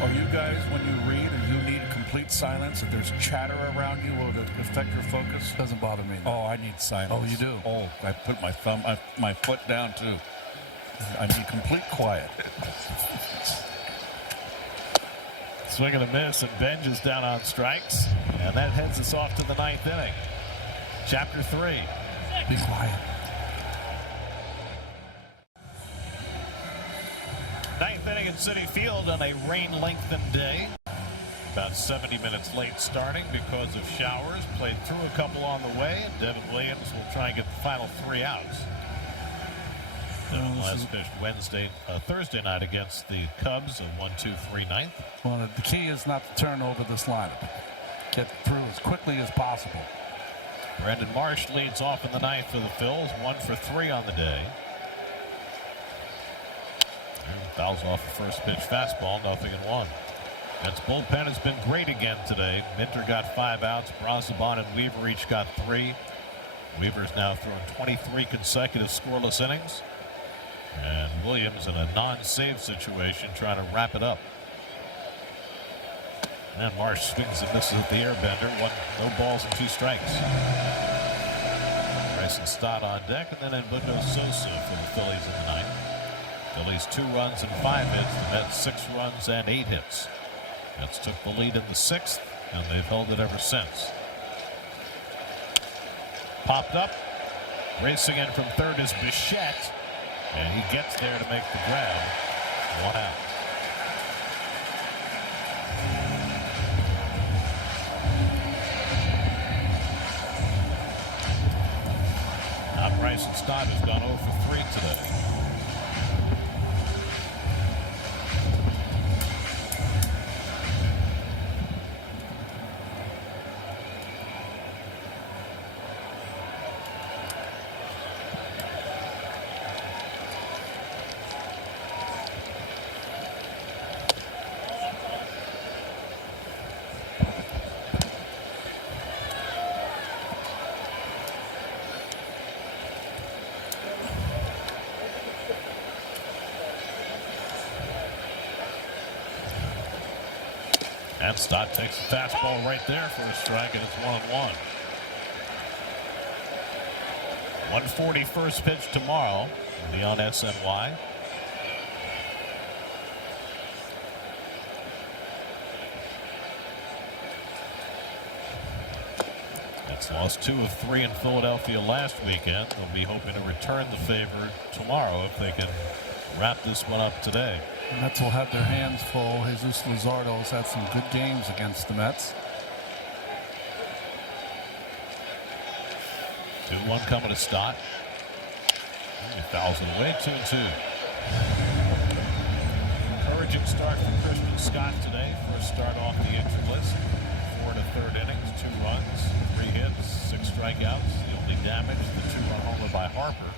Are you guys, when you read, or you need complete silence, if there's chatter around you, will it affect your focus? Doesn't bother me. Oh, I need silence. Oh, you do? Oh, I put my foot down too. I need complete quiet. Swing and a miss, and Benj is down on strikes, and that heads us off to the 9th inning. Chapter 3. Be quiet. 9th inning at Citi Field on a rain-lengthened day. About 70 minutes late starting because of showers. Played through a couple on the way, and Devin Williams will try and get the final 3 outs. Devin last pitched Thursday night against the Cubs in 1-2-3 ninth. Well, the key is not to turn over this lineup. Get through as quickly as possible. Brandon Marsh leads off in the 9th for the Phils, 1 for 3 on the day. Fouls off the first pitch fastball, 0-1. Mets bullpen has been great again today. Minter got 5 outs. Brazoban and Weaver each got 3. Weaver's now thrown 23 consecutive scoreless innings. And Williams in a non-save situation trying to wrap it up. And Marsh swings and misses at the airbender. No balls and 2 strikes. Bryson Stott on deck, and then Edmundo Sosa for the Phillies in the ninth. Phillies 2 runs and 5 hits. The Mets 6 runs and 8 hits. Mets took the lead in the 6th, and they've held it ever since. Popped up. Racing in from third is Bichette, and he gets there to make the grab. 1 out. Bryson Stott has gone 0 for 3 today. And Stott takes the fastball right there for a strike, and it's 1-1. 1:40 first pitch tomorrow. Will be on SNY. Mets lost 2 of 3 in Philadelphia last weekend. They'll be hoping to return the favor tomorrow if they can wrap this one up today. The Mets will have their hands full. Jesus Luzardo has had some good games against the Mets. 2-1 coming to Stott. He fouls it away. 2-2. Encouraging start for Christian Scott today. First start off the injured list. 4 1/3 innings, 2 runs, 3 hits, 6 strikeouts. The only damage, the 2-run homer by Harper.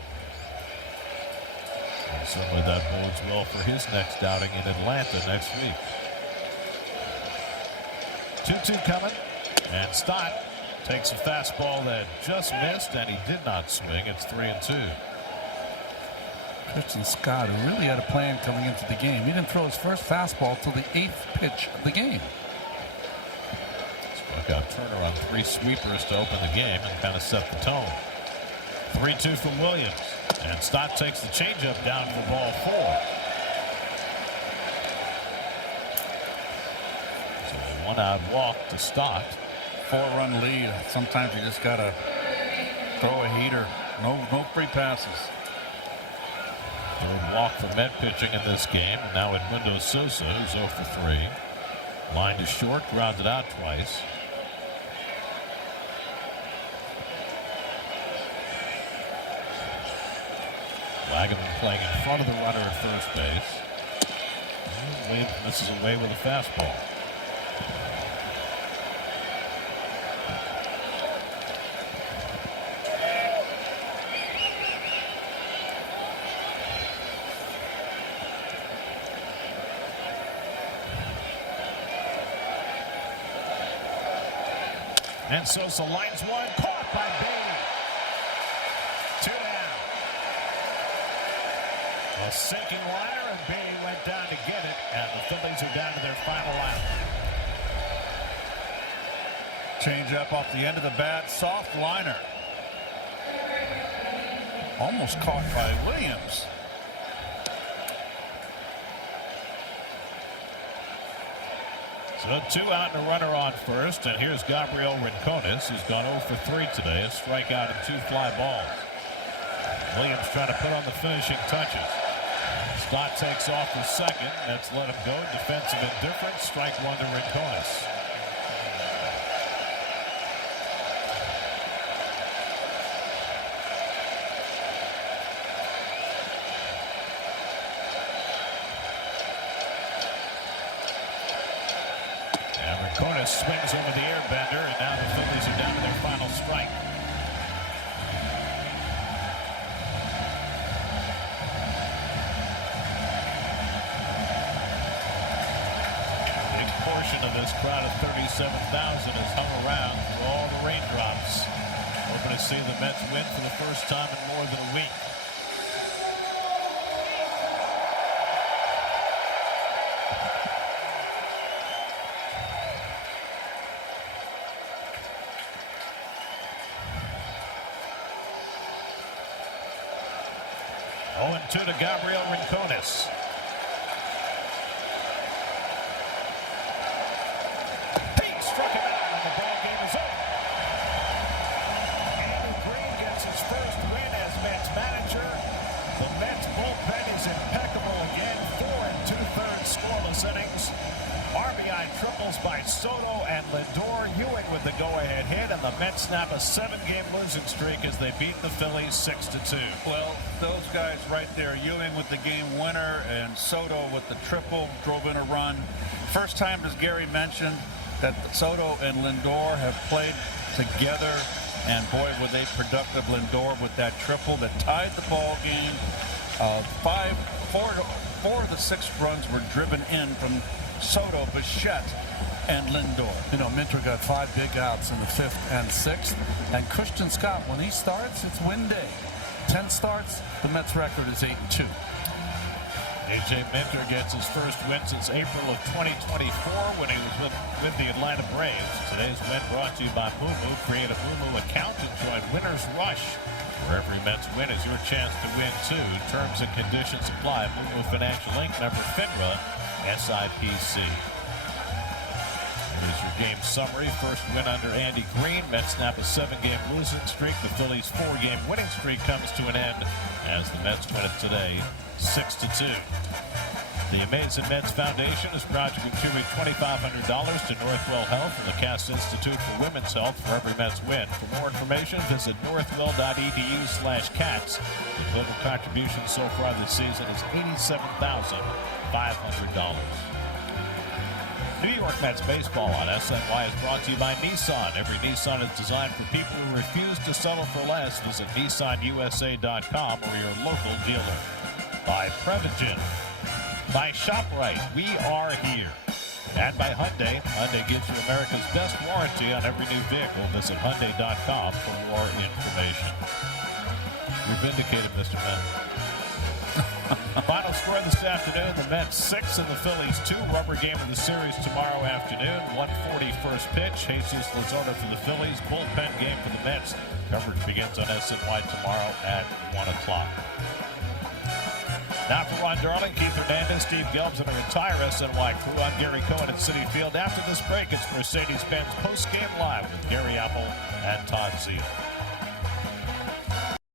And certainly that bodes well for his next outing in Atlanta next week. 2-2 coming, and Stott takes a fastball that just missed, and he did not swing. It's 3-2. Christian Scott, who really had a plan coming into the game. He didn't throw his first fastball till the 8th pitch of the game. Struck out Turner on 3 sweepers to open the game and kind of set the tone. 3-2 from Williams, and Stott takes the changeup down for ball 4. So a 1-out walk to Stott. 4-run lead. Sometimes you just gotta throw a heater. No free passes. Third walk for Met pitching in this game. And now Edmundo Sosa, who's 0 for 3. Line to short, grounded out twice. Wagaman playing in front of the runner at first base. And Williams misses away with a fastball. And Sosa lines one, caught by Bailey. 2 down. A sinking liner, and Bailey went down to get it, and the Phillies are down to their final out. Change up off the end of the bat, soft liner. Almost caught by Williams. So 2 out and a runner on first, and here's Gabriel Rincones, who's gone 0 for 3 today, a strikeout and 2 fly balls. Williams trying to put on the finishing touches. Stott takes off for second. That's let him go. Defensive indifference. Strike 1 to Rincones. Rincones swings over the airbender, and now the Phillies are down to their final strike. A big portion of this crowd of 37,000 has hung around through all the raindrops. Hoping to see the Mets win for the first time in more than a week. 0-2 to Gabriel Rincones. He struck him out and the ball game is over. Andy Green gets his first win as Mets manager. The Mets bullpen is impeccable again. 4 2/3 scoreless innings. RBI triples by Soto and Lindor. Ewing with the go-ahead hit, and the Mets snap a 7-game losing streak as they beat the Phillies 6-2. Well, those guys right there, Ewing with the game winner and Soto with the triple, drove in a run. First time, as Gary mentioned, that Soto and Lindor have played together, and boy, were they productive. Lindor with that triple that tied the ball game. 4 of the 6 runs were driven in from Soto, Bichette, and Lindor. You know, Minter got 5 big outs in the 5th and 6th. And Christian Scott, when he starts, it's win day. 10 starts, the Mets record is 8-2. A.J. Minter gets his first win since April of 2024 when he was with the Atlanta Braves. Today's win brought to you by Moomoo. Create a Moomoo account and join Winners Rush. For every Mets win is your chance to win, too. Terms and conditions apply. Moomoo Financial Inc., member FINRA, SIPC. Here's your game summary. First win under Andy Green. Mets snap a 7-game losing streak. The Phillies' 4-game winning streak comes to an end as the Mets win it today 6-2. The Amazing Mets Foundation is proud to contribute $2,500 to Northwell Health and the Cass Institute for Women's Health for every Mets win. For more information, visit northwell.edu/cats. The total contribution so far this season is $87,500. New York Mets baseball on SNY is brought to you by Nissan. Every Nissan is designed for people who refuse to settle for less. Visit nissanusa.com or your local dealer. By Prevagen. By ShopRite, we are here. And by Hyundai. Hyundai gives you America's best warranty on every new vehicle. Visit Hyundai.com for more information. You're vindicated, Mr. Mann. Final score this afternoon, the Mets 6 and the Phillies 2. Rubber game of the series tomorrow afternoon. 1:40 first pitch. Jesus Luzardo for the Phillies. Bullpen game for the Mets. Coverage begins on SNY tomorrow at 1 o'clock. Now for Ron Darling, Keith Hernandez, Steve Gelbs, and our entire SNY crew, I'm Gary Cohen at Citi Field. After this break, it's Mercedes-Benz Post Game Live with Gary Apple and Todd Zeal.